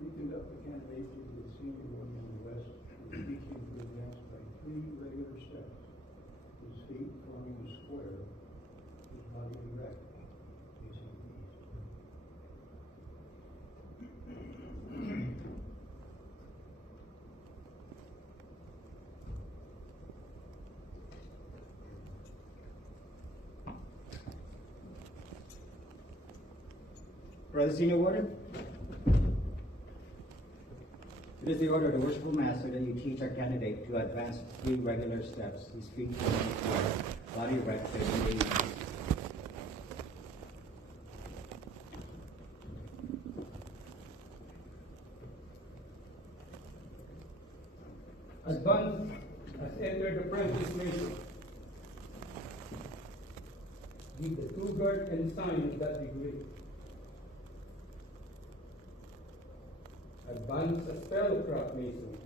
We conduct the candidate to the senior warden in the West with teaching to advance by 3 regular steps. His feet forming a square, his body erect, facing east. Brother Senior Warden, it is the order of the Worshipful Master that you teach our candidate to advance 3 regular steps. His feet forming a square, body erect, facing the east. Advance has entered the precious Mason. Give the true guard and sign of that degree. Advance as fellowcraft Mason.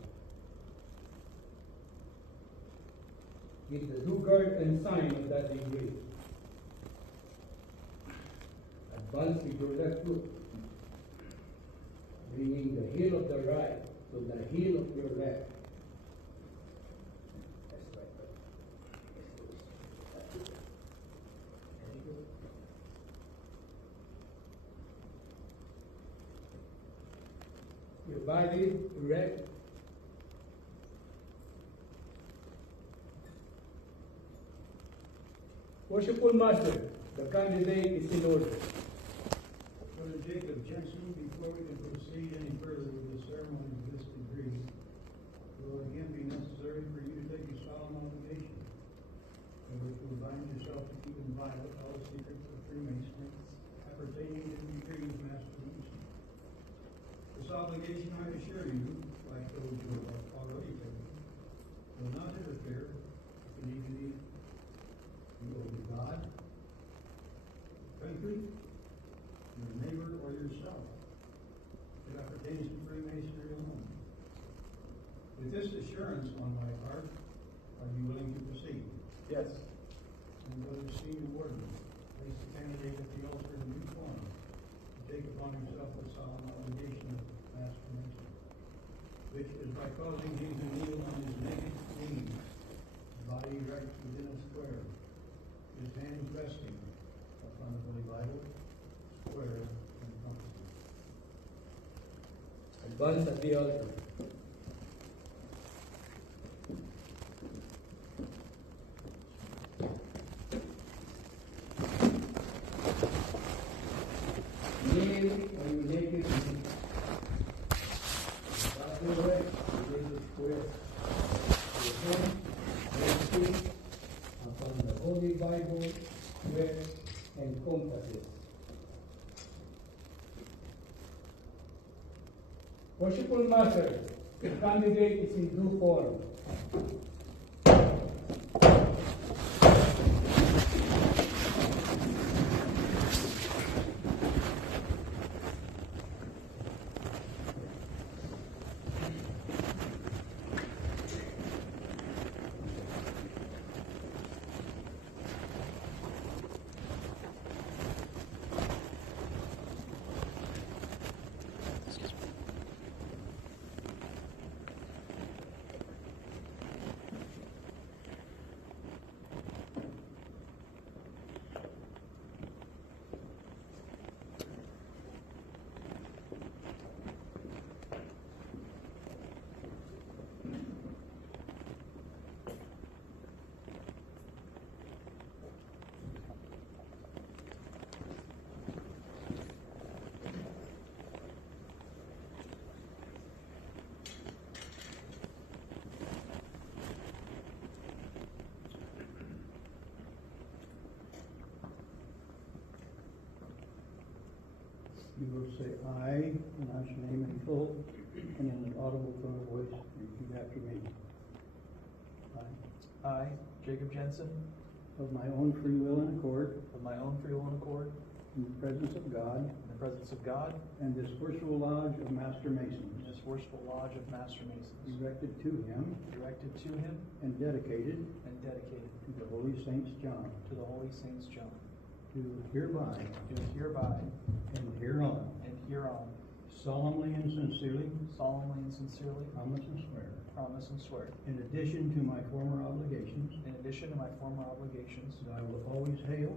Give the true guard and sign of that degree. Advance with your left foot, bringing the heel of the right to the heel of your left. Your body erect. Worshipful Master, the candidate is in order. Brother Jacob Jensen, before we can proceed any further with the ceremony of this degree, it will again be necessary for you to take a solemn obligation, in which you will bind yourself to keep inviolate all secrets of Freemasonry appertaining to the degree of Master Mason. This obligation, I assure you, like those who have already taken, will not interfere with the dignity you owe to God, country, your neighbor, or yourself. It appertains to Freemasonry alone. With this assurance on my part, are you willing to proceed? Yes. And Brother Senior Warden, place the candidate at the altar in due form to take upon himself the solemn obligation of Master Mason, which is by causing him to kneel on his naked knees, his body erect within a square, his hands resting upon the Holy Bible, square and compass. Advance at the altar. Kneel on your naked knees. Body erect within the square. Your hands resting upon the Holy Bible, square and compasses. Worshipful Master, the candidate is in due form. You will say "I," announce your name in full, and in an audible tone of voice, repeat after me. I, Jacob Jensen, Of my own free will and accord, of my own free will and accord, in the presence of God, in the presence of God, and this worshipful lodge of Master Masons, in this worshipful lodge of Master Masons, erected to him directed to him and dedicated and dedicated to the Holy Saints John, to the Holy Saints John, do hereby do hereby and hereon and hereon solemnly and sincerely promise and swear, in addition to my former obligations, in addition to my former obligations, that I will always hail,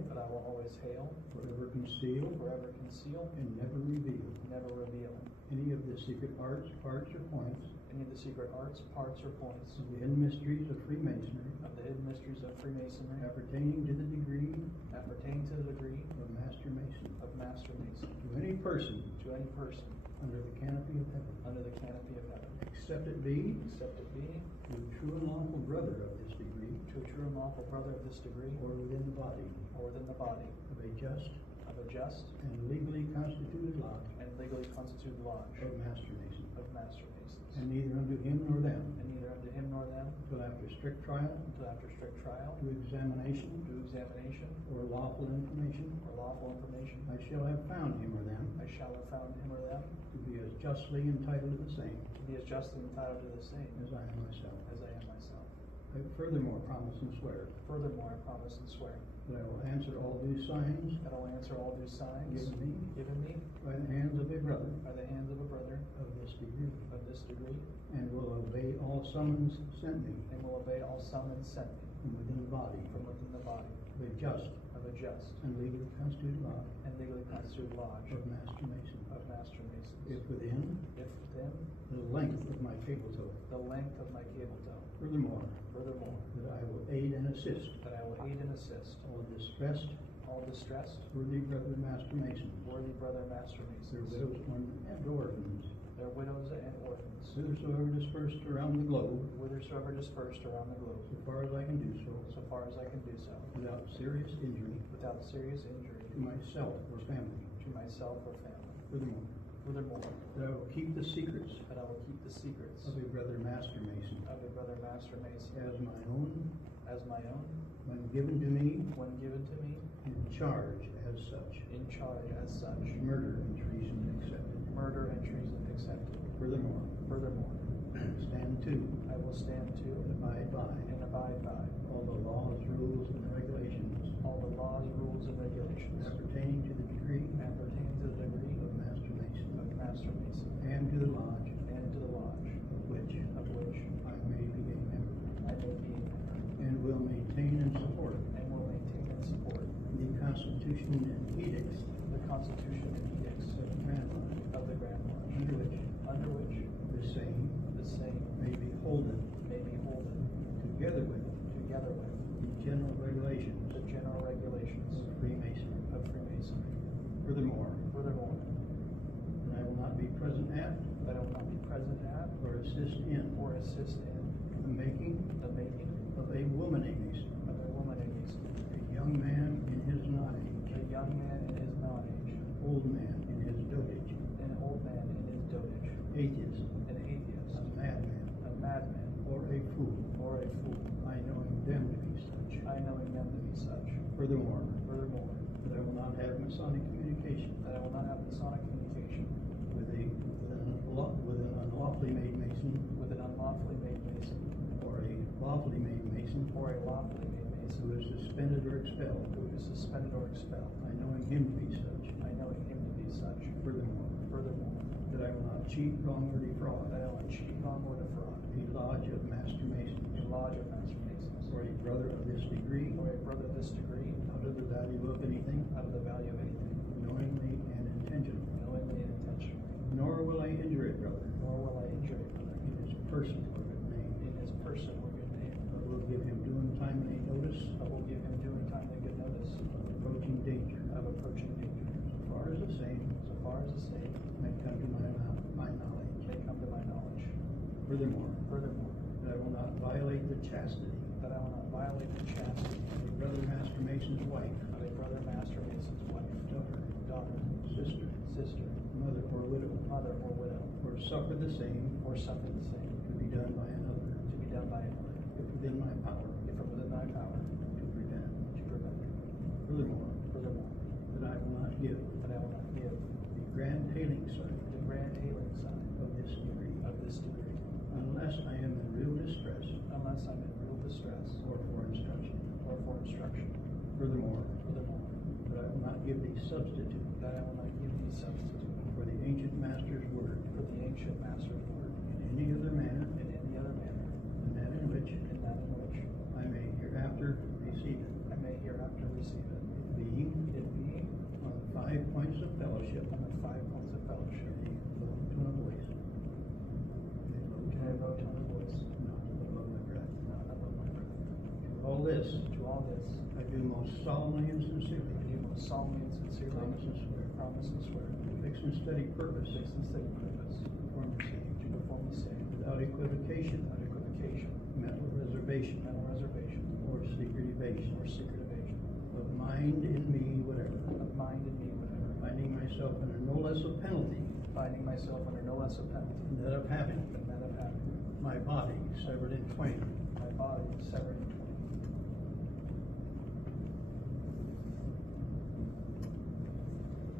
forever conceal, and never reveal never reveal any of the secret arts, parts, or points any of the secret arts, parts, or points of the hidden mysteries of Freemasonry of the hidden mysteries of Freemasonry appertaining to the degree appertaining to the degree of Master Mason, of Master Mason, to any person to any person under the canopy of heaven, under the canopy of heaven, except it be except it be to a true and lawful brother of this degree, to a true and lawful brother of this degree, or within the body or within the body of a just of a just and legally constituted lodge and legally constituted lodge of Master Mason, of Master Masons, and neither unto him nor them, and neither unto him nor them, till after strict trial, until after strict trial, to examination, or lawful information, I shall have found him or them I shall have found him or them to be as justly entitled to the same to be as justly entitled to the same as I am myself. as I am myself. I furthermore promise and swear Furthermore, I promise and swear that I will answer all due signs that I will answer all due signs given me by by the hands of a brother the hands of a brother of this degree, of this degree, and will obey all summons sent me and will obey all summons sent me from within the body from within the body of a just of a just and legally constituted lodge and legally constituted lodge of Master Mason. of Master Masons. If within If within the length of my cable toe. the length of my cable toe. Furthermore, Furthermore, that I will aid and assist that I will aid and assist all distressed, all distressed, worthy brother Master Masons, worthy brother Master their Masons, widows and orphans, their widows and orphans, whithersoever dispersed around the globe, whithersoever dispersed around the globe, so far as I can do so, so far as I can do so, without serious injury without serious injury to myself or family. to myself or family. Furthermore, Furthermore, that I will keep the secrets that I will keep the secrets of a brother Master Mason of a brother Master Mason as my own, as my own, when given to me when given to me in charge as such, in charge as such, murder and treason accepted. murder and treason accepted. Furthermore, Furthermore, stand to I will stand to and abide by and abide by all the laws, rules, and regulations all the laws, rules, and regulations appertaining to the degree appertaining to the degree of Master Mason, of Master Mason and to the lodge and to the lodge of which of which I may be a member, I may be a member, and will maintain and support and will maintain and support the Constitution and edicts the Constitution and edicts of the Grand Lodge, of the Grand Lodge, under which the same may be holden may be holden together with together with the general regulations the general regulations of Freemasonry. of Freemasonry. Furthermore, Furthermore, that I will not be present at that I will not be present at or assist in or assist in the making the making of a woman a Mason, of a woman a Mason, a young man in his non-age, a young man in his non-age, an old man in his dotage, an old man in his dotage, atheist, an atheist, a madman, a madman, or a fool, or a fool, I knowing them to be such. I knowing them to be such. Furthermore, Furthermore, that I will not have Masonic communication that I will not have Masonic communication with an unlawfully made Mason with an unlawfully made Mason or a lawfully made Mason or a lawfully made Mason who is suspended or expelled, who is suspended or expelled, I knowing him to be such. I knowing him to be such. Furthermore, Furthermore, that I will not cheat, wrong, or defraud that I will not cheat, wrong, or defraud a lodge of Master Masons a lodge of Master Masons or a brother of this degree or a brother of this degree out of the value of anything, out of the value of anything, knowingly and intentionally. knowingly and intentionally, Nor will I injure a brother nor will I injure a brother in his person or good name, in his person or good name, but will give him due and timely notice but will give him due and timely good notice of approaching danger, of approaching danger, so far as the same so far as the same may come to my knowledge. may come to my knowledge. Furthermore, Furthermore, that I will not violate the chastity that I will not violate the chastity of a brother Master Mason's wife, of a brother Master Mason's wife, daughter, sister, sister, mother, or widow, mother, or widow, or suffer the same or suffer the same to be done by another, to be done by another, if within my power if within thy power to prevent. to prevent. Furthermore, Furthermore, that I will not give that I will not give the grand hailing sign the grand hailing sign of this degree, of this degree, unless I am in real distress unless I'm in real distress or for instruction. or for instruction. Furthermore, Furthermore, that I will not give the substitute that I will not give thee substitute for the ancient master's word for the ancient master's word in any other manner in any other manner than that in which I may hereafter receive it. I may hereafter receive it. Being It being on the 5 points of fellowship, on the 5 points of fellowship. a low tone of voice, To a low tone of voice, not above my breath. not above my breath. To all this, To all this, I do most solemnly and sincerely I do most solemnly and sincerely promise and swear, promise and swear, with fixed and steady purpose, fixed and steady purpose, to perform the same, to perform the same without equivocation, without equivocation, mental reservation, mental reservation, or secret evasion, or secret evasion, of mind in me, whatever, of mind in me, whatever, finding myself under no less a penalty finding myself under no less a penalty than that of having than that of having my body severed in twain, my body severed in twain.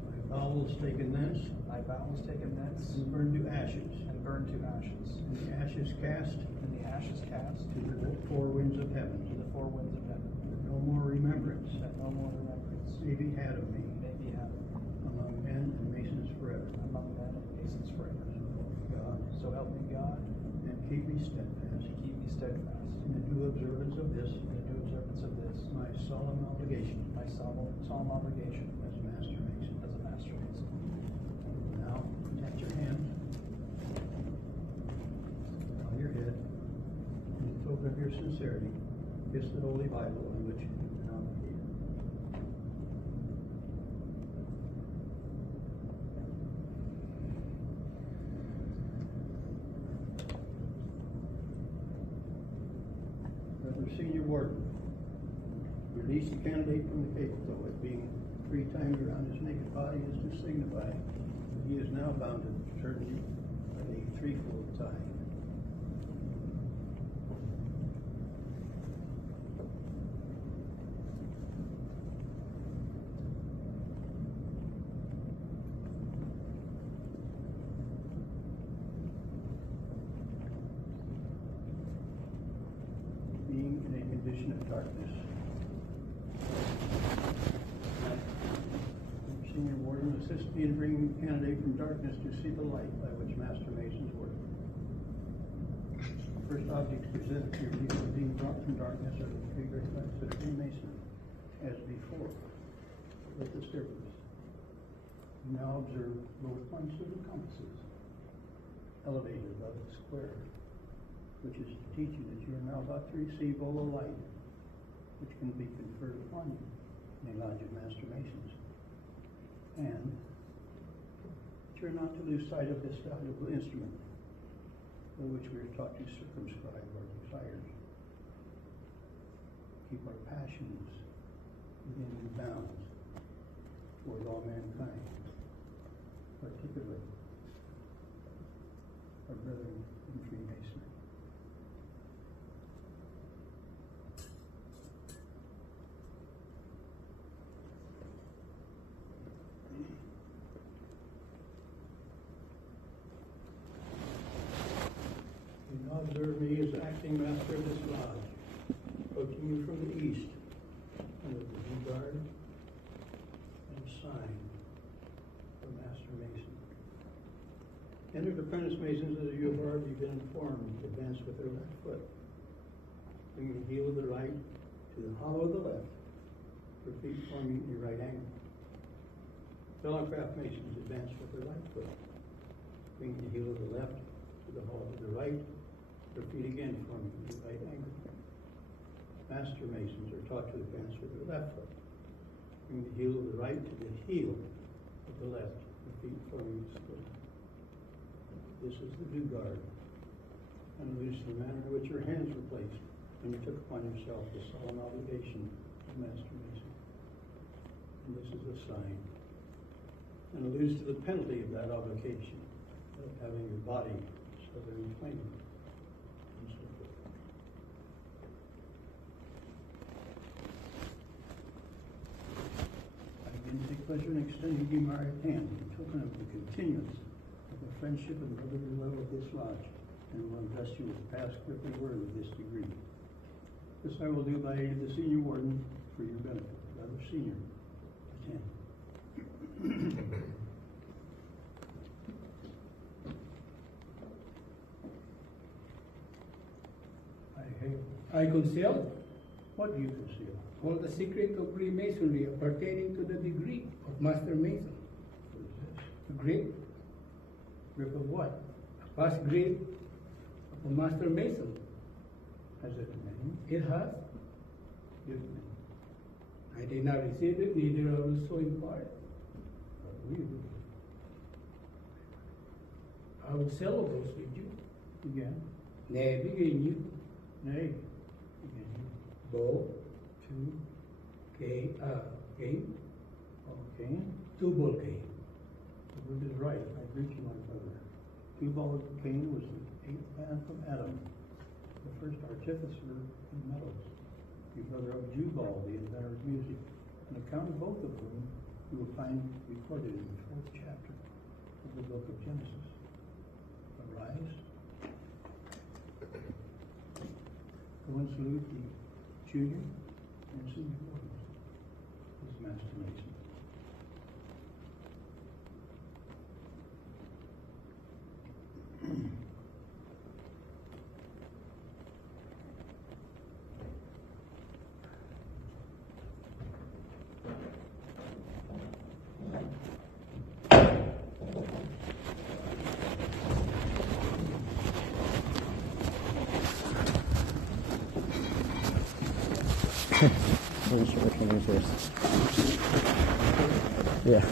my bowels taken thence, My bowels taken thence and burned to ashes, and burned to ashes, and the ashes cast and the ashes cast to the 4 winds of to heaven, the 4 winds of heaven, that no more remembrance that no more remembrance may be had of me may be had among men and masons forever. among men and masons forever. God, So help me God, and keep me and steadfast keep me steadfast in the due observance of this, in the due observance of this, my solemn obligation my solemn obligation as Master Mason. as a master mason. Now, at your hands, bow your head, and in token of your sincerity, kiss the Holy Bible on which you have been obligated. Brother Senior Warden, release the candidate from the capitol, it being 3 times around his naked body is to signify that he is now bound to fraternity by a 3-fold tie. Being in a condition of darkness. Senior Warden, assist me in bringing the candidate from darkness to see the light by which Master Masons work. First objects presented to you are being brought from darkness are the 3 great lights that are Freemason, as before, with this difference. You now observe both points of the compasses, elevated above the square, which is to teach you that you are now about to receive all the light which can be conferred upon you in a lodge of Master Masons. And that you're not to lose sight of this valuable instrument, by which we are taught to circumscribe our desires, keep our passions within due bounds toward all mankind, particularly our brethren in Freemasonry. You now observe me as acting master of this lodge, approaching you from the east, under the due guard and sign of Master Mason. Entered apprentice masons, as you have already been informed, advance with their left foot, bring the heel of the right to the hollow of the left, their feet forming a right angle. Fellowcraft masons advance with their right foot, bring the heel of the left to the hollow of the right, their feet again forming a right angle. Master masons are taught to advance with their left foot, bring the heel of the right to the heel of the left, their feet forming a split. This is the due guard, and alludes to the manner in which your hands were placed when you took upon yourself the solemn obligation of Master Mason. And this is the sign, and alludes to the penalty of that obligation, of having your body severed in twain, and so forth. I again take pleasure in extending you my right hand in token of the continuance of the friendship and brotherly love of this lodge, and will invest you with the past grip and word of this degree. This I will do by aid of the Senior Warden for your benefit. Brother Senior, attend. I conceal What do you conceal? all the secret of Freemasonry pertaining to the degree of Master Mason. What is this? A grade, Grip of what? a past grade of a Master Mason. Has it a name? It has. Give me. I did not receive it, neither I will so impart. But we will. I will celebrate with you. Again. Nay, begin you. Nay. Again. Bo, Two. K, game, Okay. Tubal K. The word is right. I greet you, my brother. Tubal Cain was the eighth man from Adam, the first artificer in metals. The brother of Jubal, the inventor of music. An account of both of whom you will find recorded in the fourth chapter of the book of Genesis. Arise. Go and salute the junior and senior orders. This is Master Mason. Which one is yours? Yeah.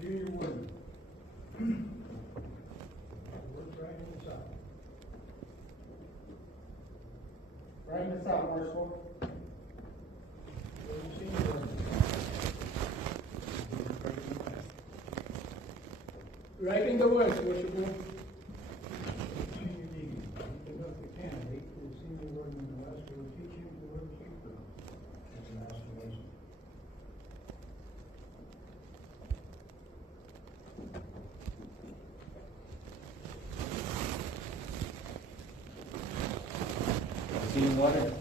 Junior warden. Word's right in the south. Right in the south, Marshal. Where's the senior warden? Right in the west, worshipful. Senior deacon. Conduct the candidate for the senior warden in the west will teach him the word of keeper. That's Master Mason. Receiving order.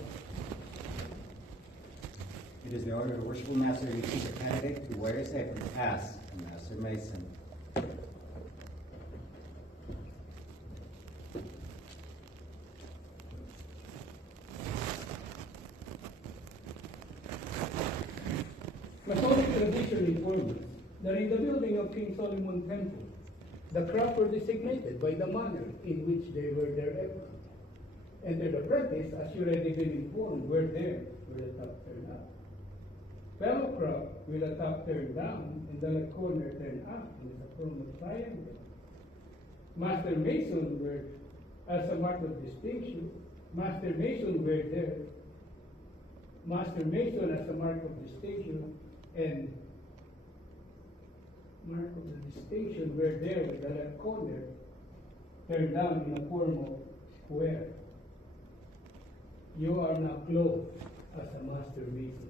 It is the order of the worshipful master to teach a candidate to wear his apron as a Master Mason. Masonic tradition informs us that in the building of King Solomon Temple, the crowd were designated by the manner in which they were their apron. And their apprentice, as you already been informed, were there with the top turned up. Fellow crowd with the top turned down and the left corner turned up with a form of triangle. Master Mason were as a mark of distinction. Master Mason were there. Master Mason as a mark of distinction and mark of the distinction were there with the left corner turned down in a form of square. You are now clothed as a Master Mason.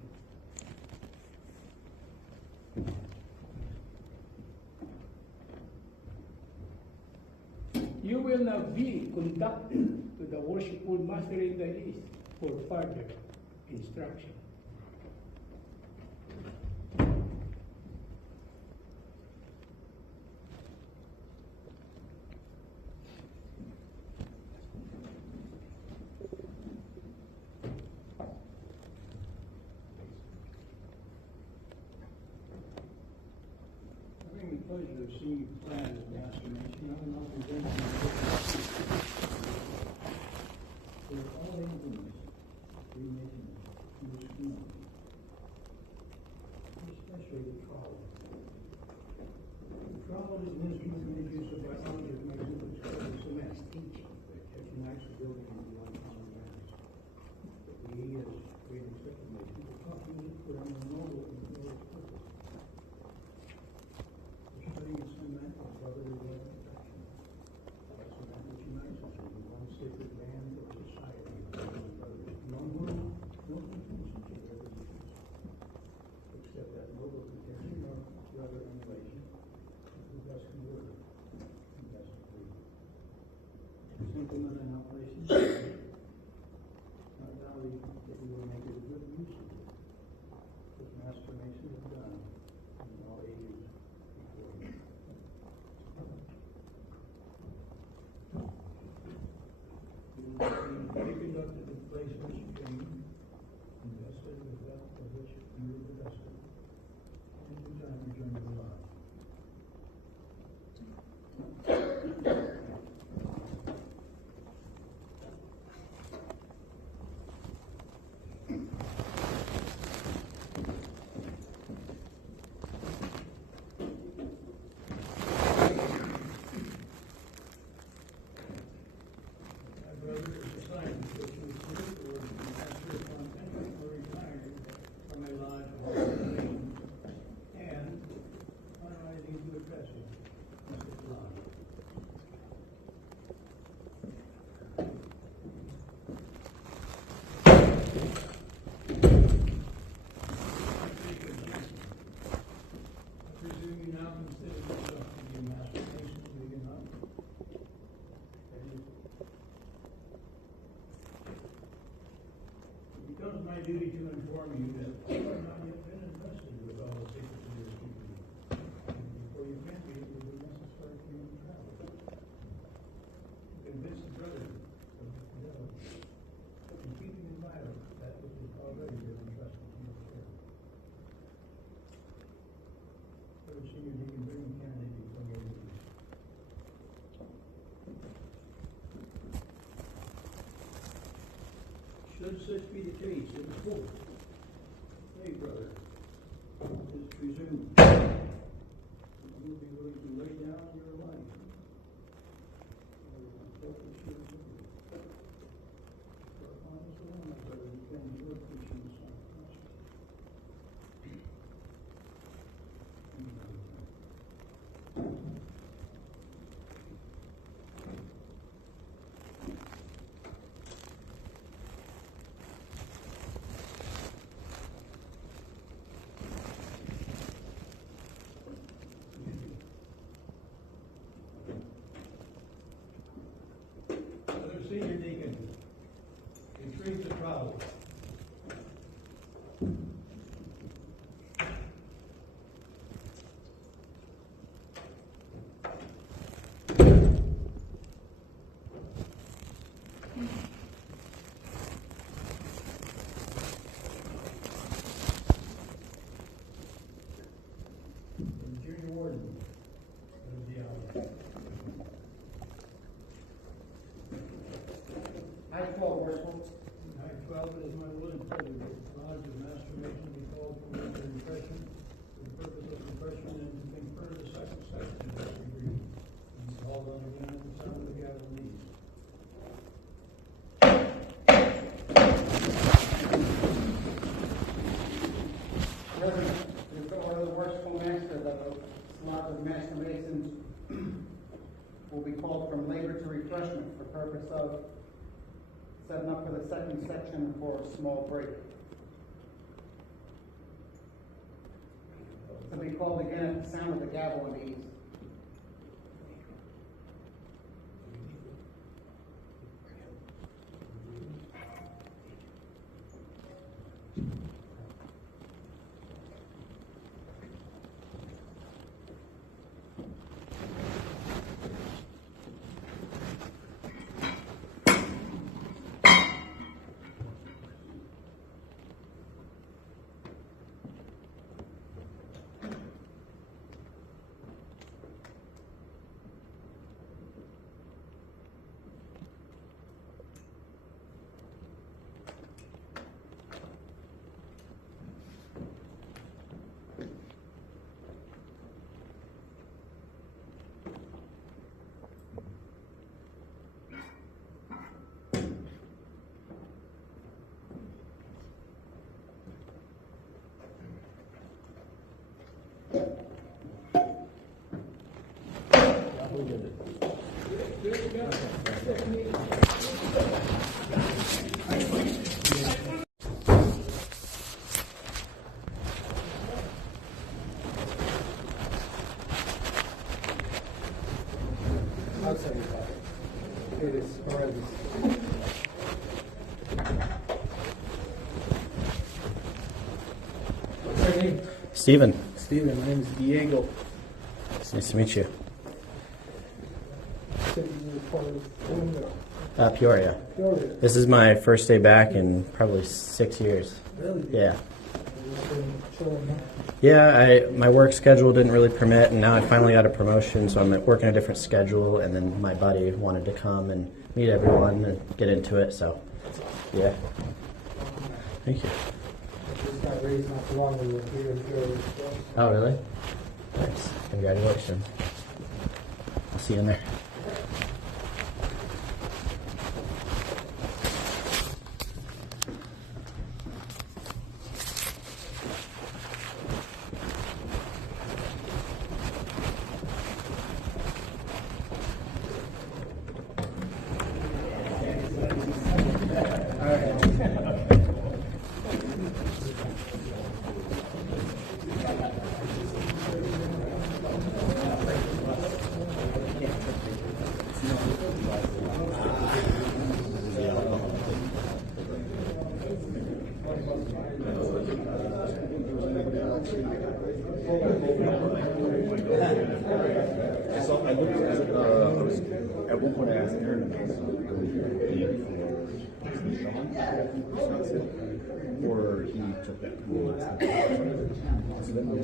You will now be conducted to the worshipful Master in the East for further instruction. pleasure of seeing you clad as Master Mason. I will now present you with all enemies of Freemason in this community, especially the trowel. The trowel is an instrument made use of by others that makes it discover cement, that unites the building into one common mass. We, as great accepted Masons, will talk use it for a noble and glorious purpose. The study of cement of brotherly love and affection. That's cement which unites us into one sacred band of society of brothers and brothers. No word, no contention to their positions, except that noble contention of brother and relation, who best can work and best agree. Sentiment and operation. Not doubting that you will make it a good use of it, as Master Mason has done in all ages before you. You will be conducted in place which you gain, invested with that for which you were divested, and in time return to life. My brother is assigned to you or master upon entering or retiring from a lodge or organization, and on rising to address you, Mr. Lodge. I presume you now consider yourself to be a Master Mason big enough. Have you? It becomes my duty to inform you that you have not yet been entrusted with all the secrets of your keeping. And before you can be, it will be necessary for you to travel. To convince the brothers of the fidelity, and keeping in mind that which has already been entrusted to your care. Brother Senior Deacon, bring the candidate before your meeting. Should such be the case, it is forth. Hey, brother, it is presumed that you will be willing to lay down your life for the unselfish service of you. For upon this alone, my brother, depends your preaching the Son of Christ. Brother Senior Deacon, retrieve the trowel. And Junior Warden, that is the hour. Item 12, Worshipful. Item 12, it is my will and pleasure that the Lodge of Master Mason be called for winter impression for the purpose of refreshment and to confer the second section of this degree. And called on again at the sound of the gavel knees. Brethren, in the order of the Worshipful Master, the Lodge of Master Masons will be called from labor to refreshment for purpose of setting up for the second section for a small break. To be called again at the sound of the gavel and ease. Outside your pocket. It is already. What's your name? Steven, Steven, my name is Diego. it's nice to meet you. Peoria. This is my first day back in probably 6 years. Really? Yeah. Yeah, my work schedule didn't really permit, and now I finally got a promotion, so I'm working a different schedule, and then my buddy wanted to come and meet everyone and get into it, so yeah. Thank you. Just got raised not too long ago here in Peoria. Oh, really? Thanks. Congratulations. I'll see you in there. So I looked at one point I asked Aaron about or he took that pool last time. So then we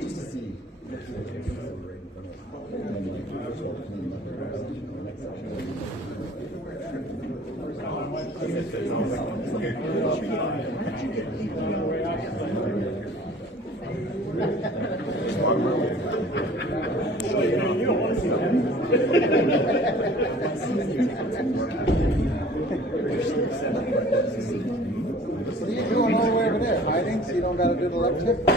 just to see if the locations were right in front of us. And then like first of all clean up the next What are you doing all the way over there? Hiding so you don't got to do the left tip?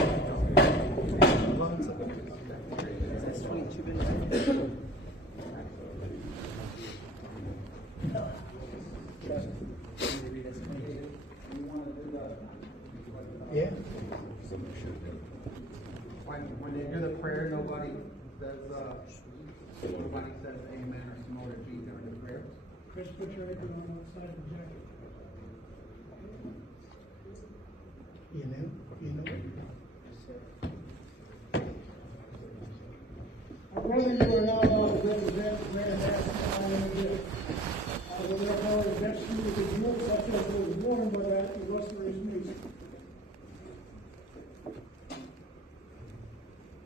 Yeah. When they do the prayer, nobody says amen or some order G during the prayer. Chris, put your apron on outside the jacket. You know? Whether you are not allowed to represent the mayor has to sign a bill. I will therefore address you with a rule such as was warned by that of Westminster News.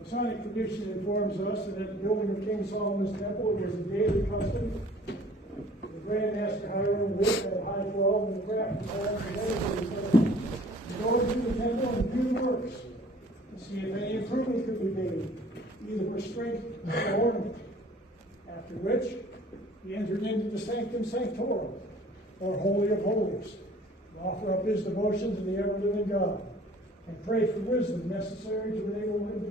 Masonic tradition informs us that at the building of King Solomon's Temple, it was a daily custom. The Grand Master Hiram Witt at High 12 and the craft department to go into the temple and view the works, to see if any improvement could be made, either for strength or ornament. After which, he entered into the Sanctum Sanctorum, or Holy of Holies, to offer up his devotion to the ever-living God, and pray for wisdom necessary to enable him to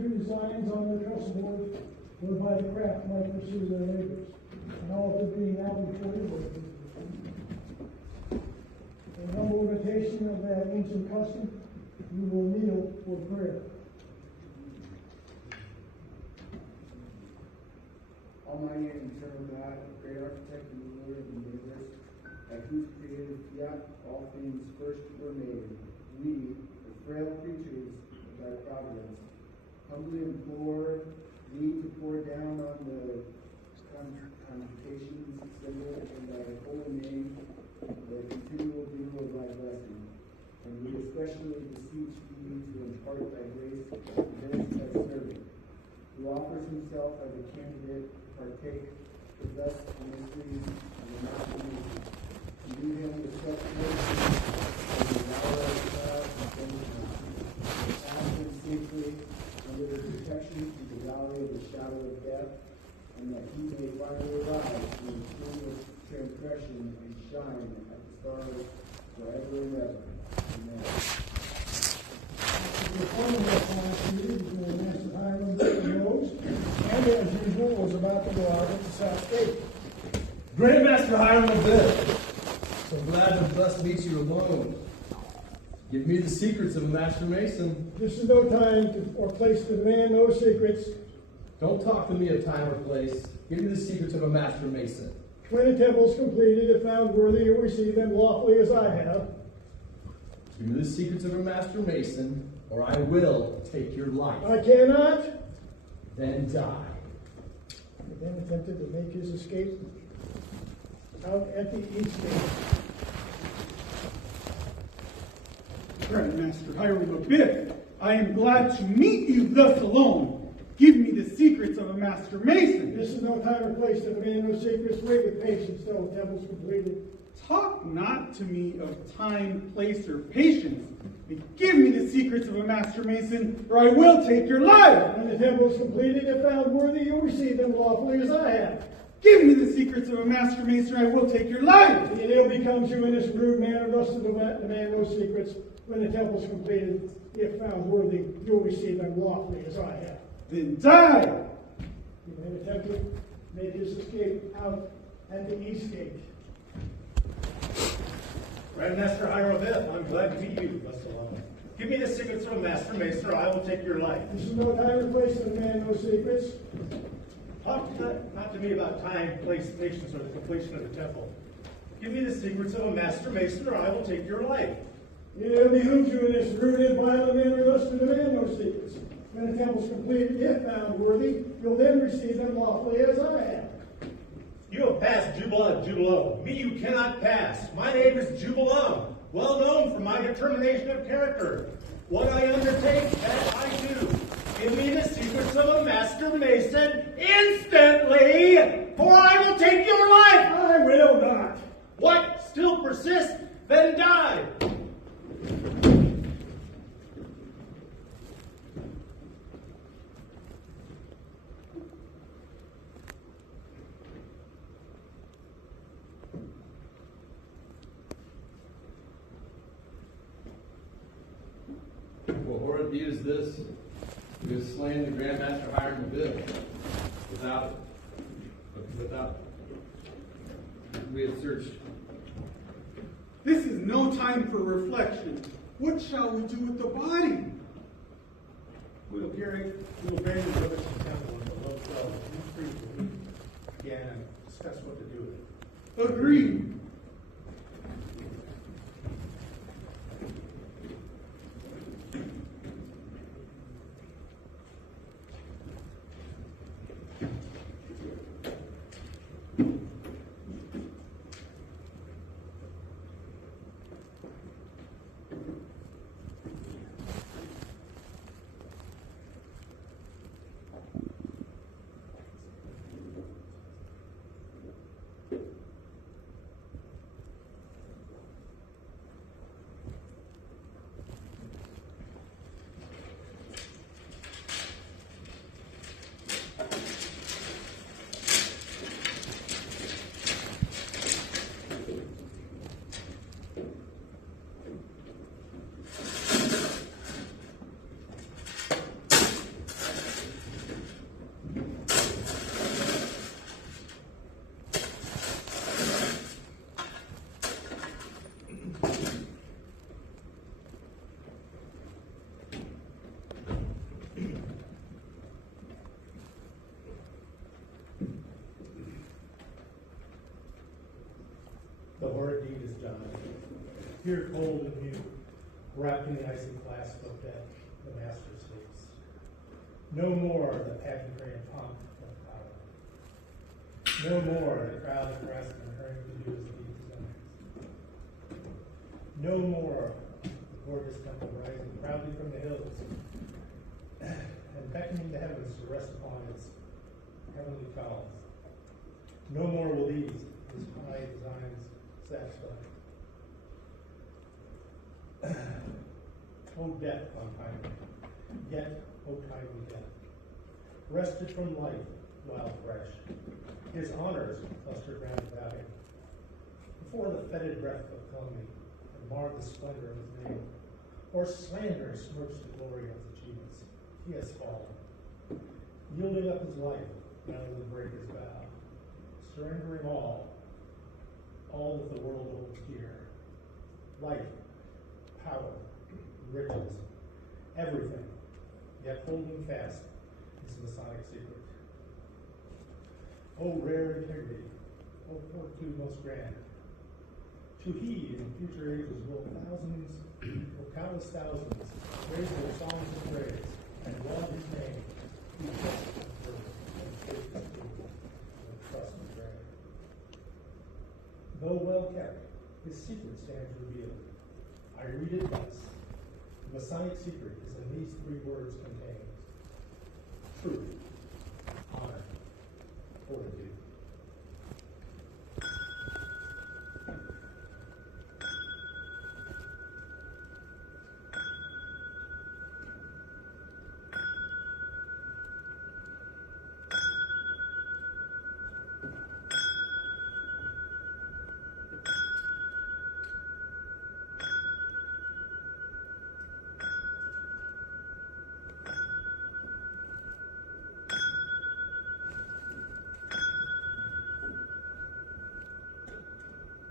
do designs on the chessboard, whereby the craft might pursue their labors. And all of it being now before you. In humble imitation of that ancient custom, we will kneel for prayer. Almighty and eternal God, great architect and ruler of the universe, by whose created fiat all things first were made, we, the frail creatures of thy providence, humbly implore thee to pour down on the convocations assembled in thy holy name the continual dew of thy blessing. And we especially beseech thee to impart thy grace to this thy servant, who offers himself as a candidate to partake with us in mysteries of the Master. Do him with such mercy as the hour of trial and punishment. Pass him safely under the protection of the valley of the shadow of death, and that he may finally rise from the tomb of transgression and shine at the stars forever and ever. Amen. The appointment of class meeting between Master Hiram and Rose, and as usual, bull was about to go out at the south gate. Grandmaster Hiram of Bill. So glad to thus meet you alone. Give me the secrets of a Master Mason. This is no time or place to demand those secrets. Don't talk to me of time or place. Give me the secrets of a Master Mason. When the temple is completed, if found worthy, you'll receive them lawfully as I have. Give me the secrets of a Master Mason, or I will take your life. I cannot. Then die. He then attempted to make his escape out at the east gate. Grandmaster Hiram of Biff, I am glad to meet you thus alone. Give me the secrets of a Master Mason. This is no time or place to demand those secrets. Wait with patience till the temple's completed. Talk not to me of time, place, or patience, but give me the secrets of a Master Mason, or I will take your life. When the temple is completed, if found worthy, you'll receive them lawfully as I have. Give me the secrets of a Master Mason, or I will take your life. The ill becomes you in this rude manner thus to demand those secrets. When the temple is completed, if found worthy, you'll receive them lawfully as I have. Then die. He then attempted to make his escape out at the east gate. Grandmaster Hiram of Bill, I'm glad to meet you thus alone. Give me the secrets of a Master Mason, or I will take your life. This is no time or place to demand those secrets. Talk not to me about time, place, patience, or the completion of the temple. Give me the secrets of a Master Mason, or I will take your life. It behooves you in this rude and violent manner thus to demand those secrets. When the temple is completed, if found worthy, you'll then receive them lawfully as I have. You have passed Jubala Jubalo. Me you cannot pass. My name is Jubalum, well known for my determination of character. What I undertake, that I do. Give me the secrets of a Master Mason instantly, for I will take your life. I will not. What? Still persist? Then die. What horrid deed is this? You have slain the Grandmaster Hiram of Bill. Without we have searched. This is no time for reflection. What shall we do with the body? We will bury the village and temple in the low cell. You three will meet again and discuss what to do with it. Agreed. The horrid deed is done. Here cold and mute, wrapped in the icy clasp of death, the master sleeps. No more the pageantry and pomp of power. No more the crowd of pressed and hurrying to do his deeds and acts. No more the gorgeous temple rising proudly from the hills and beckoning the heavens to rest upon its heavenly clouds. No more will these, his high designs, satisfy. O death untimely, yet O timely death, wrested from life while fresh, his honors clustered round about him. Before the fetid breath of calumny had marred the splendor of his name, or slander smirched the glory of his achievements, he has fallen, yielding up his life None of them break his vow. Surrendering all that the world holds dear. Life, power, riches, everything, yet holding fast his Masonic secret. O rare integrity, O fortitude most grand, to heed in future ages will countless thousands raise their songs of praise and laud his name, who just birth and faith and truth and trust and prayer. Though well kept, his secret stands revealed. I read it thus. The Masonic secret is in these three words contained: truth, honor, fortitude.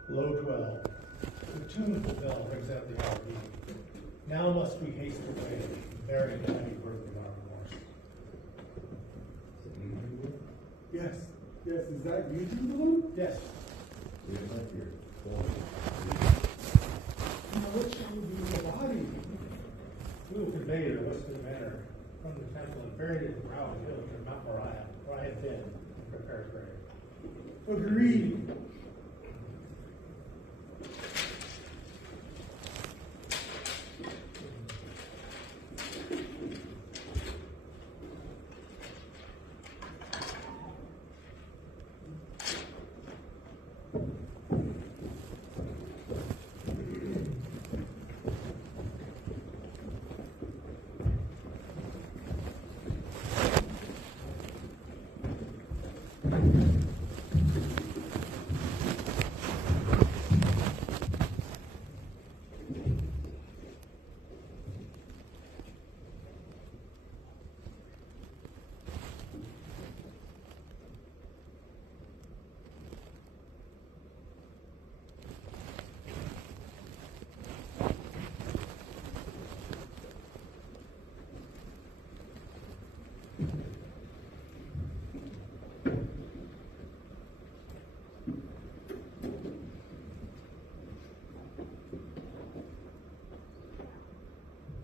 Low 12. The tuneful bell rings out the hour beat. Now must we haste away, bearing the heavy burden of our remorse. Yes, is that you two doing? Yes. Now what shall we do with the body? We will convey it to Western Manor from the temple and bury it in the brow of the hill to Mount Moriah, where I have been and prepared grave. Agreed.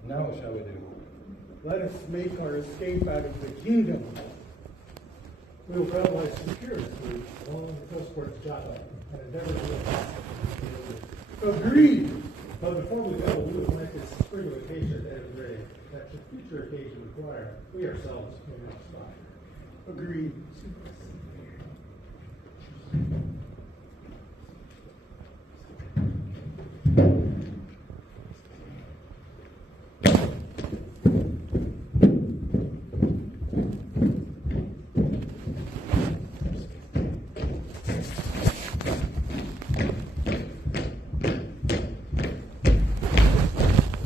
Now what shall we do? Let us make our escape out of the kingdom. We will travel by security along the coast towards Java and endeavor to attack. Agreed. But before we go, we will plant this sprig of acacia at the end of the grave, that should future occasion require, we ourselves may not spot. Agreed.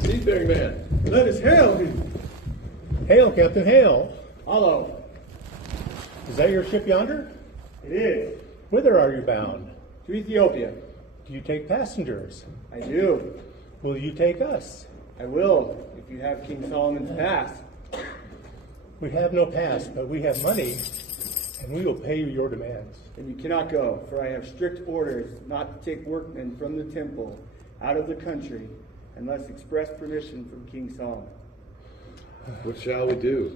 Seafaring man. Let us hail him. Hail, Captain, hail. Hello. Is that your ship yonder? It is. Whither are you bound? To Ethiopia. Do you take passengers? I do. Will you take us? I will, if you have King Solomon's pass. We have no pass, but we have money, and we will pay you your demands. Then you cannot go, for I have strict orders not to take workmen from the temple out of the country unless express permission from King Solomon. What shall we do?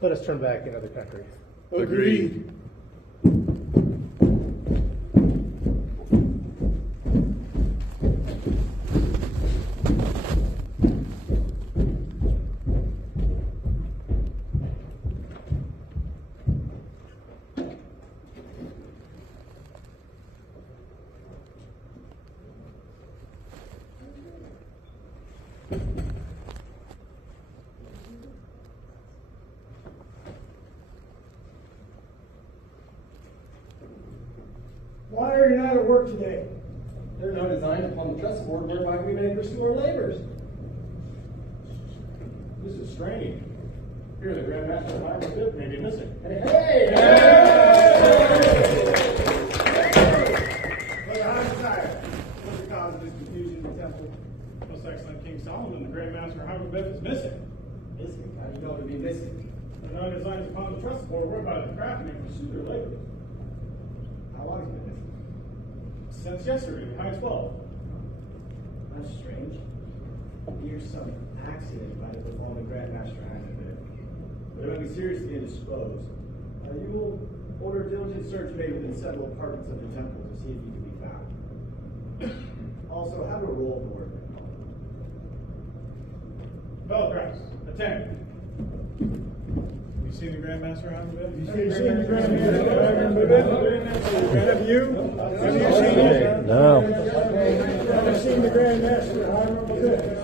Let us turn back into the country. Agreed. Why are you not at work today? There are no designs upon the chessboard whereby we may pursue our labors. This is strange. Here, the Grand Master of Hiram Abiff may be missing. Hey! Brother Hiram Tire, what's the cause of this confusion in the temple? Most Excellent King Solomon, the Grand Master of Hiram Abiff is missing. Missing? How do you know to be missing? The non designs upon the trust board were by the craftsmen pursue their labor. How long has he been missing? Since yesterday, high 12. That's strange. Here's some accident might have befallen the Grand Master Hiram Abiff. But it might be seriously indisposed. You will order a diligent search made within several apartments of the temple to see if he can be found. Also, have a roll of the workmen. Fellow crafts, attend. You seen the Grand Master Hiram Abiff? You seen the Grand Master Hiram Abiff? Have you? Have you seen it? No. Have you seen the Grand Master Hiram Abiff?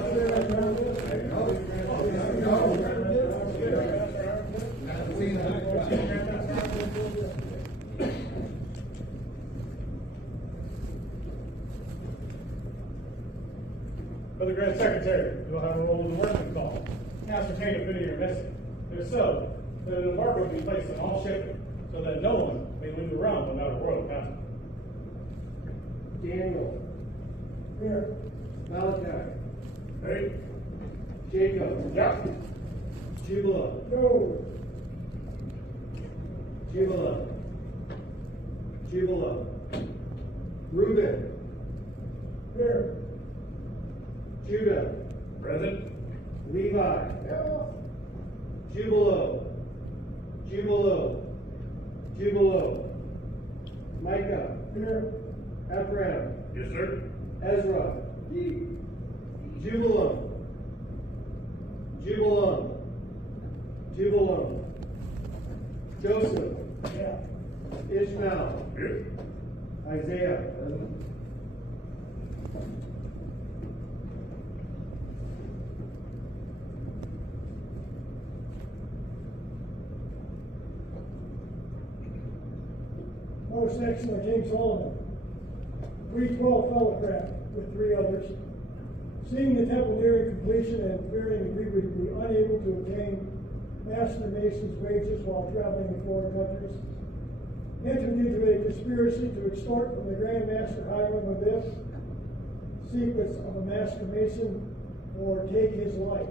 For the Grand Secretary, you will have a roll of the workman call. Ascertain if any are missing. If so, then an embargo will be placed on all shipping, so that no one may leave the realm without a royal passport. Daniel, Here. Malachi, Ready? Jacob, Yeah. Jubala, No. Jubala, Jubala, Reuben, Here. Judah, Present. Levi, Jubalo, Jubalo, Jubalo, Micah, Here. Ephraim, Yes, sir. Ezra, Jubilam, Jubilam, Jubilam, Joseph, Yeah. Ishmael, Here. Isaiah, Most Excellent King Solomon, we 12 fellowcraft with 3 others, seeing the temple nearing completion and fearing we would be unable to obtain master masons' wages while traveling in foreign countries, entered into a conspiracy to extort from the Grand Master Hiram Abiff secrets of a master mason or take his life.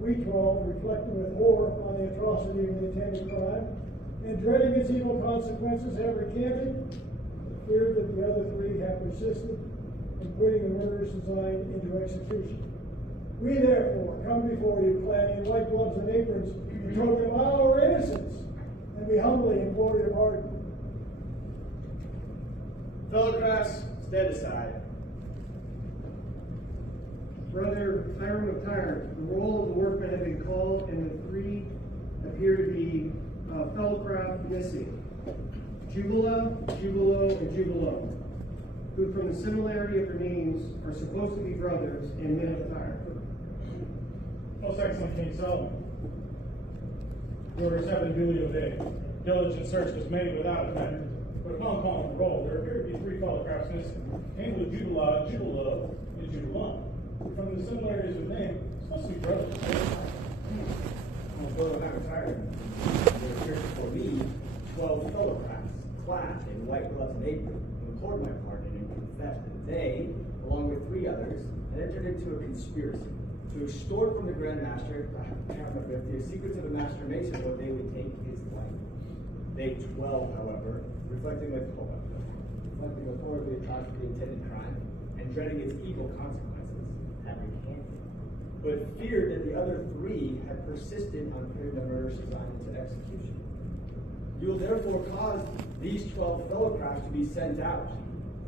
We 12, reflecting with horror on the atrocity of the intended crime, and dreading its evil consequences, have recanted, but fear that the other 3 have persisted in putting the murderous design into execution. We therefore come before you clad in white gloves and aprons in token of our innocence, and we humbly implore your pardon. Fellow crafts, stand aside. Brother Hiram of Tyre, the roll of the workmen have been called, and the 3 appear to be fellowcraft missing. Jubala, Jubalo, and Jubalo, who from the similarity of their names are supposed to be brothers and men of Tyre. Most Excellent King Solomon, orders have been duly obeyed. Diligent search was made without effect, but upon calling the roll, there appear to be 3 fellowcrafts missing, namely Jubala, Jubalo, and Jubalam. From the similarities of name, supposed to be brothers. Although I'm retired, there appears before me 12 fellow crafts, clad in white gloves and aprons, who implored my pardon and confessed that they, along with 3 others, had entered into a conspiracy to extort from the Grand Master the secrets of the Master Mason, what they would take his life. They 12, however, reflecting with horror of the atrocity of the intended crime and dreading its evil consequences, had recanted, but feared that the other 3 had persisted on putting the murderous design into execution. You will therefore cause these 12 fellowcrafts to be sent out,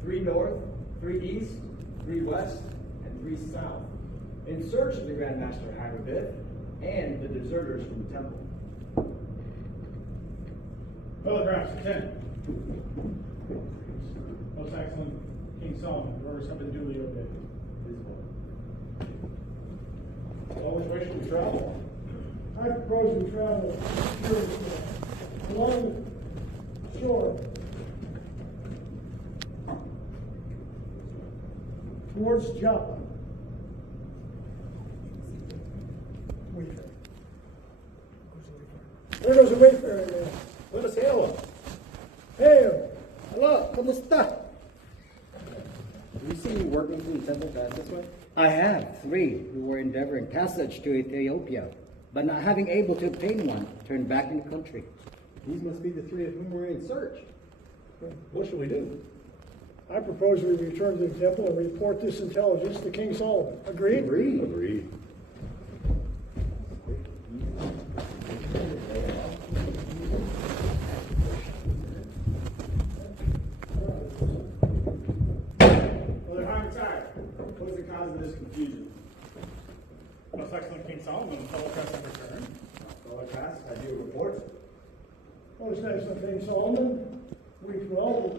3 north, 3 east, 3 west, and 3 south, in search of the Grand Master Hiram Abiff and the deserters from the temple. Fellowcrafts, attend. Most Excellent King Solomon, the orders have been duly obeyed. Well, which way should we travel? I propose we travel along the shore towards Joppa. We travel. There goes a wayfarer man. Buenos Hello. Hey, Hello, ¿cómo está? Have you seen any workmen from the temple pass this way? I have 3 who were endeavoring passage to Ethiopia, but not having able to obtain one, turned back in the country. These must be the 3 of whom we're in search. What shall we do? I propose we return to the temple and report this intelligence to King Solomon. Agreed? Agreed. Brother Hyman, what is the cause of this confusion? Most excellent King Solomon, fellow press have returned. Fellow class, I do report. Most excellent King Solomon, we 12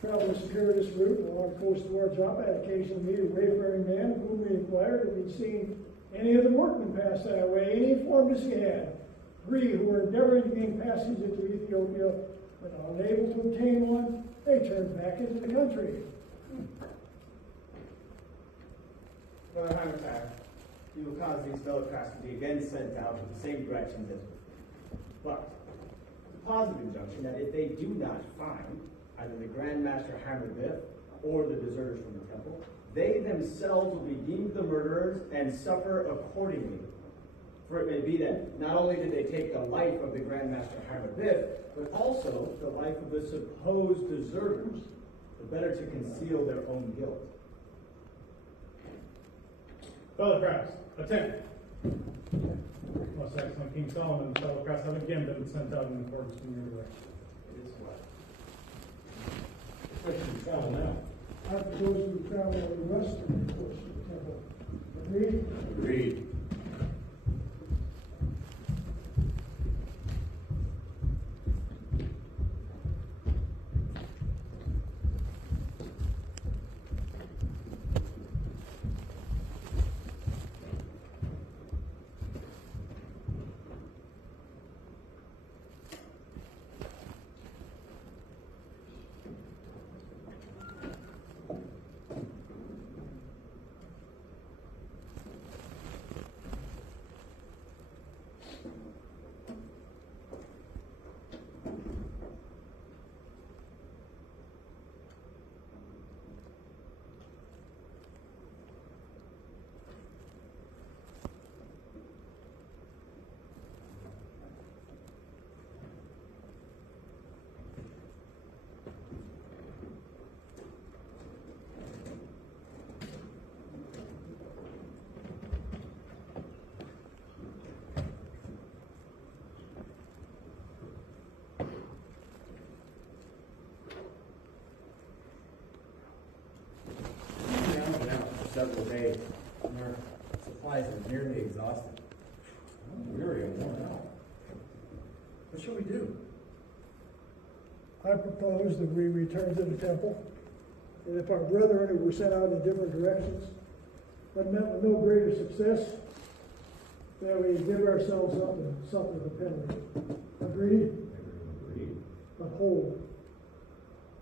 traveled this circuitous route along the coast towards Joppa, had occasionally meet a wayfaring man of whom we inquired if he'd seen any of the workmen pass that way, and he informed us he had. 3 who were endeavoring to gain passage into Ethiopia, but unable to obtain one, they turned back into the country. Brother Hyman, you will cause these fellow crafts to be again sent out in the same directions as before. But, the positive injunction that if they do not find either the Grand Master Hammerbith or the deserters from the temple, they themselves will be deemed the murderers and suffer accordingly. For it may be that not only did they take the life of the Grand Master Hammerbith, but also the life of the supposed deserters, the better to conceal their own guilt. Fellow crafts, attend. Most excellent King Solomon and fellow crafts have again been sent out in accordance with your direction. It is what? Where should we travel now? I propose we travel west of the coast of the temple. Agreed? Agreed. Several days, and our supplies are nearly exhausted. I'm weary and worn out. What shall we do? I propose that we return to the temple, and if our brethren who were sent out in different directions, but met with no greater success, that we give ourselves up and suffer the penalty. Agreed? Agreed. But hold,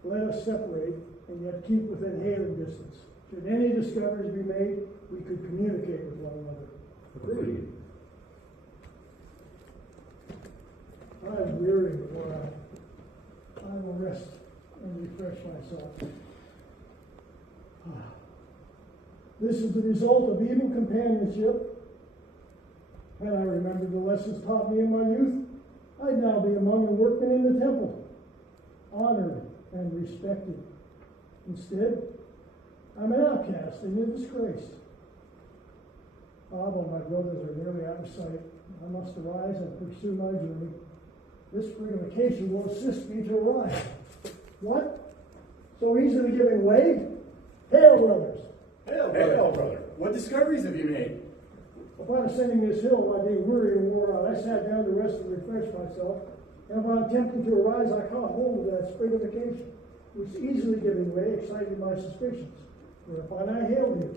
let us separate and yet keep within hailing distance. Should any discoveries be made, we could communicate with one another. Agreed. I am weary and worn out. I will rest and refresh myself. This is the result of evil companionship. Had I remembered the lessons taught me in my youth, I'd now be among the workmen in the temple, honored and respected. Instead, I'm an outcast and in disgrace. Well, my brothers are nearly out of sight. I must arise and pursue my journey. This freemason will assist me to arrive. What? So easily giving way? Hail, brothers! Hail, brother. What discoveries have you made? Upon ascending this hill, I being weary and wore out, I sat down to rest and refresh myself, and upon attempting to arise, I caught hold of that sprig of vacation, which easily giving way excited my suspicions. Whereupon I hailed you.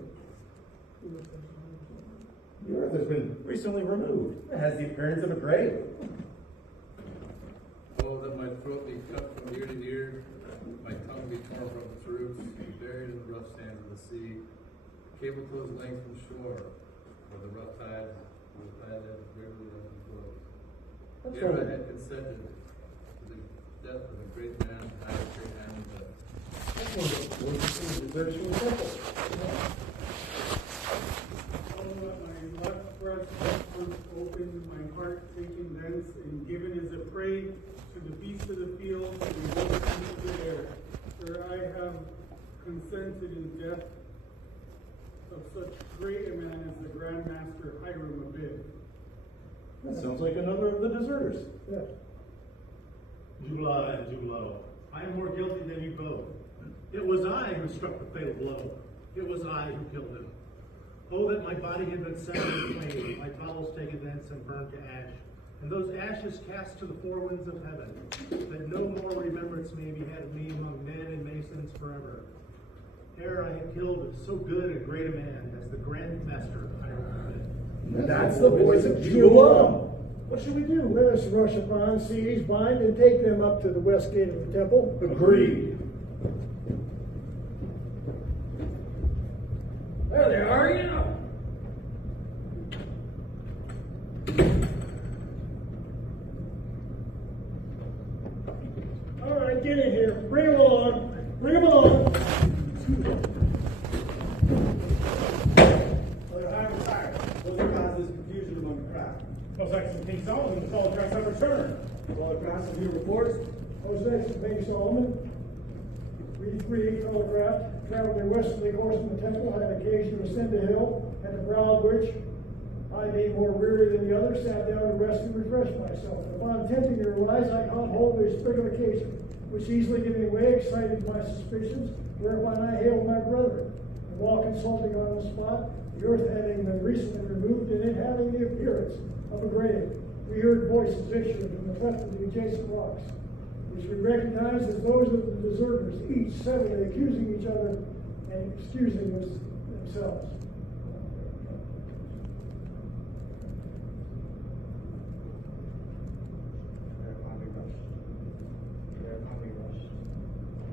The earth has been recently removed. It has the appearance of a grave. Oh, that my throat be cut from ear to ear, my tongue be torn from its roots, buried in the rough sands of the sea, cable toes length from shore, where the rough tides will tide ever regularly as it flows. Here I had consented to the death of a great man, highest great man in the Let my left breast open, my heart taken thence, and given as a prey to the beasts of the field, and the wolves of the air. For I have consented in death of such great a man as the Grand Master Hiram Abib. That sounds like another of the deserters. Yeah. Jubala and Jubilado, I am more guilty than you both. It was I who struck the fatal blow. It was I who killed him. Oh, that my body had been set in flame, my bowels taken thence and burned to ash, and those ashes cast to the four winds of heaven, that no more remembrance may be had of me among men and masons forever. Ere I had killed so good and great a man as the Grand Master Hiram. That's the voice of Jubilee. What should we do? Let us rush upon, seize, bind, and take them up to the west gate of the temple. Agreed. There they are, you know. All right, get in here. Bring them on. Bring them on. Brother Hiram tired. Those are causes confusion among the crowd. Most excellent King Solomon, the fellow crafts have returned. Brother Cross, have you reports? Those next to King Solomon. We three telegraphed, traveled a westerly course from the temple, had occasion to ascend a hill, at the brow of which, I being more weary than the others, sat down to rest and refresh myself. And upon attempting to rise, I caught hold of a sprig of acacia, which easily giving way, excited my suspicions, whereupon I hailed my brother. And while consulting on the spot, the earth having been recently removed, and it having the appearance of a grave, we heard voices issuing from the cleft of the adjacent rocks, which we recognized as those of the deserters, each severally accusing each other and excusing themselves.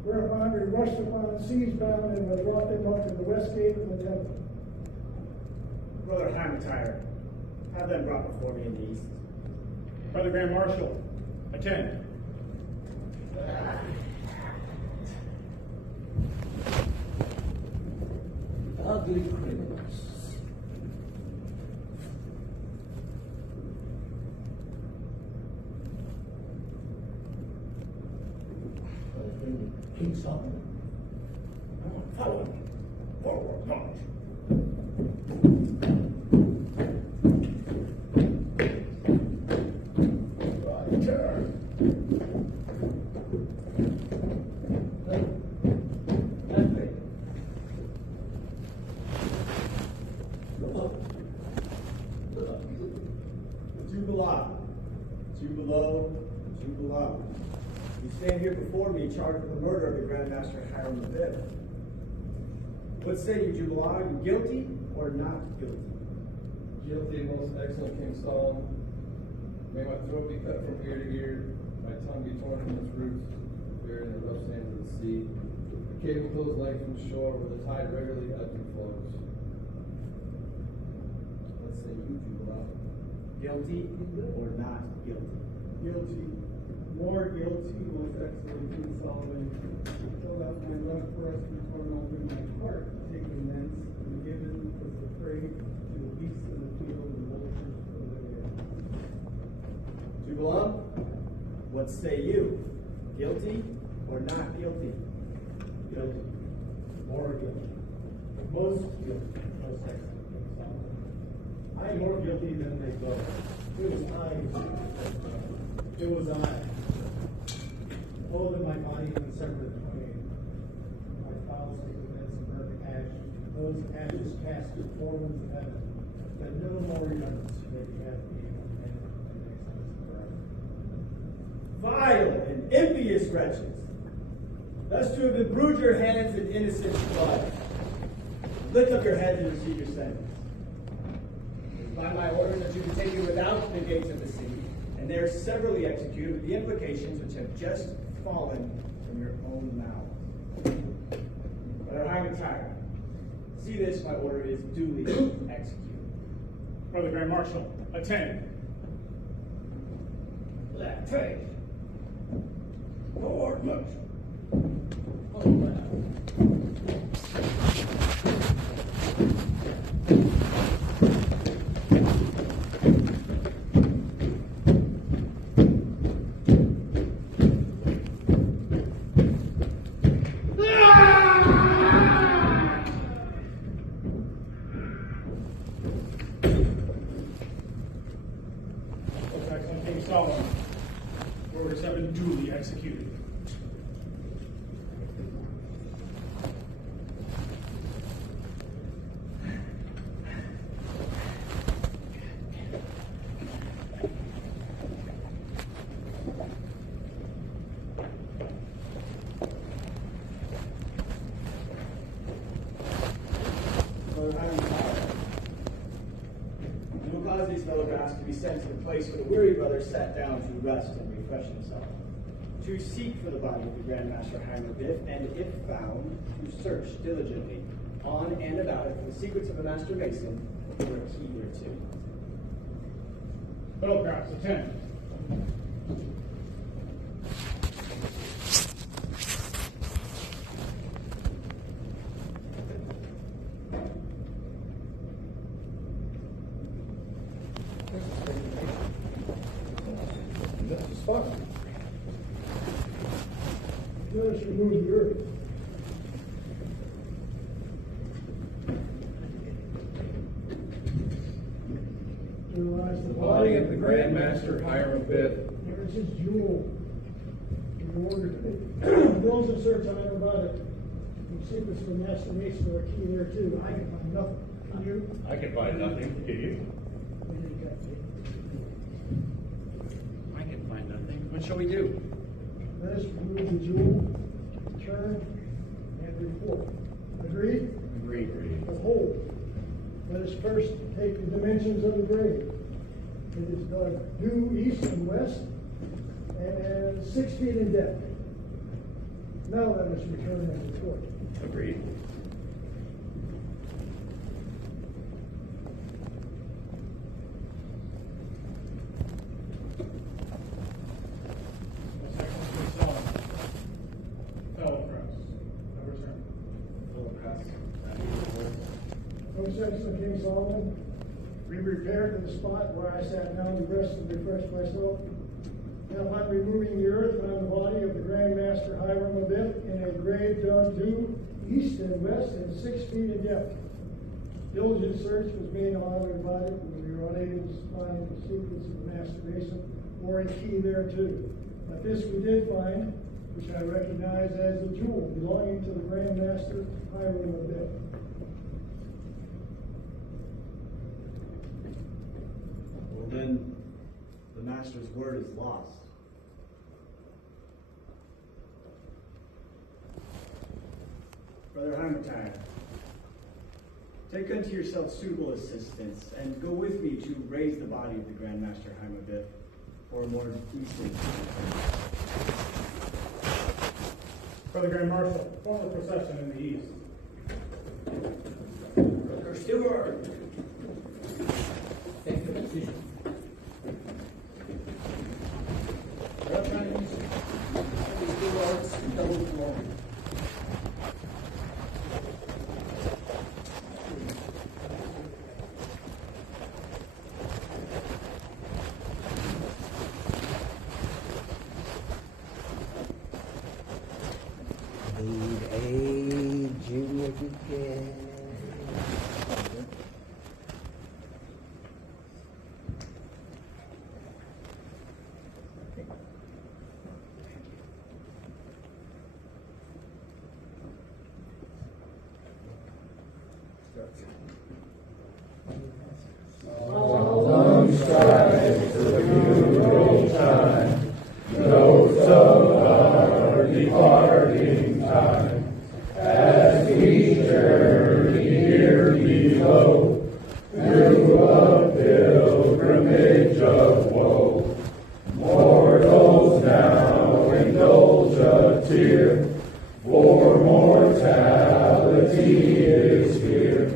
Whereupon we rushed upon, seized, bound, and brought them up to the west gate of the temple. Brother Hiram tired. Have them brought before me in the east. Brother Grand Marshal, attend. Ugly criminals. King Solomon. Follow me. Forward, march. Right turn. That way. Jubilee. You stand here before me charged with the murder of the Grand Master Hiram Abib. What say you, Jubilee? Are you guilty or not guilty? Guilty, most excellent King Solomon. May my throat be cut from ear to ear, my tongue be torn from its roots, buried in the rough sands of the sea. The cable goes length from shore where the tide regularly ebbs and flows. What say you, Jubilee? Guilty or not guilty? Guilty, more guilty, most excellent King Solomon. Hold out my left breast and torn open my heart, taken thence, and given as a prey to the beasts of the field and vultures of the air. Jubilee, what say you? Guilty or not guilty? Guilty. More guilty. Most guilty. Most excellent King Solomon. I am more guilty than they both. It was I. It was I. Oh, that my body had been severed in twain. My bowels taken thence and burned to ash. Those ashes cast to the four winds of heaven, that no more remembrance may be had of me among men and nations forever. Vile and envious wretches, thus to have imbrued your hands in innocent blood. Lift up your heads and receive your sentence. It is by my order that you be taken without the gates of the city, and there severally executed with the implications which have just fallen from your own mouth. Brother Hiram tired. See this, my order is duly executed. Brother Grand Marshal, attend. That face. Lord, look. Attacks on King Solomon. Orders have been duly executed. You will cause these photographs to be sent to the place where the weary brother sat down to rest and refresh himself, to seek for the body of the Grand Master Heimer Biff, and if found, to search diligently on and about it for the secrets of the Master Mason, or a key thereto. Photographs, attend. That's the spot. Notice remove the earth. Realize the Body of the Grand Master Hiram Biff. There's his jewel. In order to diligent search on it about it. The secrets of the Master Mason are key there too. I can find nothing. Can you? I can find nothing. Can you? I can find nothing. What shall we do? Let us remove the jewel, turn, and report. Agreed? Agreed. Behold, let us first take the dimensions of the grave. It is dug due east and west, and 6 feet in depth. Now let us return and report. Agreed. Section of King Solomon, we repaired to the spot where I sat down to rest and refresh myself. Now upon removing the earth found the body of the Grand Master Hiram Abiff in a grave dug due east and west and 6 feet in depth. Diligent search was made all over the body, but we were unable to find the secrets of the Master Mason or a key thereto. But this we did find, which I recognize as the jewel belonging to the Grand Master Hiram Abiff. Then the Master's word is lost. Brother Heimertine, take unto yourself suitable assistance and go with me to raise the body of the Grand Master Heimer Biff for a more decent. Brother Grand Marshal, form the procession in the east. Brother Stewart! Take the position. Need a junior again. Long strides the funeral time, notes of our departing time, as we journey here below, through a pilgrimage of woe. Mortals now indulge a tear, for mortality is here.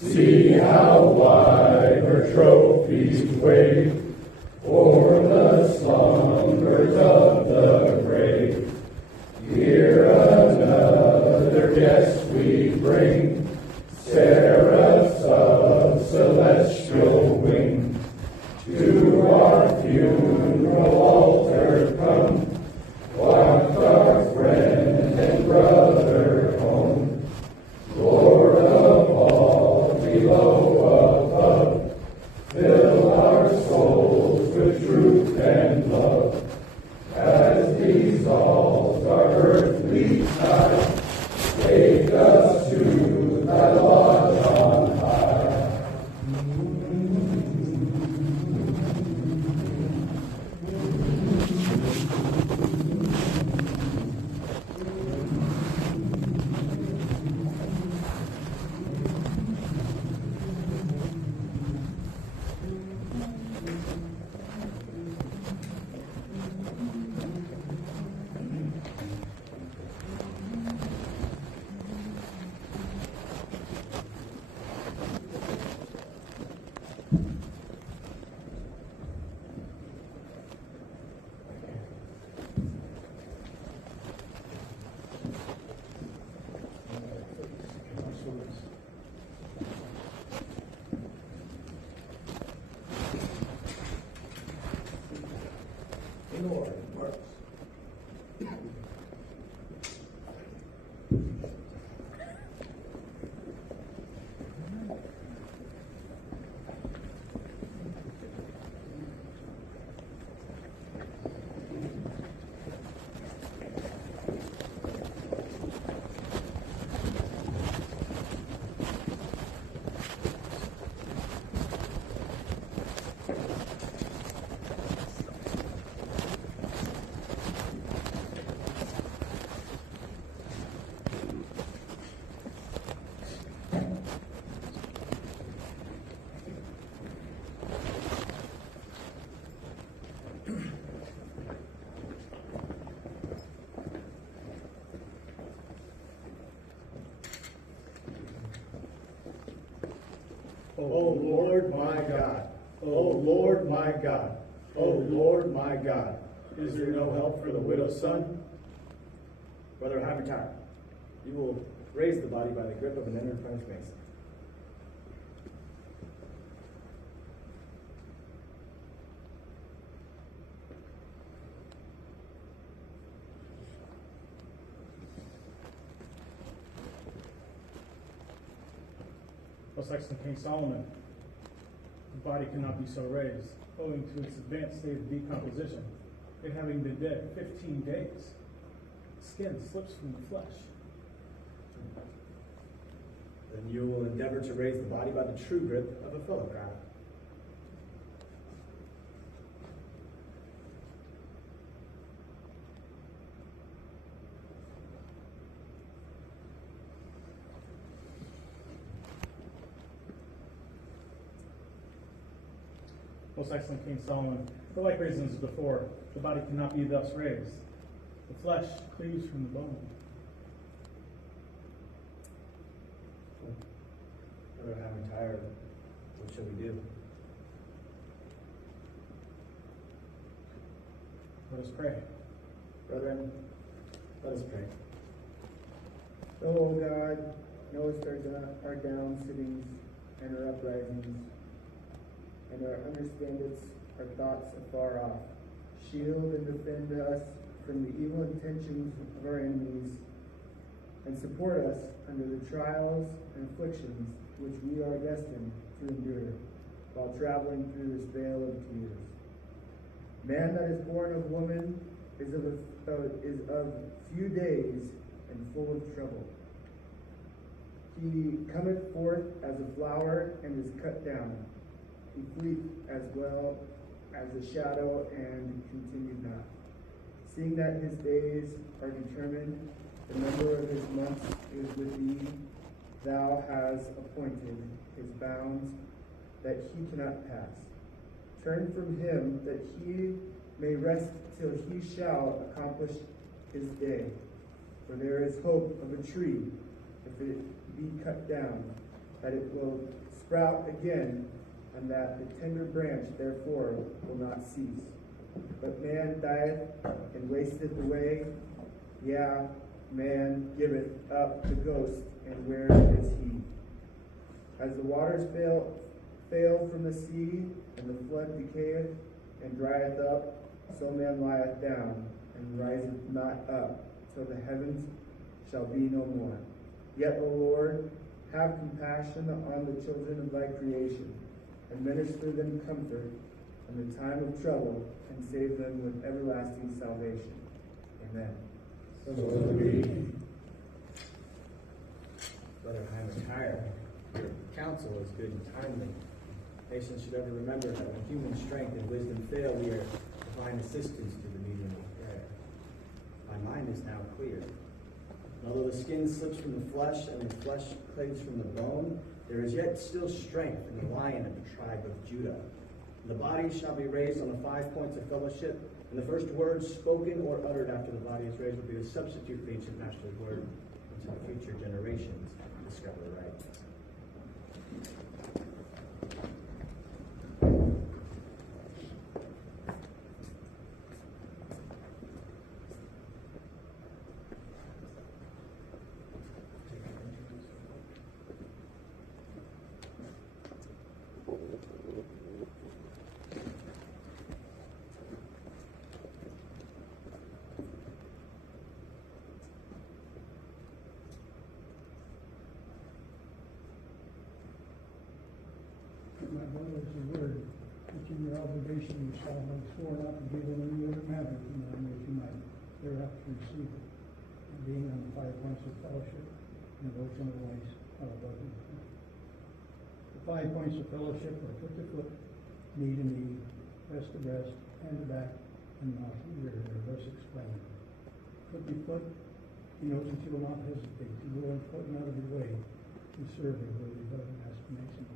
See how wide her trophies wave o'er the slum shores of the grave. Here another guest we bring, seraphs of celestial wing. To our funeral altar come, walk our friend and brother home. Lord of all, below, above, fill our souls with truth and love. As dissolves our earthly tie, take us to thy lodge on high. O Lord my God, O Lord my God, O Lord my God, is there no help for the widow's son? Brother Hamitire, you will raise the body by the grip of an inner Freemason. Most excellent King Solomon, the body cannot be so raised, owing to its advanced state of decomposition. It having been dead 15 days, skin slips from the flesh. Then you will endeavor to raise the body by the true grip of a fellow craft. Most excellent King Solomon, for like reasons before, the body cannot be thus raised. The flesh cleaves from the bone. Brother Hamitire, what shall we do? Let us pray. Brethren, let us pray. O God, knowest our down sittings and our uprisings, and our understandest our thoughts afar off. Shield and defend us from the evil intentions of our enemies, and support us under the trials and afflictions which we are destined to endure while traveling through this vale of tears. Man that is born of woman is of few days and full of trouble. He cometh forth as a flower and is cut down. He fleeth as well as a shadow and continued not. Seeing that his days are determined, the number of his months is with thee. Thou hast appointed his bounds that he cannot pass. Turn from him that he may rest till he shall accomplish his day. For there is hope of a tree, if it be cut down, that it will sprout again, and that the tender branch therefore will not cease. But man dieth and wasteth away. Yeah, man giveth up the ghost, and where is he? As the waters fail from the sea, and the flood decayeth and drieth up, so man lieth down and riseth not up, till the heavens shall be no more. Yet, O Lord, have compassion on the children of thy creation, and minister them comfort in the time of trouble, and save them with everlasting salvation. Amen. So it be. Brother Heimer, your counsel is good and timely. Nations should ever remember that when human strength and wisdom fail, we are to find assistance through the medium of prayer. My mind is now clear. Although the skin slips from the flesh and the flesh clings from the bone, there is yet still strength in the lion of the tribe of Judah. The body shall be raised on the 5 points of fellowship, and the first words spoken or uttered after the body is raised will be the substitute for the ancient master's word until future generations discover right. My brother, is the word, which in your obligation you shall have sworn not to give in any other matter than that which you might thereafter receive it, and being on the 5 points of fellowship, and those in the ways of the 5 points of fellowship are foot to foot, knee to knee, breast to breast, hand to back, and mouth to ear. They're thus explained. Foot to foot, he knows that you will not hesitate to go and foot out of your way to serve your worthy brother Master Mason.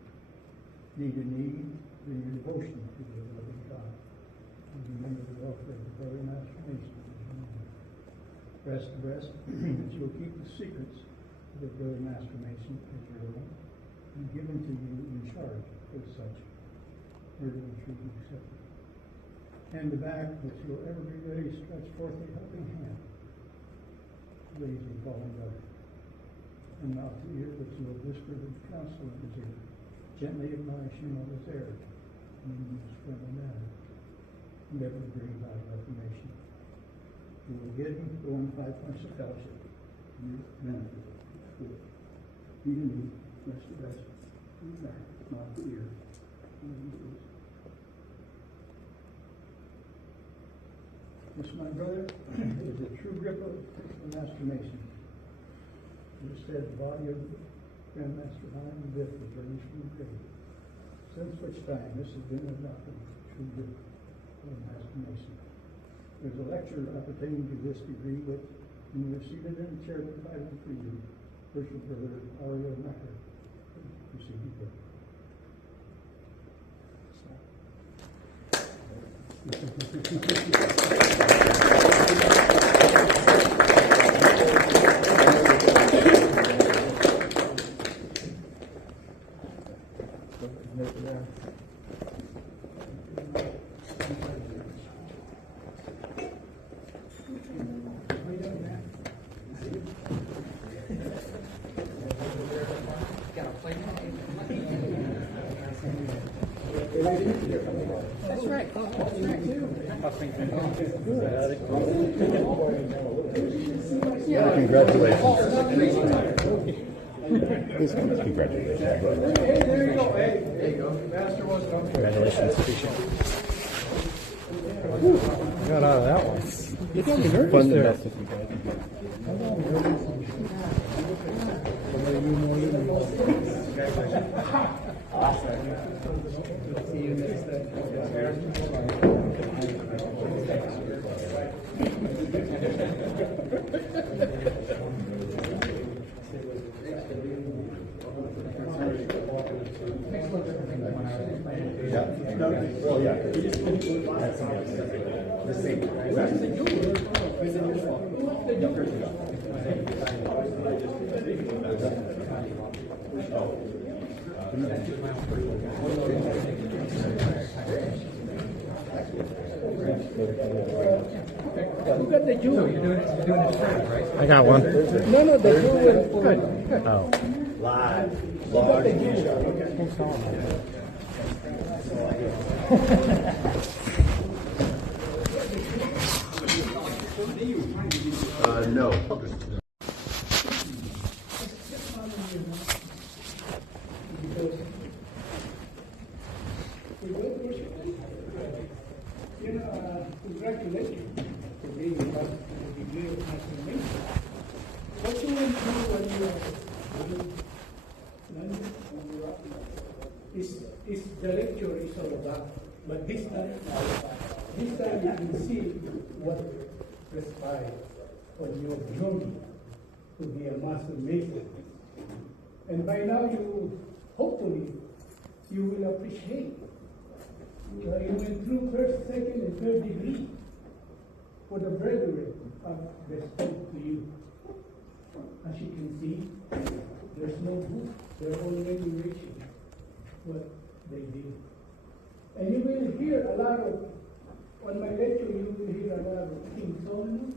Knee to knee, bring your devotion to the living God. And remember the welfare of the brother Master Mason. Breast to breast, that you will keep the secrets of the brother Master Mason as your own, and given to you in charge for such word and truth accepted. Hand to back, that you will ever be ready to stretch forth a helping hand, raise a fallen brother. And mouth to ear, that you will whisper the counsel of his ear, gently admonish him of his error, and in his friendly manner, and ever bring about reformation. You will get him to go on 5 points of fellowship, and you benefit good. Knee to knee, breast to breast, and back, mouth to ear. This, my brother, is a true grip of the Master Mason. It said the body of Grandmaster Hyman and death was raised from the grave. Since which time this has been adopted true grip of the Master Mason. There's a lecture appertaining to this degree which, when you are seated in a chair provided for you, Worship Brother Ario Mecker, proceed to pray. That's right. Congratulations. Congratulations. Hey, there you go. Hey, there you go. Master was coming. Congratulations. Appreciate it. Got out of that one. You got me nervous there. See you next Well, yeah. The same. Who got the jewel? You're doing it straight, right? I got one. No, the jewel. Good. Oh. Live. Who got the jewel? No. Congratulations for being part of the degree of transformation. What you will do when you are is the lecture is all about, but this time you can see what transpired on your journey to be a master mason. And by now hopefully you will appreciate. You went through first, second, and third degree for the brethren of the spoke to you. As you can see, there's no book. They're already reaching what they did. And you will hear a lot of, on my lecture, you will hear a lot of King Solomon,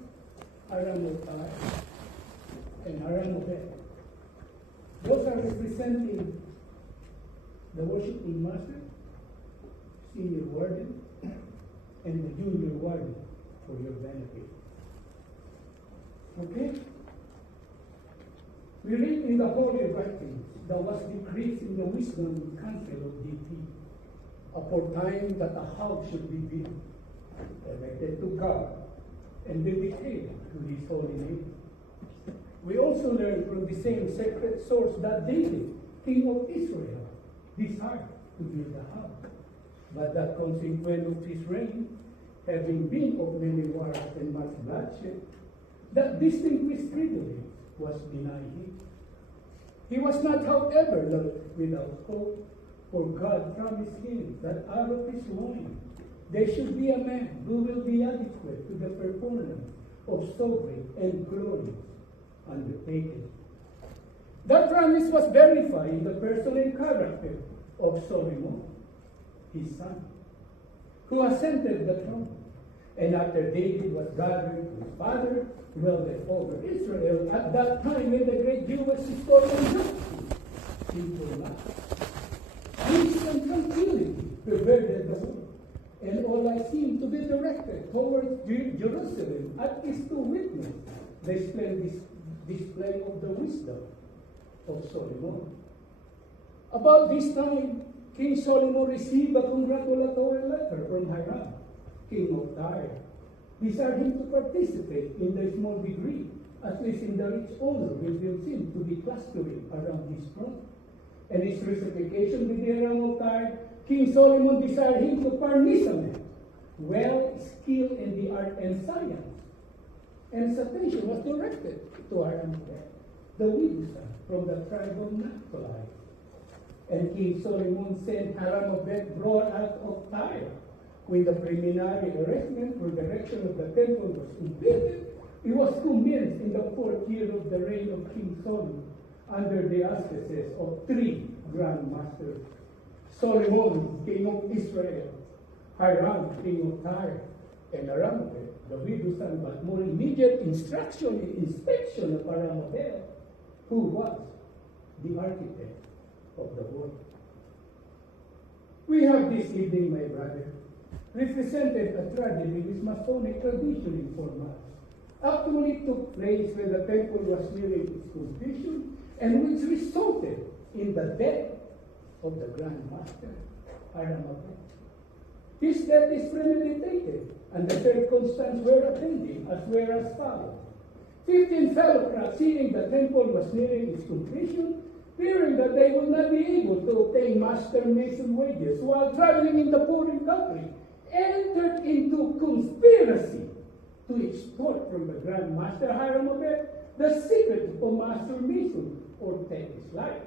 Aramotai, and Aramobet. Those are representing the worshiping master, senior warden, and the junior warden for your benefit. Okay? We read in the Holy Writings that was decreed in the wisdom council of DP aforetime that a house should be built, erected to God, and dedicated to His holy name. We also learn from the same sacred source that David, king of Israel, desired to build a house. But that consequence of his reign, having been of many wars and much bloodshed, that distinguished privilege was denied him. He was not, however, left without hope, for God promised him that out of his loins there should be a man who will be adequate to the performance of sovereign and glorious undertaking. That promise was verified in the person and character of Solomon, his son, who ascended the throne. And after David was gathered to his father, dwelt over Israel at that time when the great Jewish historian into life. Peace and tranquility pervaded the world, and all eyes seemed to be directed towards Jerusalem, at least to witness the splendid display of the wisdom of Solomon. About this time, King Solomon received a congratulatory letter from Hiram, king of Tyre, desired him to participate in the small degree, at least in the rich honor revealed him to be clustering around his throne. And his reciprocation with the Hiram of Tyre, King Solomon desired him to participate, well skilled in the art and science. And his attention was directed to Hiram, the widow son from the tribe of Naphtali. And King Solomon sent Haramabeth brought out of Tyre. When the preliminary arrangement for the erection of the temple was completed, it was commenced in the 4th year of the reign of King Solomon, under the auspices of 3 grand masters: Solomon, king of Israel, Hiram, king of Tyre, and Haramabeth, the widow son, but more immediate inspection of Haramabeth, who was the architect of the work. We have this evening, my brother, represented a tragedy which Masonic tradition informs us actually took place when the temple was nearing its completion, and which resulted in the death of the Grand Master, Haramabeth. His death is premeditated, and the circumstances were attending as were as follows. 15 fellow crafts, seeing the temple was nearing its completion, fearing that they would not be able to obtain master mason wages while traveling in the foreign country, entered into conspiracy to extort from the Grand Master Haramabeth the secret of master mason, or take his life.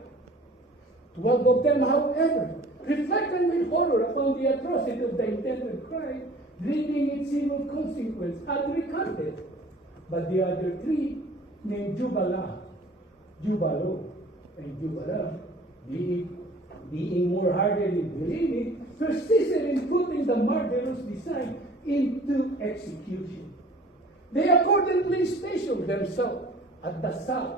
12 of them, however, reflecting with horror upon the atrocity of the intended crime, dreading its evil consequence, had recanted. But the other 3, named Jubalo, and Jubala, being more hardly believing, persisted in putting putting the murderous design into execution. They accordingly stationed themselves at the south,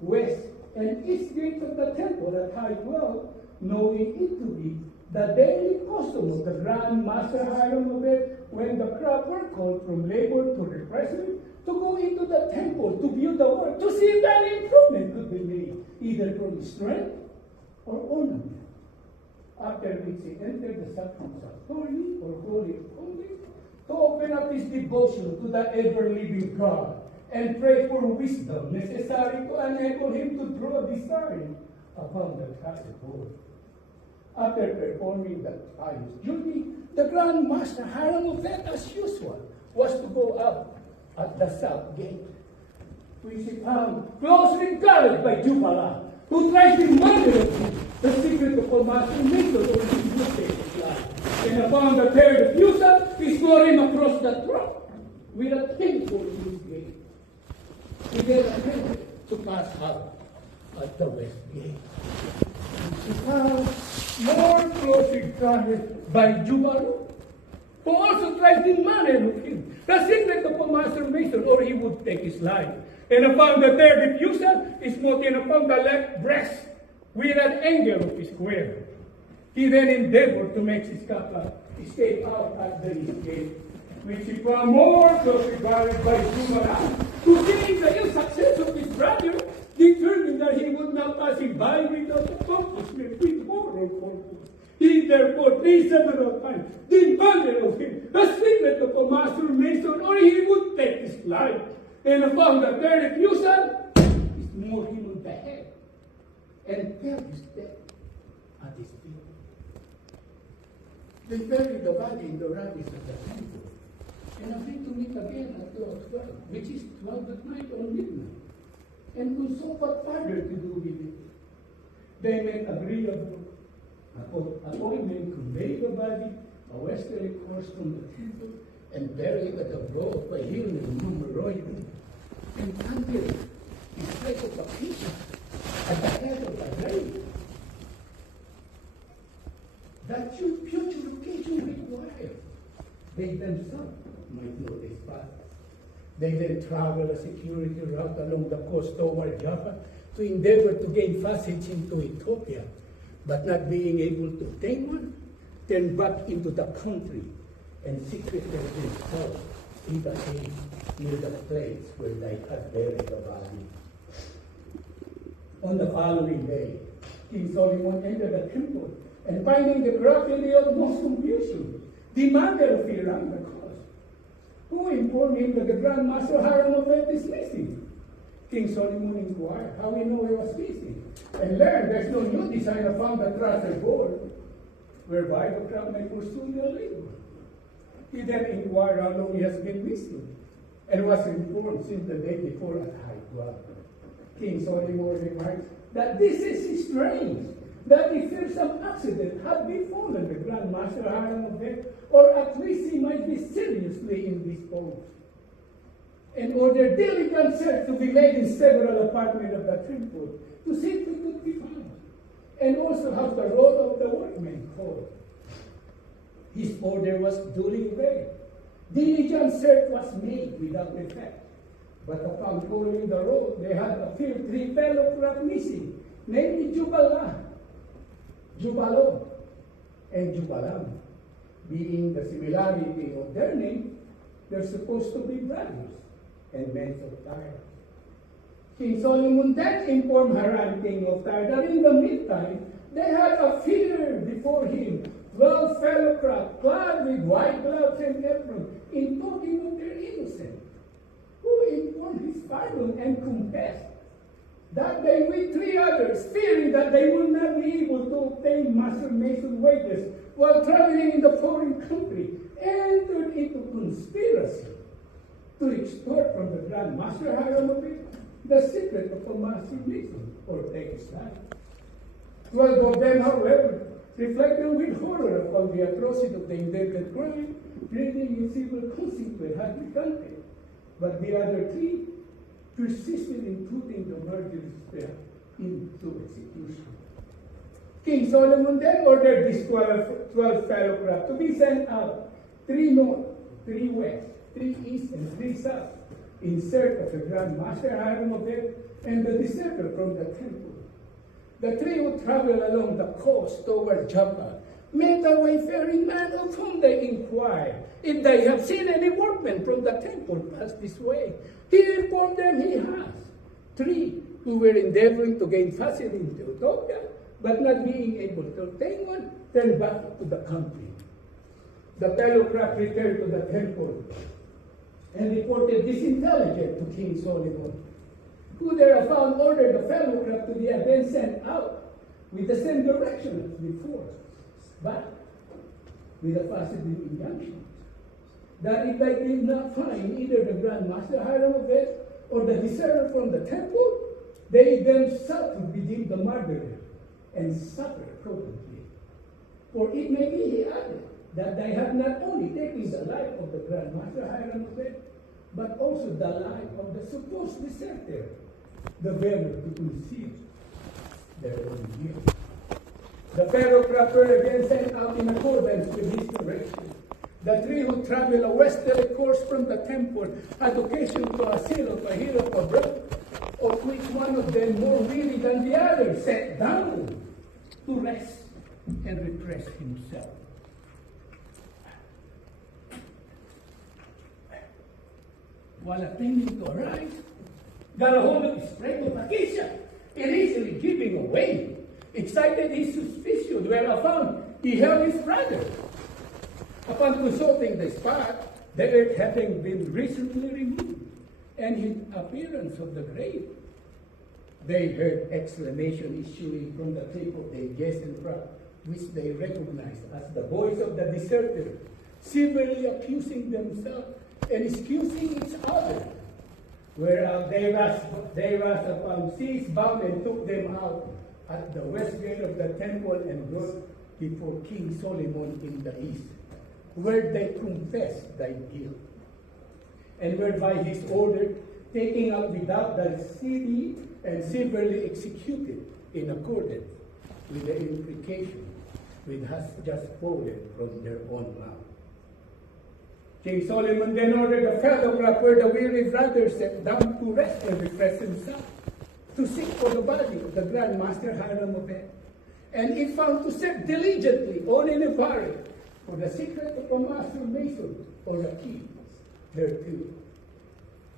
west, and east gates of the temple at high 12, knowing it to be the daily custom of the Grand Master Hiram of it when the crowd were called from labor to refreshment to go into the temple to view the work, to see if any improvement could be made, either from strength or ornament. After which he entered the sanctuary or holy of holies to open up his devotion to the ever-living God and pray for wisdom necessary to enable him to draw design upon the classical. After performing the pious duty, the Grand Master Hiram of that, as usual, was to go up at the south gate, which he found closely guarded by Jubala, who tried to murder him, the secret of a master Mason or his mistake life. And upon the third refusal, he swore him across the throat with a painful in his gate. He then attempted to pass out at the west gate. He found more closely guarded by Jubalo, who also tried to manage with him the secret of a master Mason, or he would take his life. And upon the third refusal, he smote him upon the left breast with an angle of his square. He then endeavored to make his escape out at the east gate, which he found more closely guarded by Jubalo, who, seeing the ill success of his brother, determined that he would not pass him by without accomplishment with moral purpose. He therefore prayed several times, demanded of him a secret of a master Mason, or he would take his life. And upon the third refusal, he smote him on the head and fell his death at his feet. They buried the body in the rabbits of the temple, and agreed to meet again at 12, which is 12 at night or midnight, and consult what further to do with it. They made agreeable appointment, conveyed the body a westerly course from the temple, and buried at the broad by hill in Mummeroy, and planted his place of acacia at the head of the grave. That future occasion required, they themselves might know this path. They then traveled a security route along the coast toward Java to endeavor to gain passage into Ethiopia, but not being able to obtain one, turned back into the country and secreted themselves in the cave near the place where they had buried the body. On the following day, King Solomon entered the temple, and finding the crowd in the utmost confusion, demanded of Hiram the cause, who informed him that the Grand Master Hiram of it is missing. King Solomon inquired how he knew he was missing, and learned there's no new design upon the trusser board, whereby the crowd may pursue their labor. He then inquired how long he has been missing, and was informed since the day before at high 12. King Solomon remarks that this is strange, that if there's some accident had befallen the Grand Master Hiram of it, or at least he might be seriously indisposed. And ordered diligent search to be made in several apartments of the temple to see if it could be found, and also have the roll of the workmen called. His order was duly obeyed. Diligent search was made without effect, but upon following the road, they had appeared 3 fellow craft missing, namely Jubalo, and Jubalam. Being the similarity of their name, they're supposed to be brothers and men of Tyre. King Solomon then informed Hiram, king of Tyre, that in the meantime, they had appeared before him 12 fellow craft, clad with white gloves and aprons, in token of their innocence, who informed his pardon and confessed that they with 3 others, fearing that they would not be able to obtain master mason wages while traveling in the foreign country, entered into conspiracy to extort from the Grand Master Hiram of it the secret of a master mason, or take his life. 12 of them, however, reflecting with horror upon the atrocity of the intended crime, pleading in civil consequence had recanted, but the other 3 persisted in putting the murderous pair into execution. King Solomon then ordered these 12 fellow craft to be sent out, 3 north, 3 west, 3 east, and 3 south, in search of the Grand Master Hiram of it and the deserter from the temple. The 3 who traveled along the coast toward Joppa met a wayfaring man of whom they inquired if they have seen any workmen from the temple pass this way. He informed them he has. 3 who were endeavoring to gain passage into Ethiopia, but not being able to obtain one, turned back to the country. The fellow craft returned to the temple and reported this intelligence to King Solomon, who thereupon ordered the fellow craft to be again sent out with the same direction as before, but with a positive injunction that if they did not find either the Grand Master Hiram of it or the deserter from the temple, they themselves would be deemed the murderer and suffer accordingly. For it may be, he added, that they have not only taken the life of the Grand Master Hiram of it, but also the life of the supposed deserter, the bearer to conceal their own guilt. The fellow craft were again sent out in accordance with his direction. The 3 who traveled a westerly course from the temple had occasion to assail of a hill of a rock, of which one of them, more weary than the other, sat down to rest and refresh himself. While attempting to arise, got a hold of his spray of acacia, and easily giving away, excited his suspicion, whereupon he held his brother. Upon consulting the spot, the earth having been recently removed, and his appearance of the grave, they heard exclamation issuing from the table they guessed in front, which they recognized as the voice of the deserter, severely accusing themselves and excusing each other. Whereas they rushed upon seized, bound, and took them out at the west gate of the temple and brought before King Solomon in the east, where they confessed thy guilt, and were by his order taken up without the city and severely executed in accordance with the imprecation which has just quoted from their own mouth. King Solomon then ordered the fellow craft where the weary brother sat down to rest and refresh himself, to seek for the body of the Grand Master Hiram of it. And he found to search diligently all in a hurry for the secret of a master mason or a key thereto.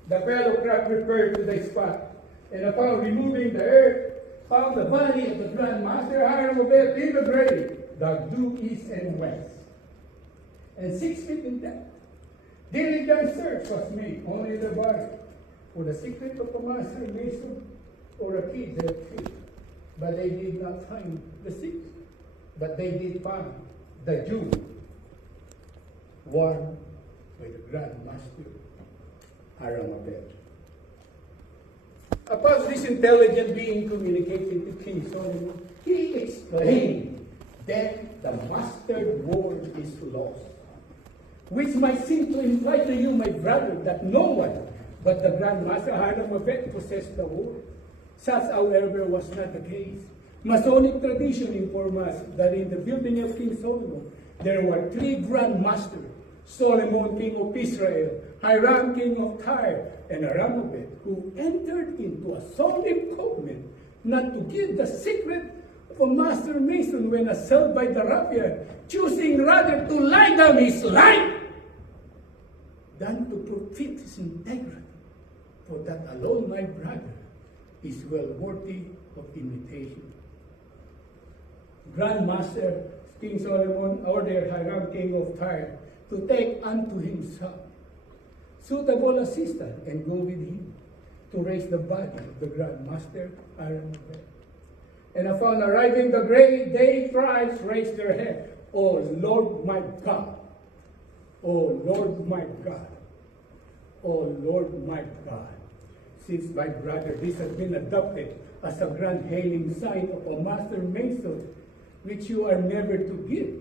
The fellow craft repaired to the spot, and upon removing the earth, found the body of the Grand Master Hiram of it in the grave, dug due east and west, and 6 feet in depth. Diligent search was made only the body for the secret of a master mason or a key thereto, but they did not find the secret. But they did find the jewel worn by the Grand Master Hiram of it. Upon this intelligence being communicated to King Solomon, he exclaimed, "Then the mastered word is lost." Which might seem to imply to you, my brother, that no one but the Grand Master Hiram of it possessed the word. Such, however, was not the case. Masonic tradition informs us that in the building of King Solomon, there were 3 Grand Masters: Solomon, king of Israel, Hiram, king of Tyre, and Aram of it, who entered into a solemn covenant not to give the secret of a master mason when assailed by the ruffian, choosing rather to lie down his life than to forfeit his integrity. For that alone, my brother, is well worthy of imitation. Grand Master King Solomon ordered Hiram, king of Tyre, to take unto himself suitable assistant and go with him to raise the body of the Grand Master Hiram of it. And upon arriving the grave, they thrice raised their head. "O Lord my God! O Lord my God! O Lord my God!" Since, my brother, this has been adopted as a grand hailing sign of a master mason, which you are never to give,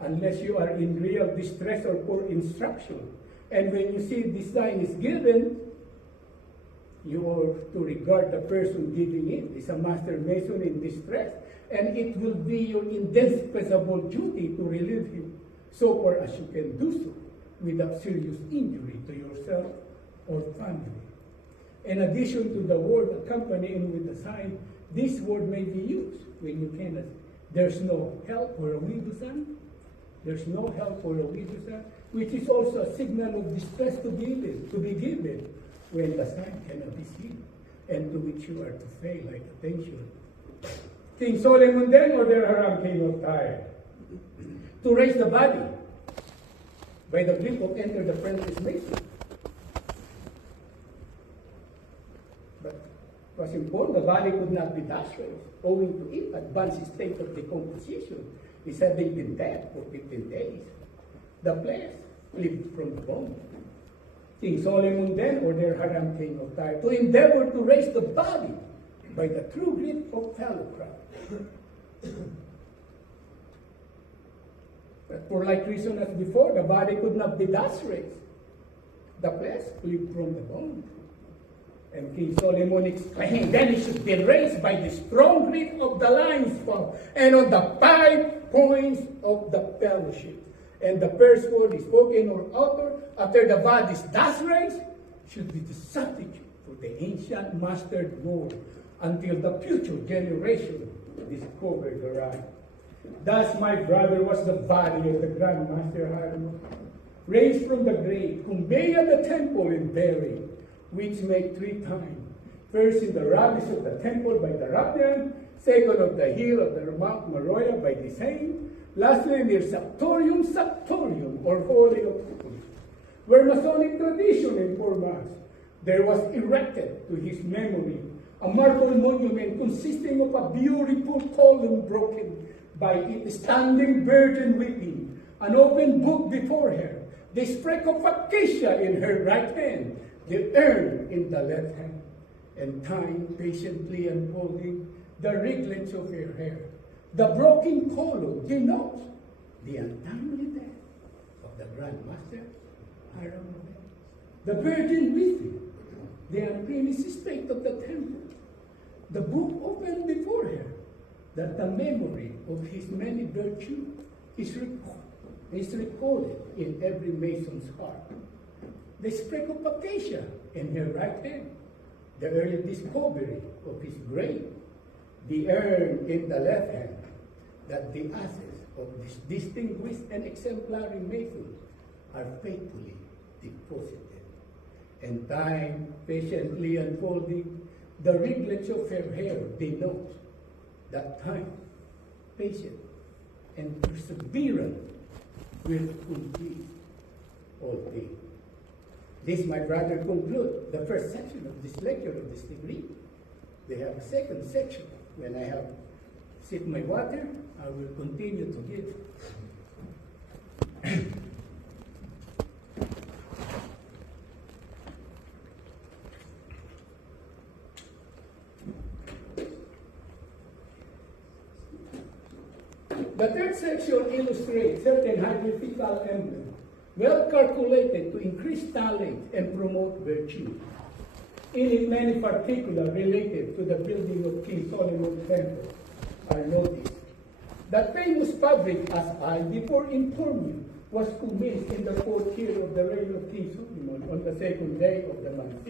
unless you are in real distress or for instruction. And when you see this sign is given, you are to regard the person giving it as a master mason in distress, and it will be your indispensable duty to relieve him so far as you can do so without serious injury to yourself or family. In addition to the word accompanying with the sign, this word may be used when you cannot. There's no help for a widow's son. There's no help for a widow's son, which is also a signal of distress to be given when the sign cannot be seen, and to which you are to pay like attention. King Solomon then ordered Hiram, king of Tyre, to raise the body by the grip of enter the apprentice mason. But it was informed the body could not be thus raised, owing to its advanced state of decomposition. It having been dead for 15 days. The flesh flipped from the bone. King Solomon then ordered Hiram, king of Tyre, to endeavor to raise the body by the true grip of fellowcraft. But for like reason as before, the body could not be thus raised. The flesh flipped from the bone. And King Solomon exclaimed, then it should be raised by the strong grip of the lion's paw and on the 5 points of the fellowship. And the first word is spoken or uttered after the body is thus raised should be the substitute for the ancient mastered word until the future generation discover the right. Thus, my brother, was the body of the Grand Master Hiram, raised from the grave, conveyed to the temple and buried, which made 3 times. First in the rabbis of the temple by the Raphael, second of the hill of the Mount Moriah by the same, lastly in their Saptorium, or Holy of Holies, where Masonic tradition informs us, there was erected to his memory a marble monument consisting of a beautiful column broken by its standing virgin weeping, an open book before her, the sprig of acacia in her right hand, the urn in the left hand, and time patiently unfolding the ringlets of her hair. The broken column denotes the untimely death of the Grand Master Hiram. The virgin weeping, the unfinished state of the temple. The book opened before her, that the memory of his many virtues is recorded in every Mason's heart. The sprig of acacia in her right hand, the early discovery of his grave, the urn in the left hand, that the ashes of this distinguished and exemplary Masons are faithfully deposited. And time patiently unfolding the ringlets of her hair denotes that time, patience, and perseverance will complete all things. This, my brother, concludes the first section of this lecture of this degree. They have a second section. When I have sipped my water, I will continue to give. The third section illustrates certain hierarchical emblems, well calculated to increase talent and promote virtue. In it, many particulars related to the building of King Solomon's temple are noticed. The famous fabric, as I before informed you, was commenced in the 4th year of the reign of King Solomon on the 2nd day of the month.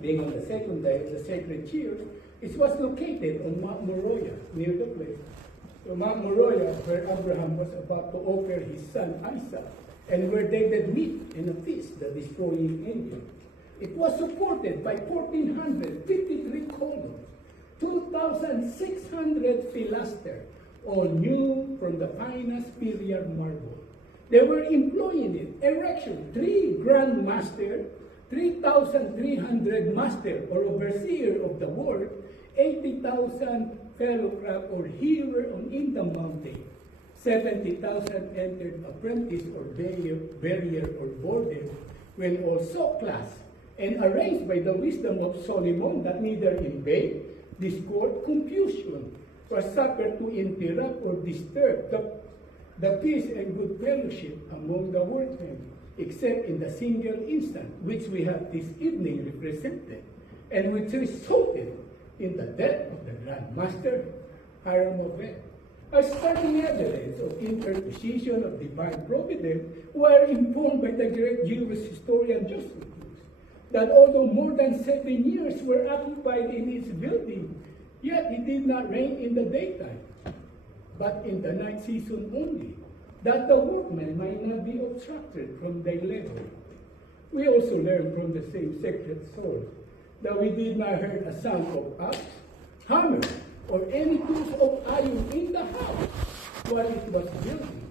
Being on the 2nd day of the sacred year, it was located on Mount Moriah, near the place. So Mount Moriah, where Abraham was about to offer his son Isaac, and where they did meet in a feast, the destroying angel. It was supported by 1,453 columns, 2,600 pilasters, all new from the finest Syrian marble. They were employing it, erection, 3 grand masters, 3,300 master or overseer of the work, 80,000 fellowcraft or hearer in the mountain, 70,000 entered apprentice or barrier or border, when also classed and arranged by the wisdom of Solomon that neither invade, discord, confusion, or suffer to interrupt or disturb the peace and good fellowship among the workmen, except in the single instant which we have this evening represented, and which resulted in the death of the Grand Master Hiram of it. A starting evidence of interposition of divine providence were informed by the great Jewish historian Josephus, that although more than 7 years were occupied in its building, yet it did not rain in the daytime, but in the night season only, that the workmen might not be obstructed from their labor. We also learn from the same sacred source that we did not hear a sound of axe, hammer, or any tools of iron in the house while it was building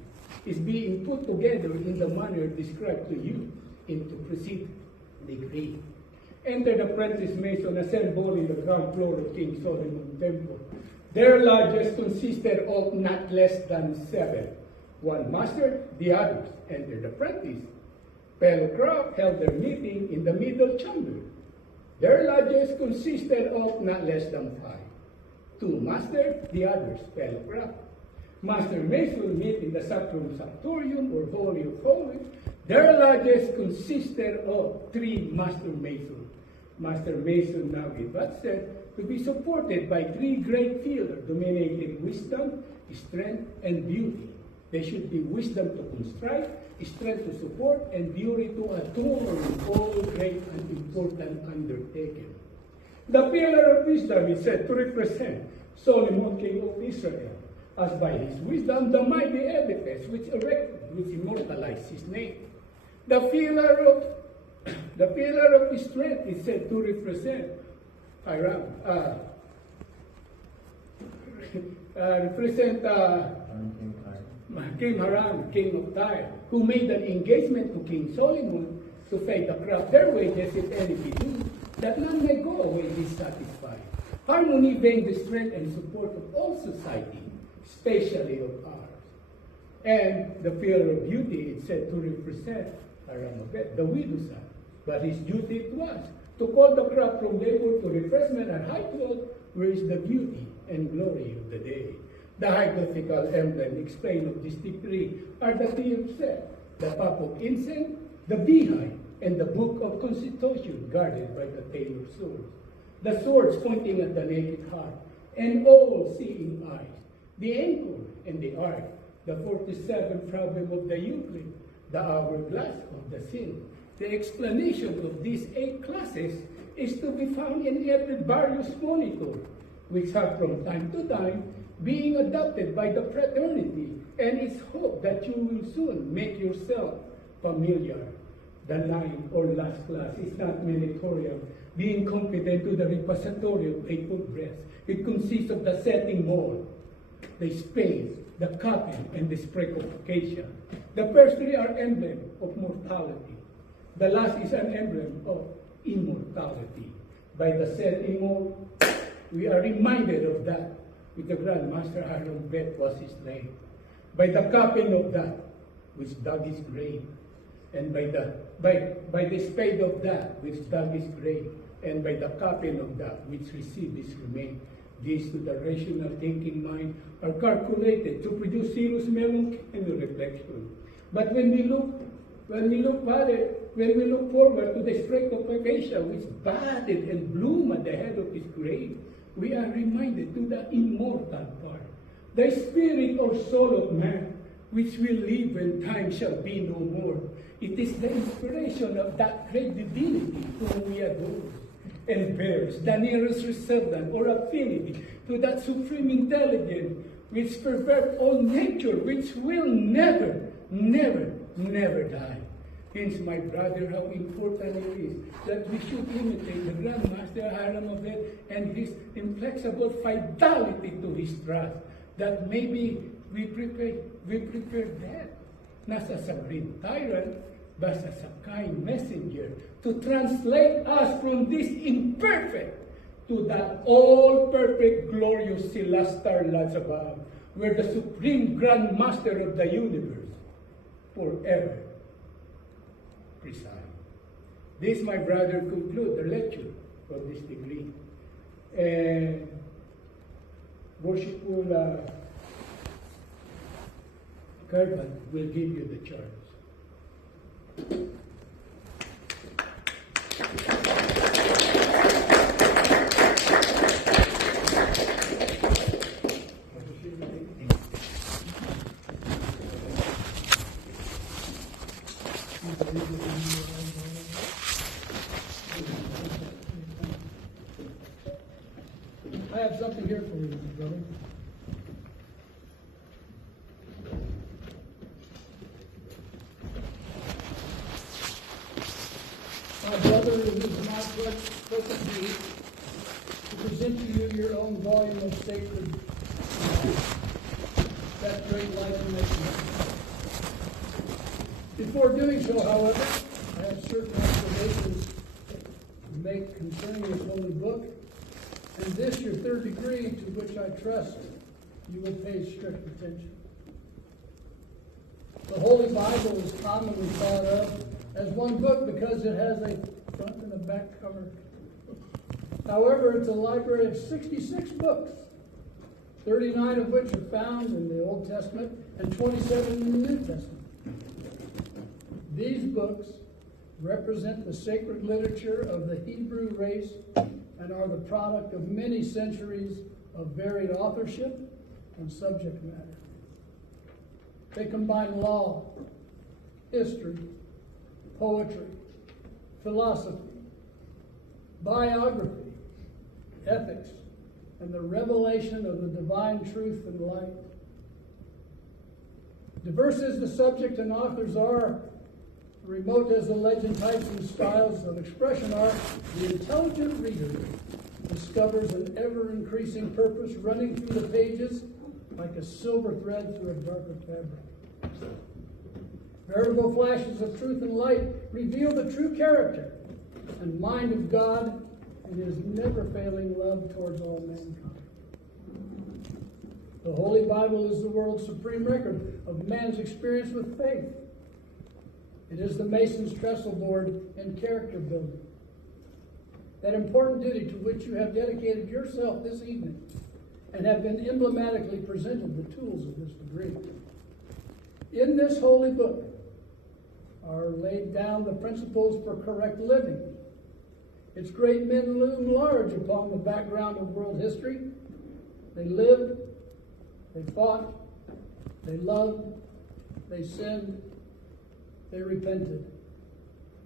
is being put together in the manner described to you in the preceding degree. Enter the apprentice mason assembled in the ground floor of King Solomon's temple. Their lodges consisted of not less than 7. One master, the others entered the apprentice. Fellow craft held their meeting in the middle chamber. Their lodges consisted of not less than 5. 2 master, the others fellow craft. Master mason meet in the sacrum sanctorium or holy of holies. Their lodges consisted of 3 master masons. Master mason now with that said to be supported by 3 great pillars dominating wisdom, strength, and beauty. They should be wisdom to construct, strength to support, and beauty to adorn all great and important undertaking. The pillar of wisdom is said to represent Solomon, king of Israel, as by his wisdom the mighty edifice which erected, which immortalized his name. The pillar of strength is said to represent King Hiram, king of Tyre, who made an engagement to King Solomon to pay the crowd their wages if any be due, that none may go away dissatisfied. Harmony being the strength and support of all society, especially of ours. And the pillar of beauty is said to represent Hiram, the widow's son. But his duty it was to call the crowd from labor to refreshment and high clothes, where is the beauty and glory of the day. The hieroglyphical emblem explained of this decree are the three set, the cup of incense, the beehive, and the book of constitution guarded by the tailor's sword. The swords pointing at the naked heart, and all-seeing eyes, the anchor and the ark, the 47th problem of the Euclid, the hourglass of the sin. The explanation of these 8 classes is to be found in every various monitor, which have from time to time being adopted by the fraternity, and it's hoped that you will soon make yourself familiar. The 9th or last class is not meritorial, being competent to the repository of 8 breaths. It consists of the setting mold, the space, the coffin, and the sprig of acacia. The first 3 are emblem of mortality. The last is an emblem of immortality. By the setting mold, we are reminded of that, with the Grand Master Hiram Bet was his name. By the coffin of that, which dug his grave, and by the spade of that, which dug his grave, and by the coffin of that, which received his remains. These to the rational thinking mind are calculated to produce serious melancholy and reflection. But when we look forward to the sprig of acacia, which budded and bloomed at the head of his grave, we are reminded to the immortal part, the spirit or soul of man, which will live when time shall be no more. It is the inspiration of that great divinity whom we adore, and bears the nearest resemblance or affinity to that supreme intelligence which perverts all nature, which will never, never, never die. Hence, my brother, how important it is that we should imitate the Grand Master Hiram of it and his inflexible fidelity to his trust, that maybe we prepare death, not as a great tyrant, but as a kind messenger to translate us from this imperfect to that all-perfect, glorious celestial lands above, where the supreme Grand Master of the universe forever preside. This, my brother, conclude the lecture of this degree. And worshipful Kerban will give you the charge. I have something here for you, brother. My brother, it is my pleasant duty to present to you your own volume of sacred that great life and mission. Before doing so, however, I have certain observations to make concerning this holy book, and this your third degree, to which I trust you will pay strict attention. The Holy Bible is commonly thought of as one book because it has a front and a back cover. However, it's a library of 66 books, 39 of which are found in the Old Testament and 27 in the New Testament. These books represent the sacred literature of the Hebrew race and are the product of many centuries of varied authorship and subject matter. They combine law, history, poetry, philosophy, biography, ethics, and the revelation of the divine truth and light. Diverse as the subject and authors are, remote as the legend types and styles of expression are, the intelligent reader discovers an ever-increasing purpose running through the pages like a silver thread through a darker fabric. Veritable flashes of truth and light reveal the true character and mind of God and his never-failing love towards all mankind. The Holy Bible is the world's supreme record of man's experience with faith. It is the Mason's trestle board in character building. That important duty to which you have dedicated yourself this evening and have been emblematically presented the tools of this degree. In this holy book are laid down the principles for correct living. Its great men loom large upon the background of world history. They lived, they fought, they loved, they sinned, they repented.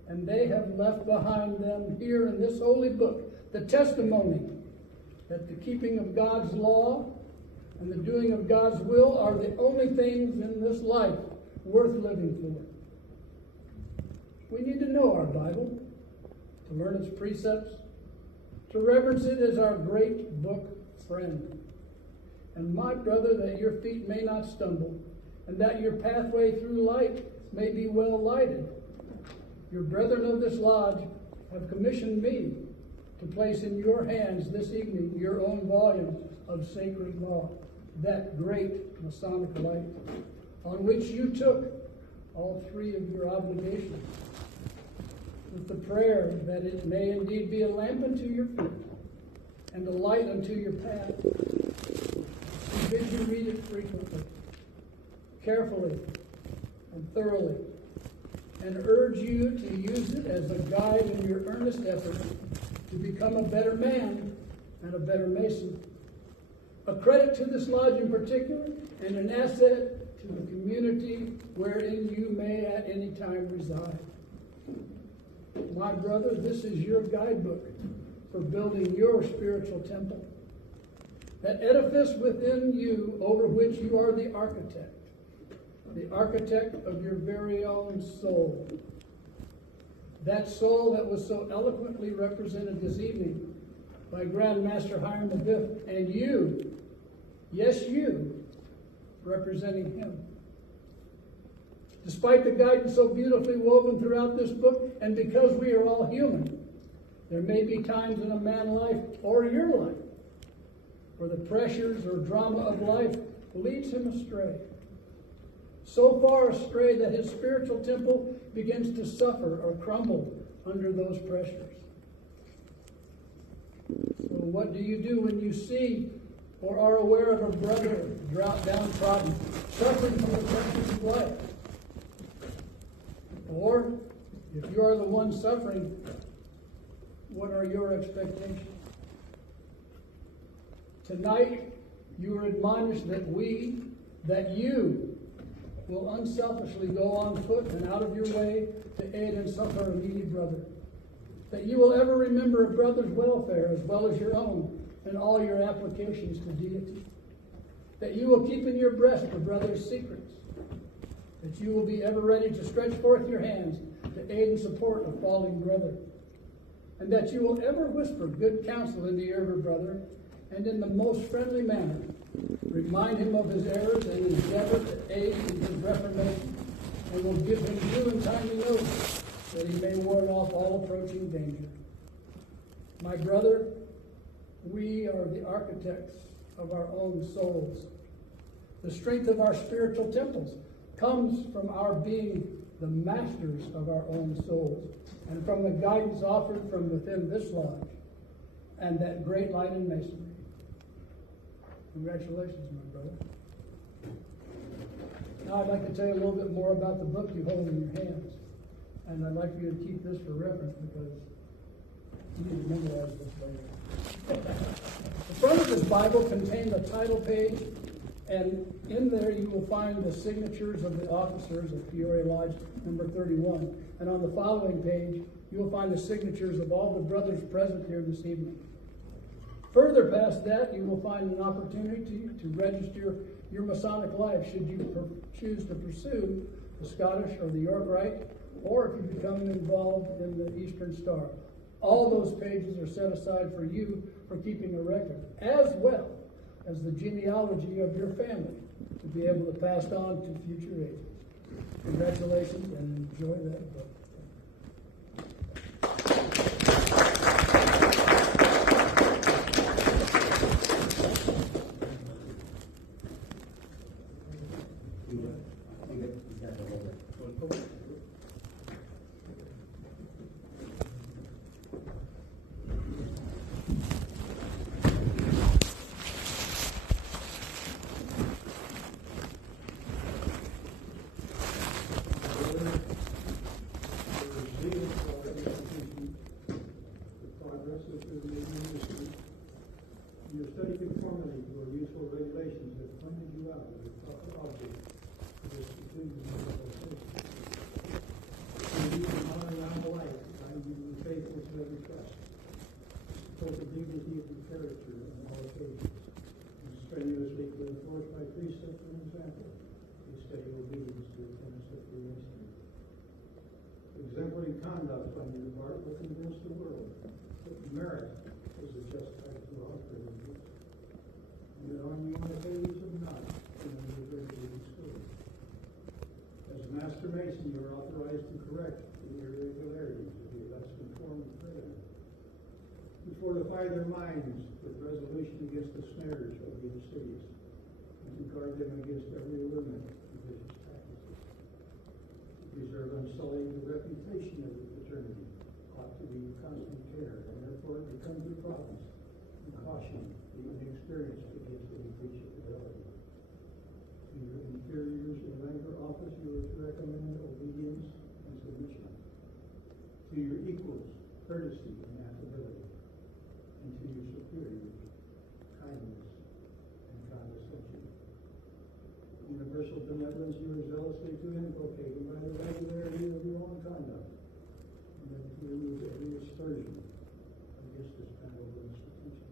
And they have left behind them here in this holy book the testimony that the keeping of God's law and the doing of God's will are the only things in this life worth living for. We need to know our Bible, to learn its precepts, to reverence it as our great book friend. And my brother, that your feet may not stumble, and that your pathway through light may be well lighted. Your brethren of this lodge have commissioned me to place in your hands this evening your own volume of sacred law, that great Masonic light, on which you took all three of your obligations, with the prayer that it may indeed be a lamp unto your feet and a light unto your path. We bid you read it frequently, carefully, and thoroughly, and urge you to use it as a guide in your earnest effort to become a better man and a better Mason. A credit to this lodge in particular, and an asset to the community wherein you may at any time reside. My brother, this is your guidebook for building your spiritual temple. That edifice within you over which you are the architect of your very own soul. That soul that was so eloquently represented this evening by Grand Master Hiram V, and you, yes you, representing him. Despite the guidance so beautifully woven throughout this book, and because we are all human, there may be times in a man's life, or your life, where the pressures or drama of life leads him astray. So far astray that his spiritual temple begins to suffer or crumble under those pressures. So what do you do when you see or are aware of a brother downtrodden, suffering from the pressures of life? Or, if you are the one suffering, what are your expectations? Tonight, you are admonished that you will unselfishly go on foot and out of your way to aid and succor a needy brother. That you will ever remember a brother's welfare as well as your own in all your applications to deity. That you will keep in your breast a brother's secrets. That you will be ever ready to stretch forth your hands to aid and support a falling brother. And that you will ever whisper good counsel in the ear of a brother, and in the most friendly manner remind him of his errors and endeavor to aid in his reformation, and will give him due and timely notice that he may ward off all approaching danger. My brother, we are the architects of our own souls. The strength of our spiritual temples comes from our being the masters of our own souls, and from the guidance offered from within this lodge and that great light in masonry. Congratulations, my brother. Now I'd like to tell you a little bit more about the book you hold in your hands. And I'd like you to keep this for reference because you need to memorize this later. The front of this Bible contains a title page, and in there you will find the signatures of the officers of Peoria Lodge number 31. And on the following page, you will find the signatures of all the brothers present here this evening. Further past that, you will find an opportunity to register your Masonic life should you choose to pursue the Scottish or the York Rite, or if you become involved in the Eastern Star. All those pages are set aside for you for keeping a record, as well as the genealogy of your family to be able to pass on to future ages. Congratulations and enjoy that book. Your study conformity or useful regulations have pointed you out as a proper object for this conclusion of the conversation. You can honor around the life, find you to be faithful to every trust. Support the dignity of your character on all occasions, and strenuously to enforce by precept and example a steady obedience to the tenets of Freemasonry. Exemplary conduct on your part will convince the world that merit is a just right to offer. And on you on occasion not, and you are greatly discouraged. As a Master Mason, you are authorized to correct the irregularities of the less conformed brethren, to fortify their minds with resolution against the snares of the insidious, and to guard them against every allurement of vicious practices. To preserve unsullied the reputation of the fraternity ought to be your constant care, and therefore it becomes your province to caution the inexperienced against any breach of fidelity. To your inferiors in rank or office, you are to recommend obedience and submission. To your equals, courtesy and affability. And to your superiors, kindness and condescension. Universal benevolence you are zealously to inculcate by the regularity of your own conduct, and then to remove every aspersion against this venerable institution.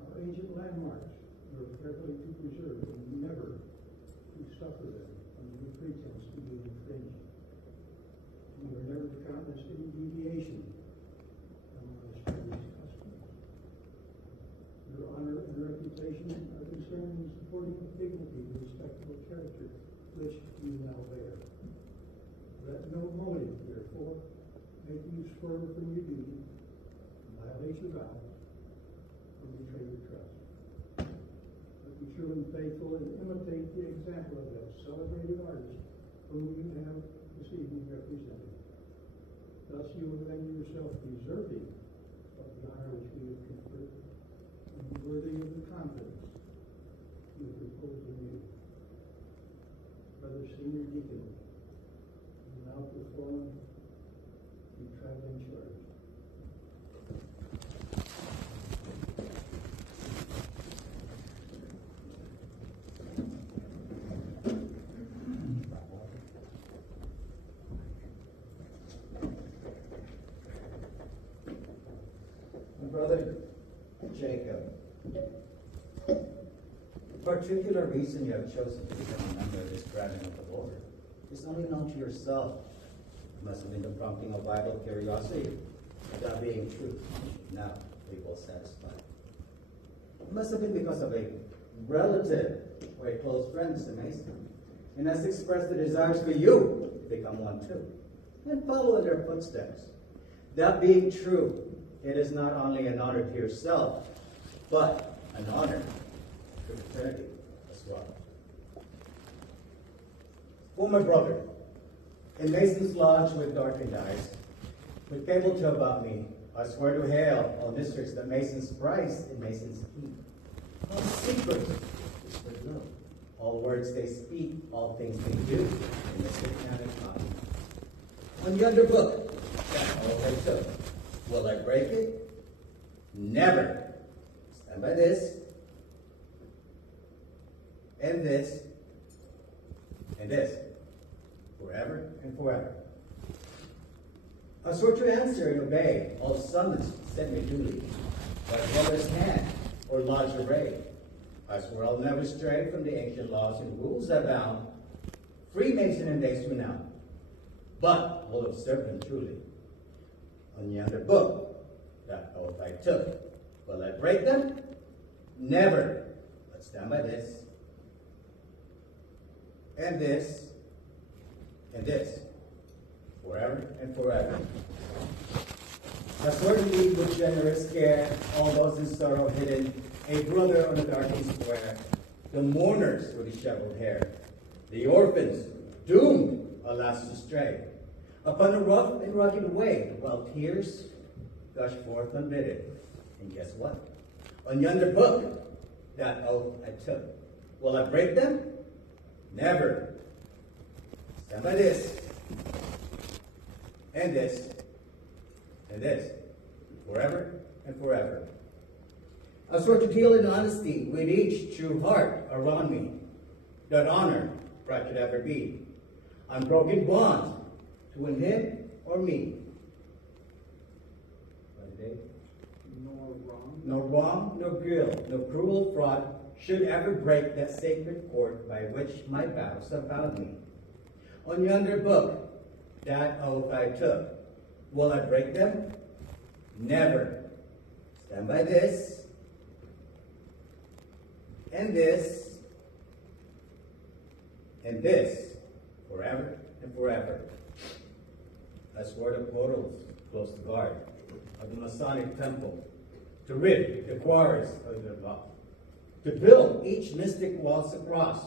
Our ancient landmarks you are carefully to preserve and never to suffer them under the pretense to be infringed. You are never to countenance any deviation from our established customs. Your honor and reputation are concerned in supporting the dignity and respectable character which you now bear. Let no motive, therefore, make you swerve from your duty, violate your vows, or betray your trust. But be true and faithful and imitate the example of that celebrated artist whom you have this evening represented. Thus you will render yourself deserving of the honor which we have conferred, and be worthy of the confidence we have reposed in you. Brother Senior Deacon, you now perform the traveling charge. Jacob, the particular reason you have chosen to become a member of this brethren of the Lord is only known to yourself. It must have been the prompting of vital curiosity, without being truth. Now, we will satisfy. It must have been because of a relative or a close friend, Mr. Mason, and has expressed the desires for you to become one too, and follow in their footsteps. That being true, it is not only an honor to yourself, but an honor to fraternity as well. Oh, my brother, in Mason's lodge with darkened eyes, with fable to about me, I swear to hail all districts that Mason's price and Mason's keep. All secrets whispered low. All words they speak, all things they do, in the satanic copy. On yonder book, that all they took. Will I break it? Never. Stand by this, and this, and this, forever and forever. I swear to answer and obey all summons sent me duly, by brother's hand or lodge array. I swear I'll never stray from the ancient laws and rules that bound Freemason and days renowned, but will observe them truly. On yonder book, that oath I took. Will I break them? Never. But stand by this, and this, and this, forever and forever. I swear to lead with generous care all those in sorrow hidden, a brother on the darkened square, the mourners with disheveled hair, the orphans doomed, alas, to stray, upon a rough and rugged way, while tears gush forth unbidden. And guess what? On yonder book, that oath I took. Will I break them? Never. Stand by this, and this, and this, forever and forever. I swear to deal in honesty with each true heart around me, that honor right could ever be. Unbroken bond to win him or me. No wrong, no guilt, no cruel fraud should ever break that sacred cord by which my vows have bound me. On yonder book, that oath I took. Will I break them? Never. Stand by this, and this, and this, forever and forever. I swore the portals close to guard of the Masonic temple, to rid the quarries of their love, to build each mystic waltz across,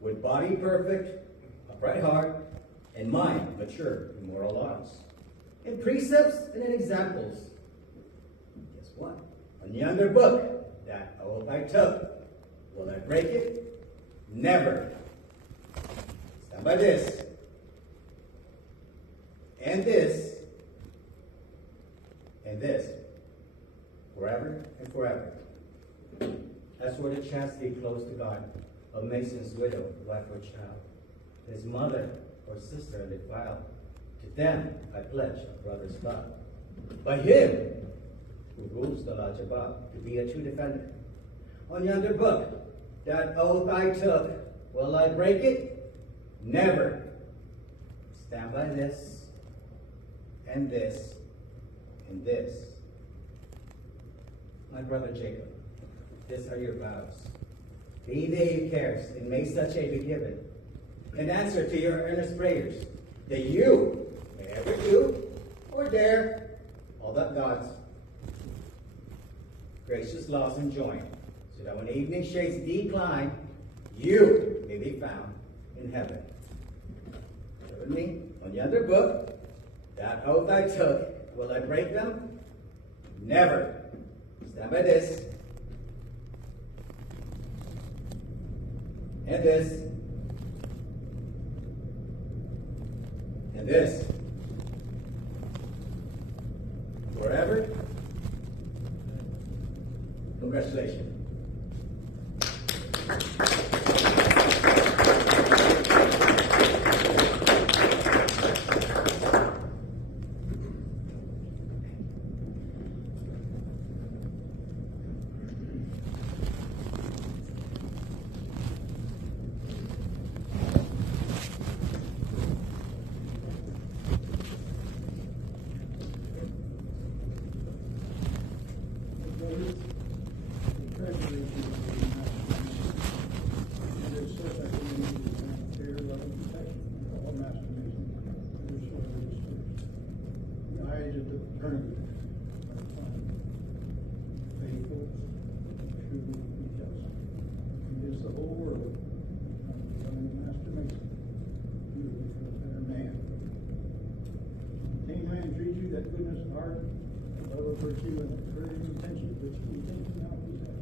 with body perfect, a bright heart, and mind mature in moral laws, in precepts and in examples. Guess what? On yonder book, that oath I took. Will I break it? Never. Stand by this, and this, and this, forever and forever. That's where the chastity close to God of Mason's widow, wife or child, his mother or sister defiled. To them I pledge a brother's love. By him who rules the lodge above, to be a true defender. On yonder book, that oath I took. Will I break it? Never. Stand by this, and this, and this. My brother Jacob, these are your vows. Be they you cares, and may such aid be given, in answer to your earnest prayers, that you may ever do or dare all that God's gracious laws enjoin, so that when evening shades decline, you may be found in heaven. With me, on yonder book, that oath I took. Will I break them? Never. Stand by this, and this, and this, forever. Congratulations. alternative are fine. Faithful, true, and just. And is the whole world becoming a master mason. You will become a better man. King man treats you that goodness of heart, love of virtue, and the courage of intention which he thinks you now possess,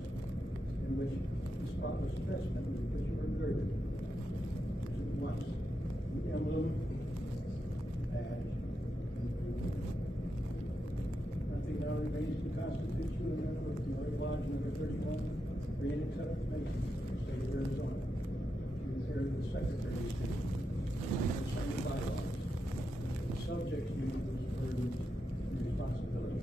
in which the spotless vestment with which you are girded is at once the emblem, badge, and reward. Nothing now remains to constitute you a member of Mary Lodge number 31, free and accepted Mason, state of Arizona. You inherit the Secretary's state, the same bylaws, and subject you to this burden and responsibility.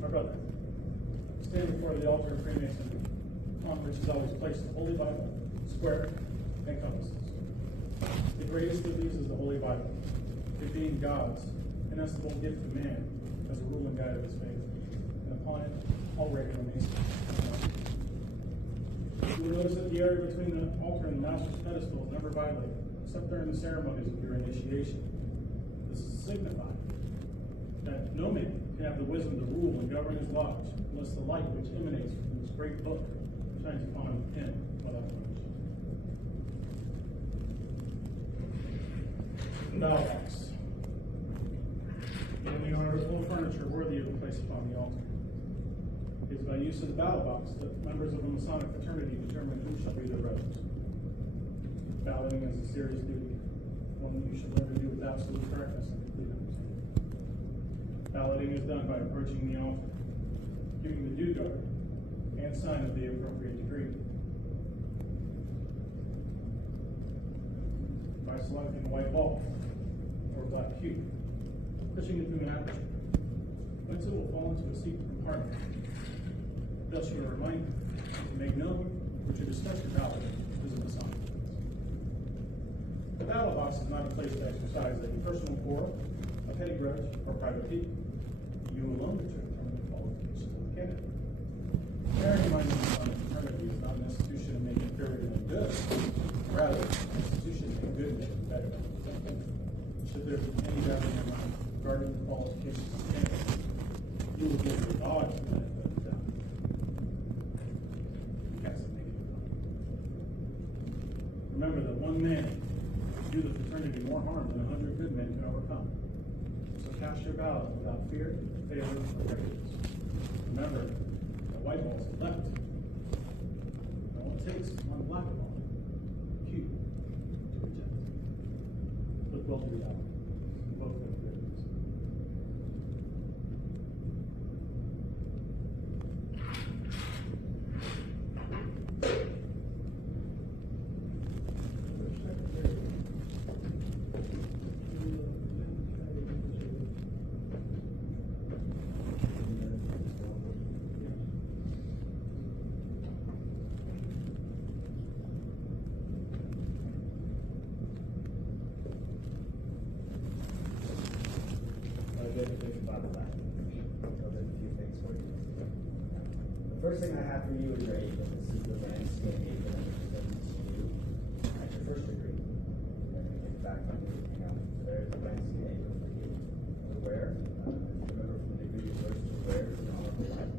My brother, stand before the altar of Freemason, on which is always placed the Holy Bible, square, and compasses. The greatest of these is the Holy Bible, it being God's inestimable gift to man as a rule and guide of his faith, and upon it all regular Masons. You will notice that the area between the altar and the master's pedestal is never violated, except during the ceremonies of your initiation. This is signified that no man can have the wisdom to rule and govern his lodge unless the light which emanates from this great book shines upon him without blemish. Ballots. In the article of furniture worthy of the place upon the altar. It is by use of the ballot box that members of a Masonic fraternity determine who shall be their brothers. Balloting is a serious duty, one that you should learn to do with absolute correctness and complete understanding. Balloting is done by approaching the altar, giving the due guard, and sign of the appropriate degree. By selecting a white ball or black cube, pushing it through an aperture, whence it will fall into a secret compartment. Thus you are reminded to make known or to discuss your ballot as a Masonic. The ballot box is not a place to exercise a personal quarrel, a petty grudge, or private pique. You alone determine the qualifications of the candidate. Bearing in mind that the Masonic fraternity is not an institution to make inferior than good, rather, an institution to make good make better. Should there be any doubt in your mind regarding the qualifications of the candidate, you will give your odds to that doubt. You can't say make it. Remember that one man can do the fraternity more harm than 100 good men can overcome. So cast your ballot without fear, favor, or prejudice. Remember that white balls are left. All it takes is one black ball, Q, to reject. Look both of your ballot. Both have good reasons. first thing I have for you is your apron. This is the landscape apron that was presented to you at your first degree. Then we get back on you. Hang on. So there's the landscape apron for you to wear. Remember from the degree you first to wear is an honorable life.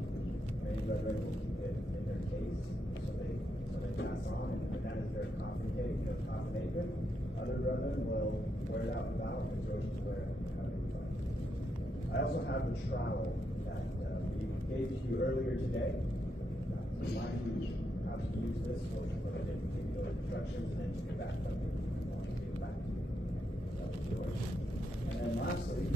Many brethren will keep it in their case so they pass on, and that is their coffin apron. Other brethren will wear it out without, but yours to wear it. I also have the trowel that we gave to you earlier today. Remind you how to use this, so I didn't give you those instructions, and then you can back up if you want to give it back to you. That was yours. And then lastly,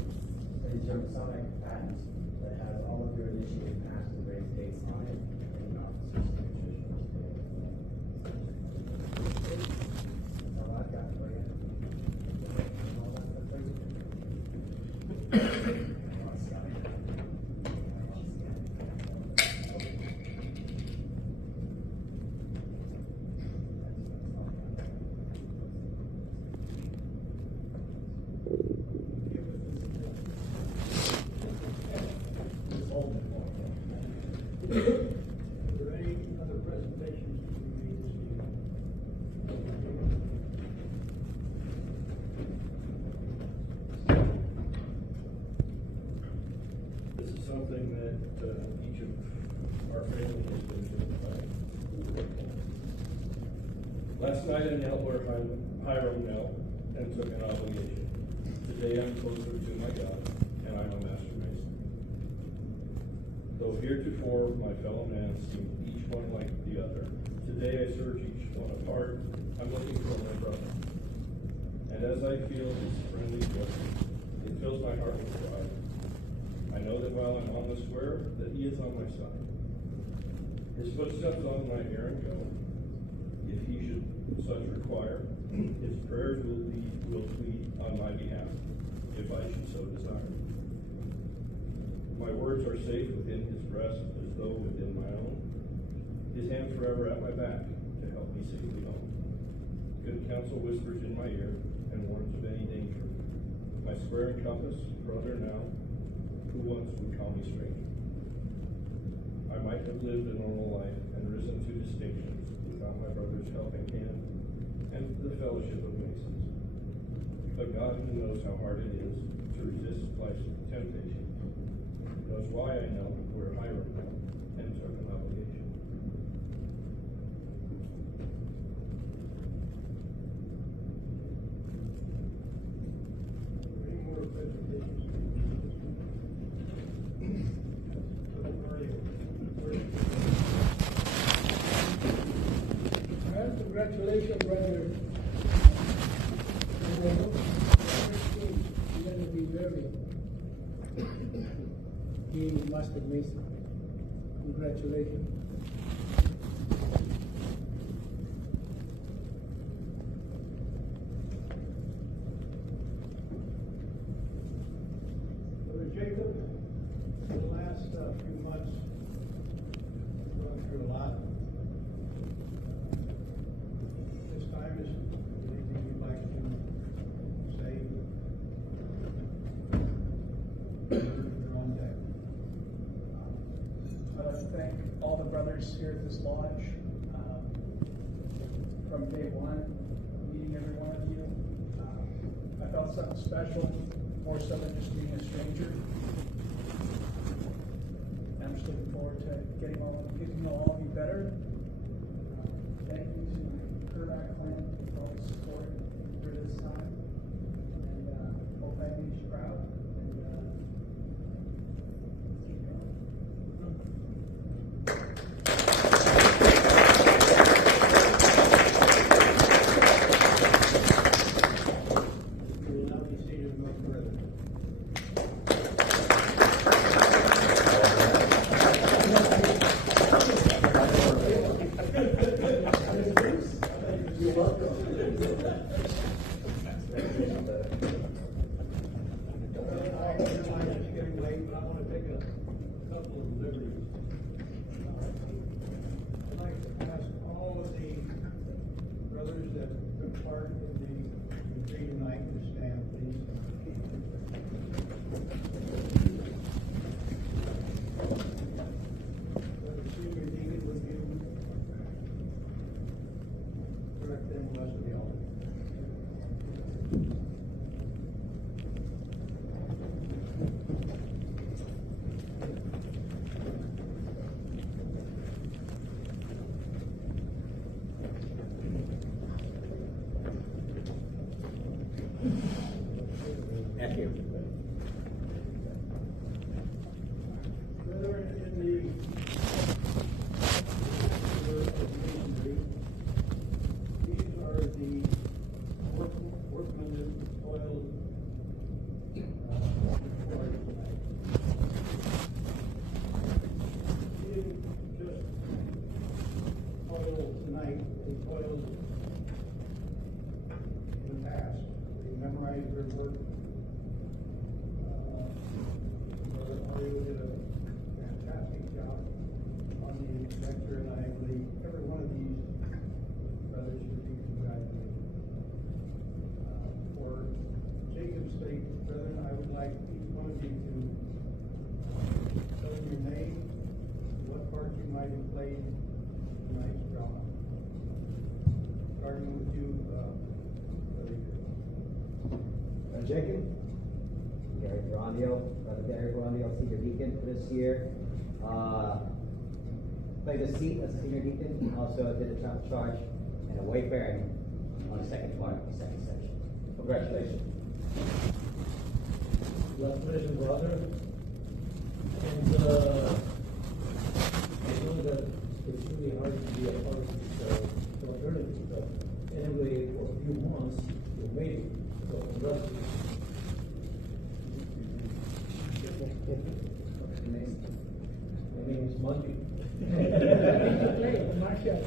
is your Masonic patent that has all of your initiated past and grade dates on it, and your officers and traditionals. That's all I've got for you. All that for you. Are there any other presentations to be made this evening? This is something that each of our families has been doing. Last night I knelt where Hiram knelt and took an obligation. Today I'm closer to my God, and I'm a master mason. Though heretofore my fellow man seemed each one like the other, today I search each one apart. I'm looking for my brother. And as I feel his friendly grip, it fills my heart with pride. I know that while I'm on the square, that he is on my side. His footsteps on my errand go. If he should such require, his prayers will plead on my behalf, if I should so desire. My words are safe within his breast, as though within my own. His hand forever at my back, to help me safely home. Good counsel whispers in my ear, and warns of any danger. My square and compass, brother now, who once would call me stranger. I might have lived a normal life and risen to distinctions without my brother's helping hand and the fellowship of Masons. But God, who knows how hard it is to resist life's temptation, knows why I knelt where Hiram knelt and took an obligation. Any more presentations? Well, congratulations, brother. You're going to be very being Master Mason. Congratulations. Brother Jacob, the last few months, we've gone through a lot. This time, is there anything you'd like to say? You're on deck. I'd like to thank all the brothers here at this lodge. From day one, meeting every one of you, I felt something special, more so than just being a stranger. And I'm just looking forward to getting to know all of you better. Thank you to my Kerback clan for all the support through this time. And hope I made you proud. And keep going. You will now be seated, my brother. You're welcome. played tonight's drama. Starting with you, Brother Jacob? Gary Grandio, Brother Gary Grandio, senior deacon for this year. Played the seat as a senior deacon, also did a chapel charge and a wayfaring on the second part of the second section. Congratulations. Congratulations, brother. And I know that it's really hard to be a part of this fraternity, but anyway, for a few months, you made it. So congratulations. My name is Monty. Marshall.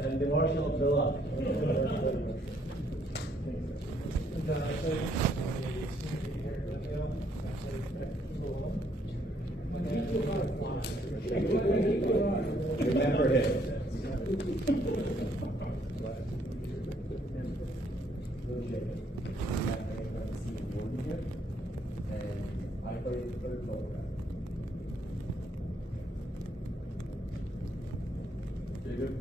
And the Marshal of the Lot. Remember him. And I played the third photograph. Jacob,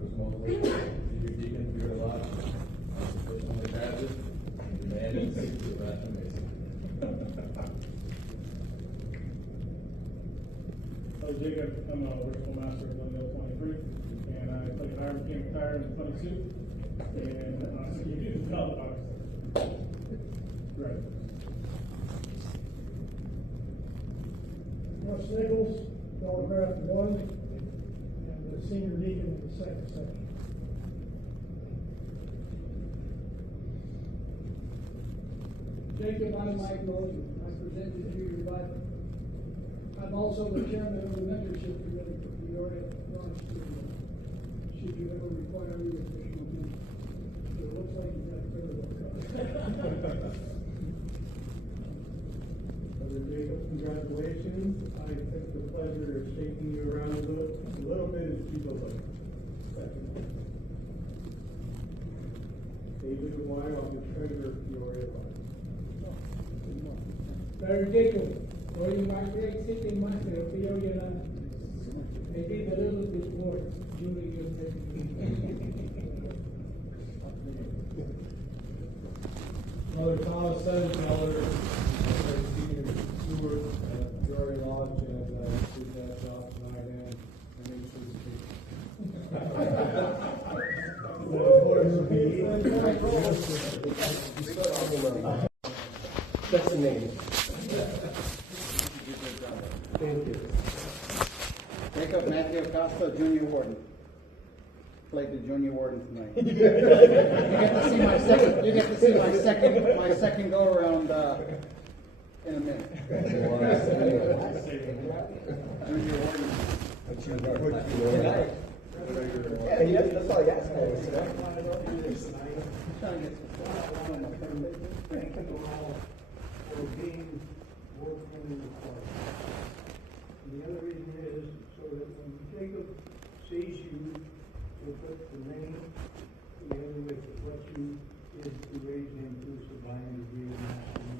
was mostly senior deacon for your lot. I was officially Baptist, and demanded the secret of Master Mason. Jacob, I'm a worshipful master of Glendale 23, and I played Hiram King Tire in 22, and you do the color box. Right. Russ Nichols, photograph 1, and the senior deacon in the second section. Jacob, I'm Mike Logan. I presented to you your Bible. I'm also the chairman of the membership committee for Peoria Launch Studio. Should you ever require any additional members? So it looks like you've got a third of Brother Jacob, congratulations. I took the pleasure of shaking you around a little bit as people look. David Dwyer, I'm the treasurer of Peoria Launch. Brother Jacob, or you are great sitting master of Peoria Land. I did a little bit more during your Brother Thomas Senecaler, senior steward at Peoria Lodge, and did that job tonight, and I made sure to speak. That's the name. Thank you. Jacob Matthew Acosta, Junior Warden. Played the Junior Warden tonight. You get to see my second. You get to see my second go around in a minute. Junior Warden. Yeah, that's all I asked for. For being working in the park. And the other reason is so that when Jacob sees you, he'll put the name together with what you did to raise him to a sublime degree of mastery.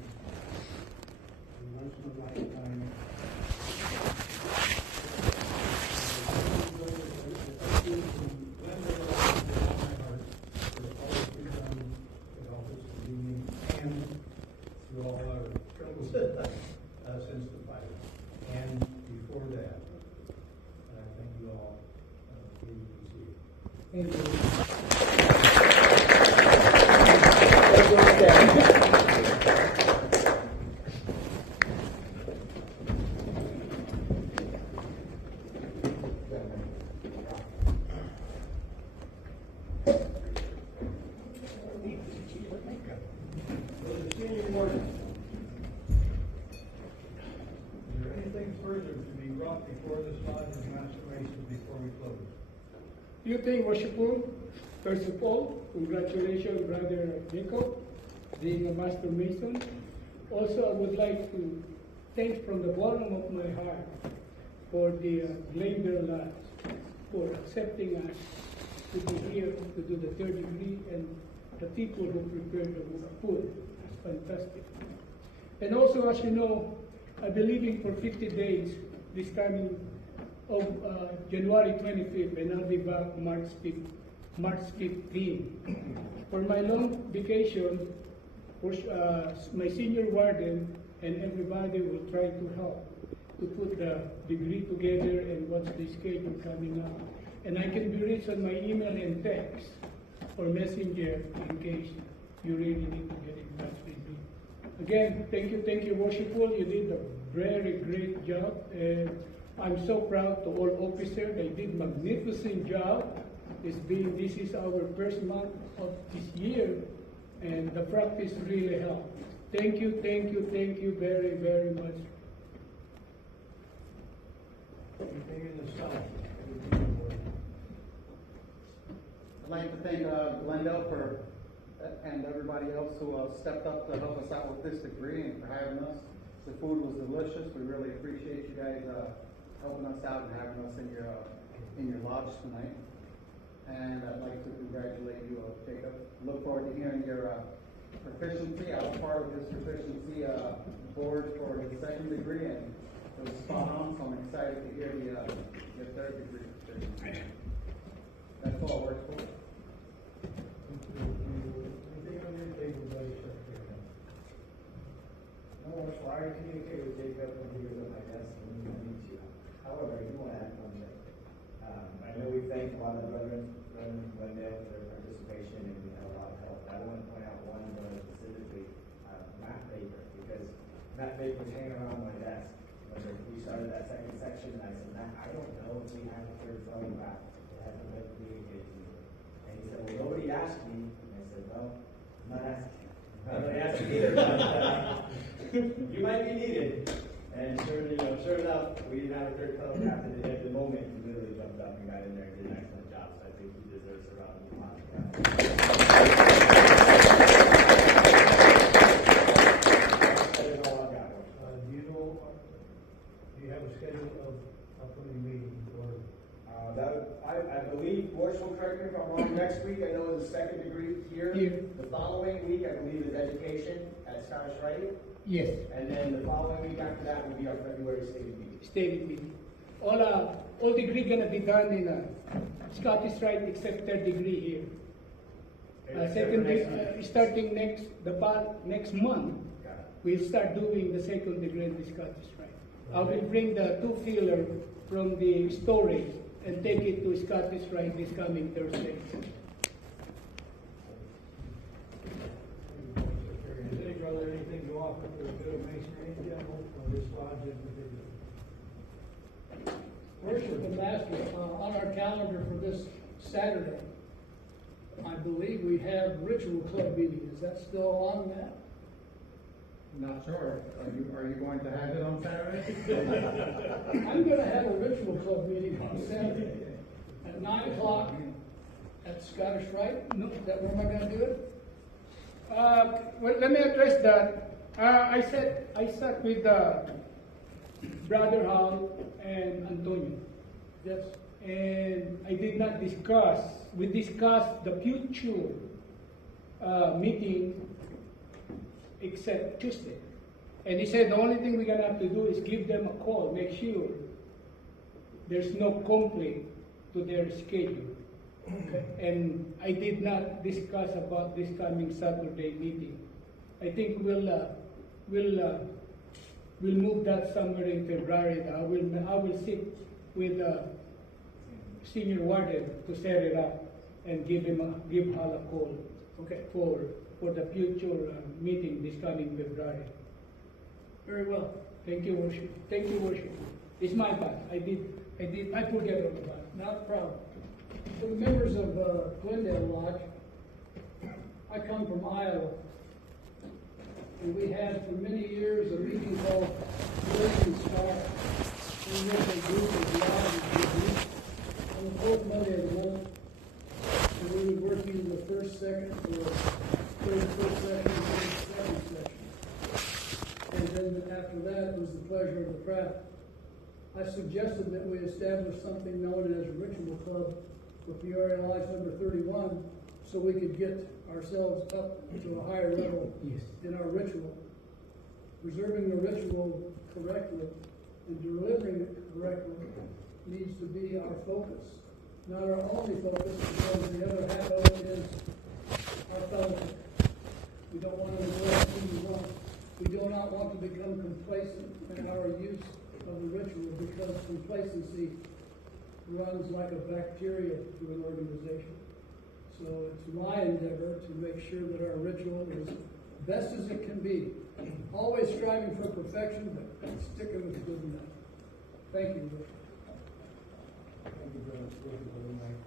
And once in a lifetime. Through all our troubles since the fight, and before that. And I thank you all for being received. Is there anything further to be brought before this lodge of Master Mason before we close? You think, worshipful, first of all, congratulations, Brother Jacob, being a Master Mason. Also, I would like to thank from the bottom of my heart for the Glendale Lodge for accepting us to be here to do the third degree, and the people who prepared the food. That's fantastic. And also, as you know, I've been living for 50 days this coming of January 25th, and I'll be back March 15th. For my long vacation, my senior warden and everybody will try to help to put the degree together and what's the schedule coming up. And I can be reached on my email and text or messenger in case you really need to get in touch with me. Again, thank you, Worshipful. You did a very great job. And I'm so proud to all officers. They did magnificent job. This is our first month of this year, and the practice really helped. Thank you very, very much. Anything in the South? I'd like to thank Glendale and everybody else who stepped up to help us out with this degree and for having us. The food was delicious. We really appreciate you guys helping us out and having us in your lodge tonight. And I'd like to congratulate you, Jacob. Look forward to hearing your proficiency. I was part of this proficiency board for his second degree, and it was spot on. So I'm excited to hear your third degree proficiency. That's all works for. Anything on your table, buddy? No, so I already communicated with Jacob when he was at my desk and we want to meet you. However, I do want to add one thing. I know we thanked a lot of the brethren Glendale for their participation and we had a lot of help. I want to point out one brother specifically, Matt Baker, because Matt Baker was hanging around my desk when we started that second section, and I said, Matt, I don't know if we have a third fellow back. It hasn't been communicated to me. And he said, well, nobody asked me. And I said, well, I'm not asking. I'm not asking either, but you might be needed. And sure enough, we didn't have a third fellow captain, and at the moment, he literally jumped up and got in there and did an excellent job. So I think he deserves a round of applause. Do you have a schedule of upcoming meetings or? I believe, Boris will correct me if I'm wrong, next week I know is the second degree here. The following week I believe is education at Scottish Rite. Yes. And then the following week after that will be our February stated meeting. Stated meeting. All degree gonna be done in Scottish Rite except third degree here. Second degree, starting next month, we'll start doing the second degree in the Scottish Rite. I will bring the 2 filler from the storage and take it to Scottish Rite this coming Thursday. Does any brother anything to offer for the good of masonry in general, or this lodge in particular? Worship the Master, on our calendar for this Saturday, I believe we have ritual club meeting. Is that still on that? Not sure. Are you going to have it on Saturday? I'm going to have a ritual club meeting on Saturday at 9 o'clock at Scottish Rite. No, is that where am I going to do it? Well, let me address that. I sat with Brother Hal and Antonio. Yes. And I did not discuss. We discussed the future meeting except Tuesday. And he said the only thing we're going to have to do is give them a call, make sure there's no conflict to their schedule. Okay. And I did not discuss about this coming Saturday meeting. I think we'll move that somewhere in February. I will sit with senior warden to set it up and give Hal a call. Okay. For the future meeting this coming February. Very well. Thank you, Worship. Thank you, Worship. It's my bad. I forget all about it. Not a problem. For the members of Glendale Lodge, I come from Iowa, and we had for many years a meeting called Freemason in which a group of lodges would meet on the fourth Monday of the month, and we would work either the first, second, or third section, second section. And then after that, it was the pleasure of the craft. I suggested that we establish something known as a ritual club with Peoria Lodge number 31, so we could get ourselves up to a higher level in our ritual. Preserving the ritual correctly and delivering it correctly needs to be our focus. Not our only focus, because the other half of it is our fellowship. We don't want to neglect who we want. We do not want to become complacent in our use of the ritual, because complacency runs like a bacteria through an organization. So it's my endeavor to make sure that our ritual is best as it can be. Always striving for perfection, but sticking with good enough. Thank you, Rick. Thank you very much, Brother Mike.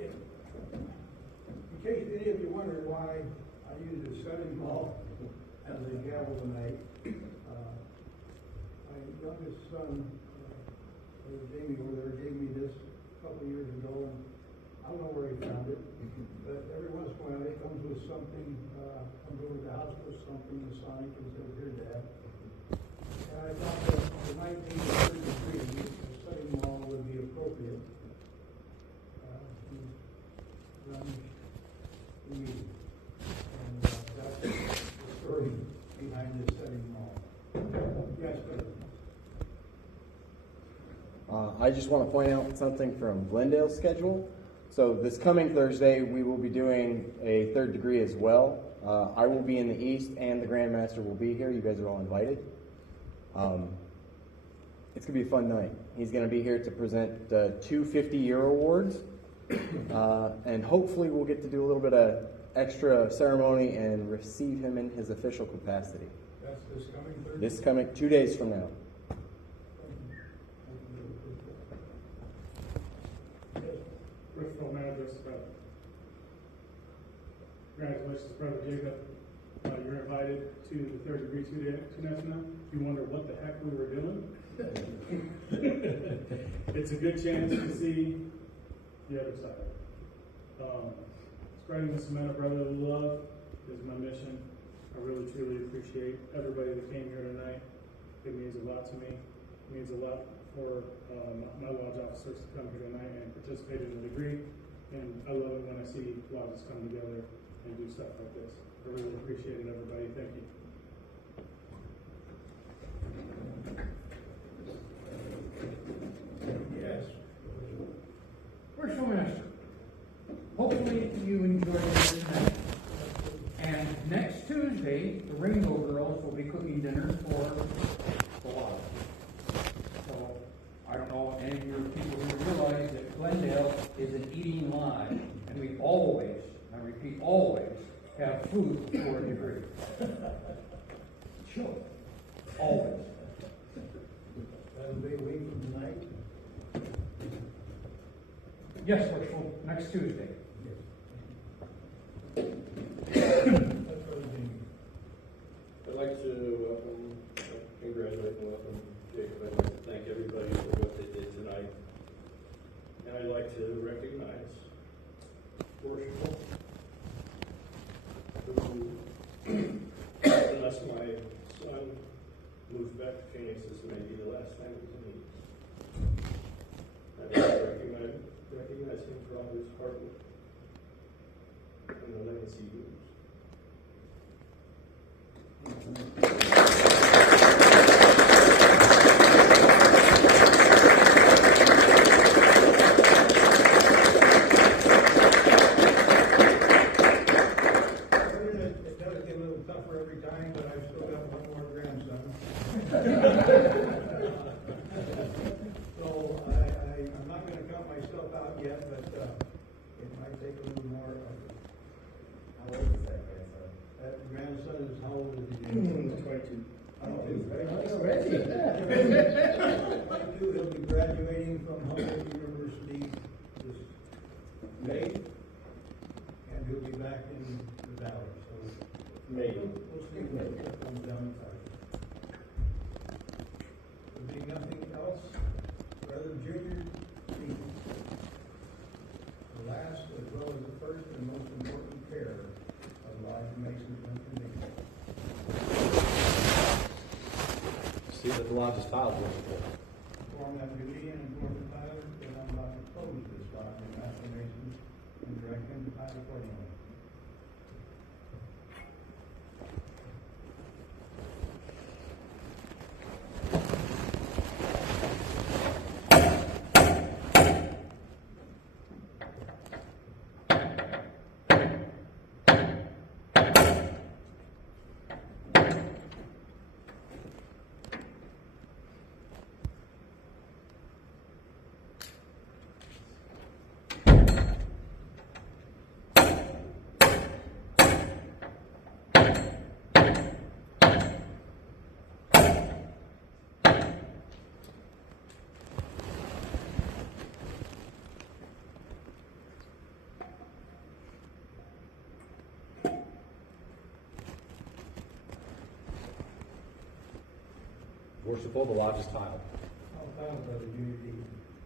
In case any of you wonder why I use a setting ball as a gavel tonight, my youngest son, Jamie over there, gave me this a couple of years ago, and I don't know where he found it, but every once in a while it comes with something, comes over to the house with something Masonic and says, here, Dad. And I thought that the 1933 setting ball would be appropriate. Runs the meeting. And that's the story behind this setting ball. Yes, sir. I just want to point out something from Glendale's schedule. So this coming Thursday, we will be doing a third degree as well. I will be in the East, and the Grandmaster will be here. You guys are all invited. It's going to be a fun night. He's going to be here to present 2 50-year awards, and hopefully we'll get to do a little bit of extra ceremony and receive him in his official capacity. That's this coming Thursday? This coming 2 days from now. Bristol Managers, congratulations, Brother Jacob. You're invited to the third degree 2 nights from now. If you wonder what the heck we were doing, it's a good chance to see the other side. Spreading this amount of brotherly love is my mission. I really, truly appreciate everybody that came here tonight. It means a lot to me. It means a lot for my lodge officers to come here tonight and participate in the degree. And I love it when I see lodges come together and do stuff like this. I really appreciate it, everybody. Thank you. Yes. Worshipful Master, hopefully you enjoyed it tonight. And next Tuesday, the Rainbow Girls will be cooking dinner for the lodge. So, I don't know if any of your people here realize that Glendale is an eating lodge, and we always, I repeat, always have food for a degree. Sure. Always. That'll be a week from tonight? Yes, Worshipful, next Tuesday. I'd like to welcome, congratulate and welcome Jacob. I'd like to thank everybody for what they did tonight. And I'd like to recognize Worshipful, who, unless my son moves back to Phoenix, this may be the last time we can meet. I'd like to recognize him for all his hard work and the legacy he leaves. It does get a little tougher every time, but I've still got one more grandson. So I'm not going to count myself out yet, but it might take a little more. How old is that grandson? That grandson is how old is he? 22. Already? 22, he'll be graduating from Humboldt University this May, and he'll be back in the valley. So May. We'll see what comes down the pipe. There being nothing else, Brother Junior, the last as well as the first and most important pair of Lodge Masons and Freemasons. See that the lodge is filed with. Form that duty and inform the Tyler that I'm about to close this lodge of Master Masons and direct him to file accordingly. Worshipful, the lodge is tiled. How found Brother Junior D?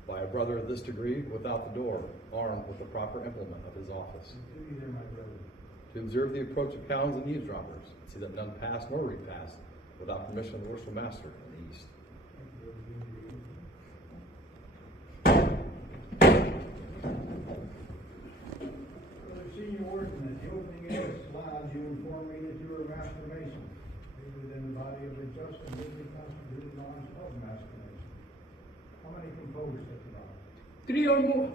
By a brother of this degree, without the door, armed with the proper implement of his office. Do you there, my brother? To observe the approach of hounds and eavesdroppers, and see that none pass nor repass without permission of the worshipful master in the east. Thank you, Brother Junior D. Brother Senior Warden, at the opening of this lodge, you informed me that you were a master mason, within the body of the just and legally constituted lodge of master mason. How many composed at the lodge? 3 or more.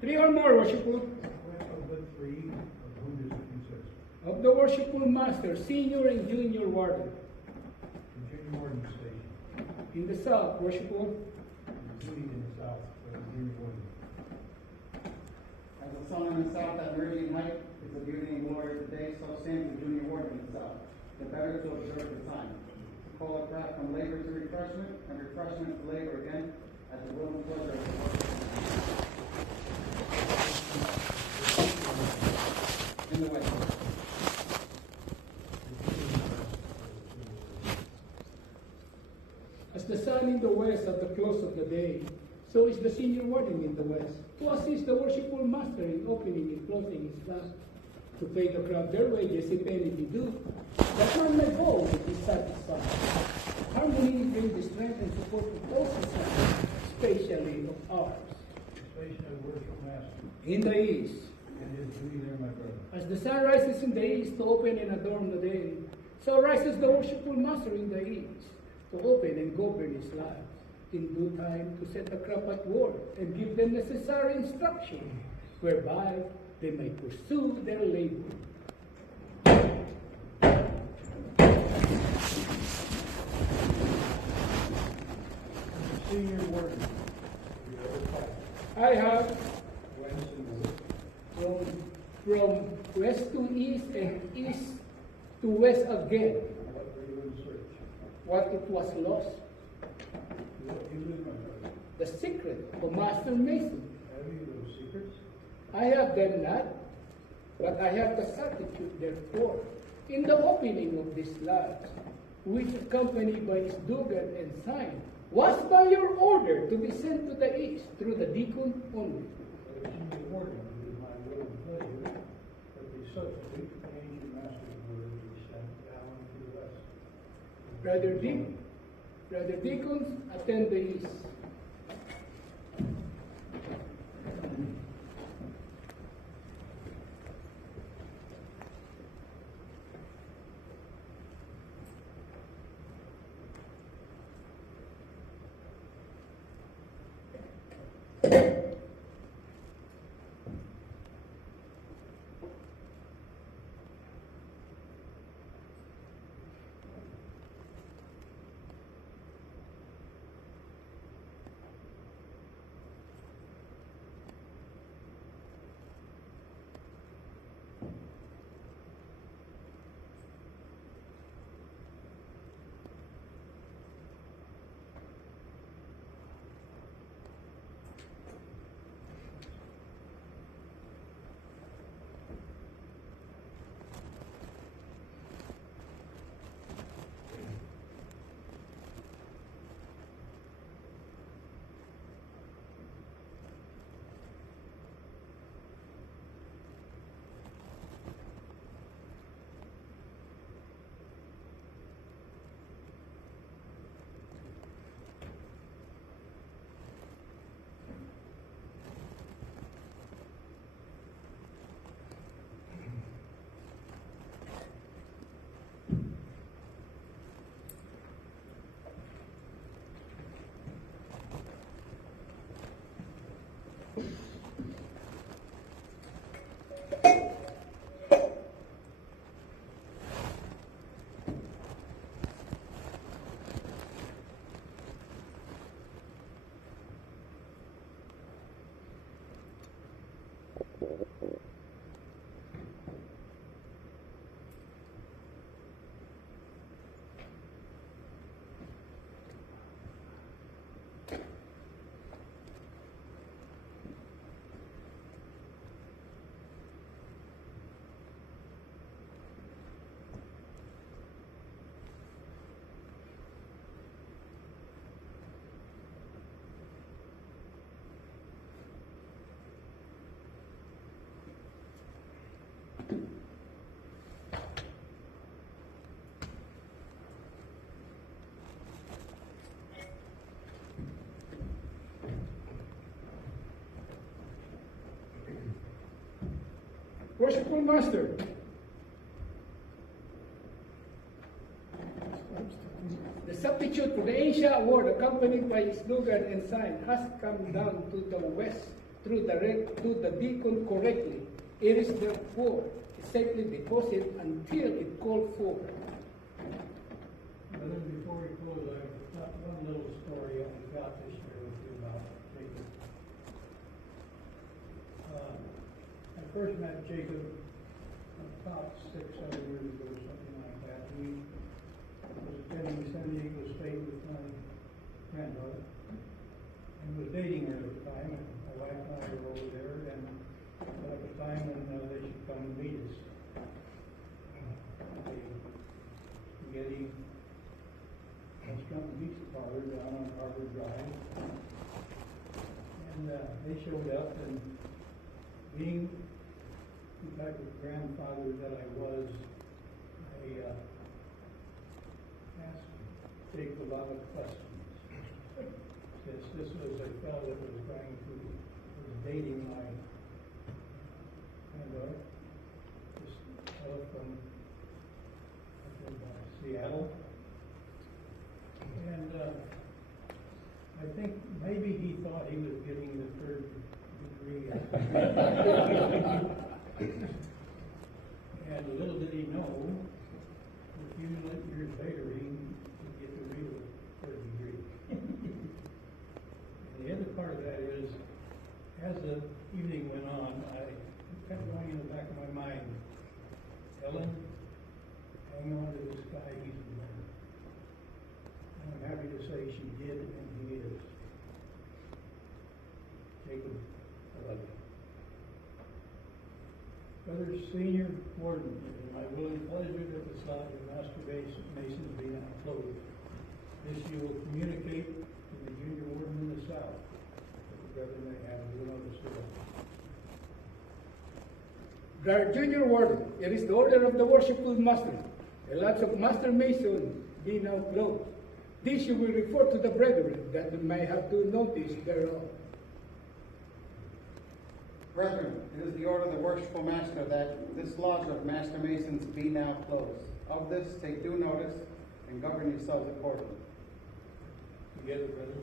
3 or more, worshipful. Of the 3, of whom does it consist? Of the worshipful master, senior and junior warden. The junior warden station. In the south, worshipful. Duty in the south, junior warden. As the sun in the south at meridian height is the beauty and glory of the day, so stands the junior warden in the south, the better to observe the time. Call a craft from labor to refreshment, and refreshment to labor again, at the will and pleasure of the Lord. In the west. As the sun in the west at the close of the day, so is the senior warden in the west, to assist the worshipful master in opening and closing his lamp, to pay the crowd their wages if any be due, that one may go with his satisfied. Harmony brings the strength and support of all society, especially of ours. Station of worshipful master. In the east, And his duty there, my brother. as the sun rises in the east to open and adorn the day, so rises the worshipful master in the east to open and govern his life. In due time to set the crop at work and give them necessary instruction, whereby they may pursue their labor. Senior warden. I have from west to east and east to west again. What were you in search? What it was lost, What you live, my brother? the secret of Master Mason. Have you those secrets? I have them not, but I have the certitude, therefore, in the opening of this lodge, which accompanied by his dugan and sign, was by your order to be sent to the east through the deacon only. But it's in the warden, it is my will and pleasure that the substitute for the ancient master's word be sent down to the west. Brother deacons, attend the east. Worshipful Master, the substitute for the Asia Award, accompanied by slogan and sign, has come down to the west to the deacon correctly. It is therefore safely deposited until it called for. Brother, before we close, I've got one little story I've got to share with you about Jacob. I first met Jacob about 6-7 years ago, something like that. He was attending San Diego State with my granddaughter and was dating her at the time. And my wife and I were over there, and set up a time when they should come and meet us. The spaghetti restaurant and pizza parlor down on Harbor Drive. And they showed up, and being the type of grandfather that I was, I asked Jake a lot of questions. Since this was a fellow that was dating my granddaughter, this fellow from Seattle. And I think maybe he thought he was getting the third degree. And little did he know, a few years later, he'd get the real third degree. And the other part of that is, as the evening went on, I kept going in the back of my mind, Ellen, hang on to this guy, he's a winner. And I'm happy to say she did, and he is. Jacob, I love you. Brother Senior Warden, it is my will and pleasure that the slot of Master Masons be now closed. This you will communicate to the Junior Warden in the South, that the brother may have due notice thereof. Our Junior Warden, it is the order of the Worshipful Master. The lots of Master Mason be now closed. This you will report to the brethren, that they may have due notice thereof. Brethren, it is the order of the worshipful master that this lodge of Master Masons be now closed. Of this, take due notice and govern yourselves accordingly. Together, brother.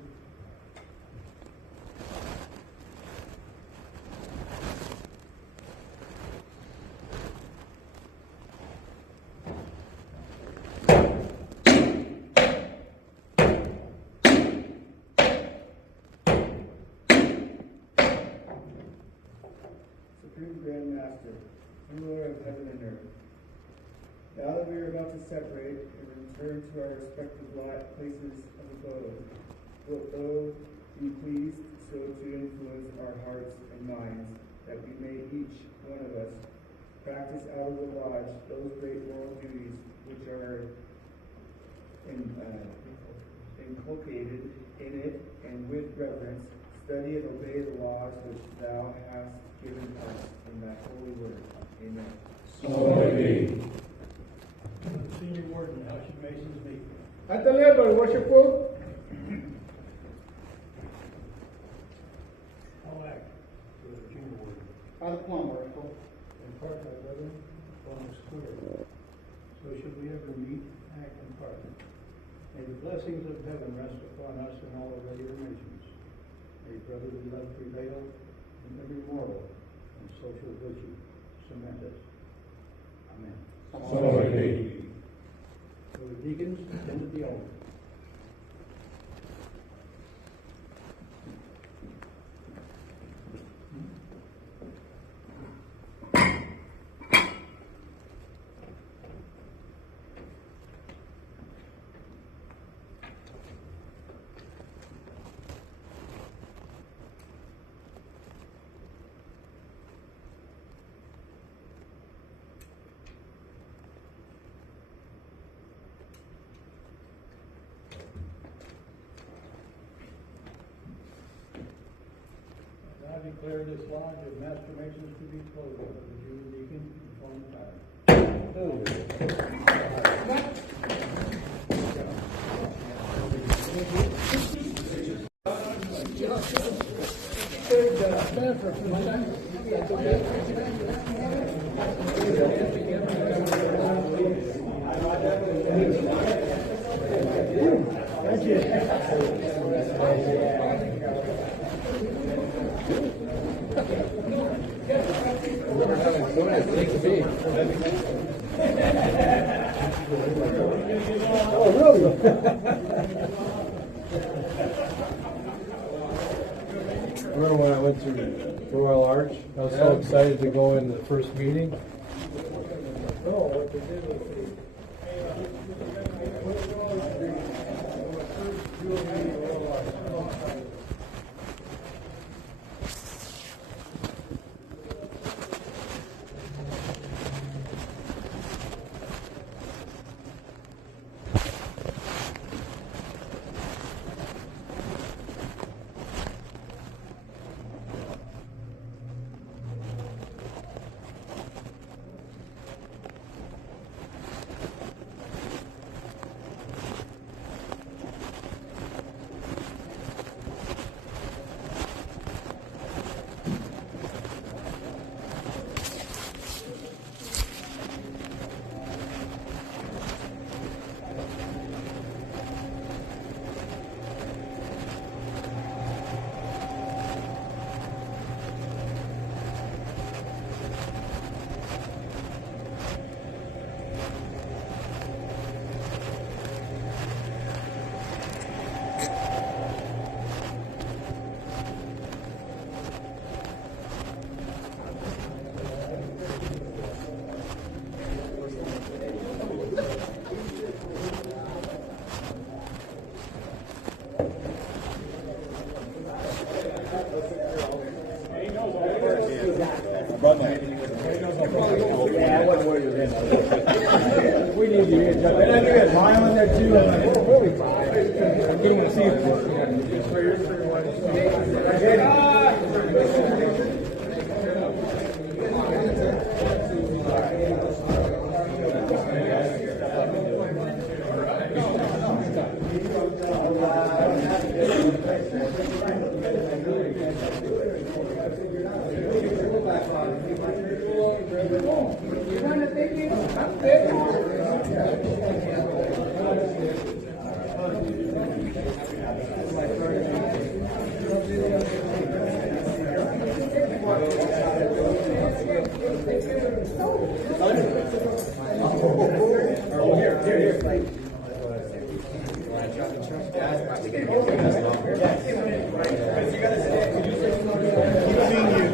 Supreme Grand Master, ruler of heaven and earth. Now that we are about to separate and return to our respective places of abode, wilt thou be pleased so to influence our hearts and minds that we may each one of us practice out of the lodge those great moral duties which are inculcated in it, and with reverence study and obey the laws which thou hast given us in thy holy word. Amen. So may be. Senior Warden, how should Masons meet? At the level, Worshipful. I'll act for the Junior Warden. By the plumb, worshipful. In part, my brother, upon the square. So should we ever meet, act, and part. May the blessings of heaven rest upon us and all our regular Masons. May brotherly love prevail in every moral and social virtue. Cement us. Amen. So may be. So the deacons attend the altar. I declare this lodge of Master Masons to be closed by the Junior Deacon Oh, really? Remember when I went to Royal Arch? I was so excited to go into the first meeting. Oh, what they did was We need you here, Chuck. And I knew you had mine on there too. I'm like, oh, really? I came to see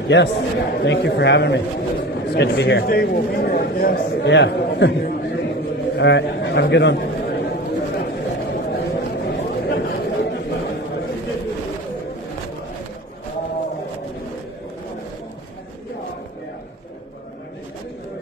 Yes, thank you for having me. It's good to be here. Tuesday will be our guest. Yeah. All right, have a good one. Yeah.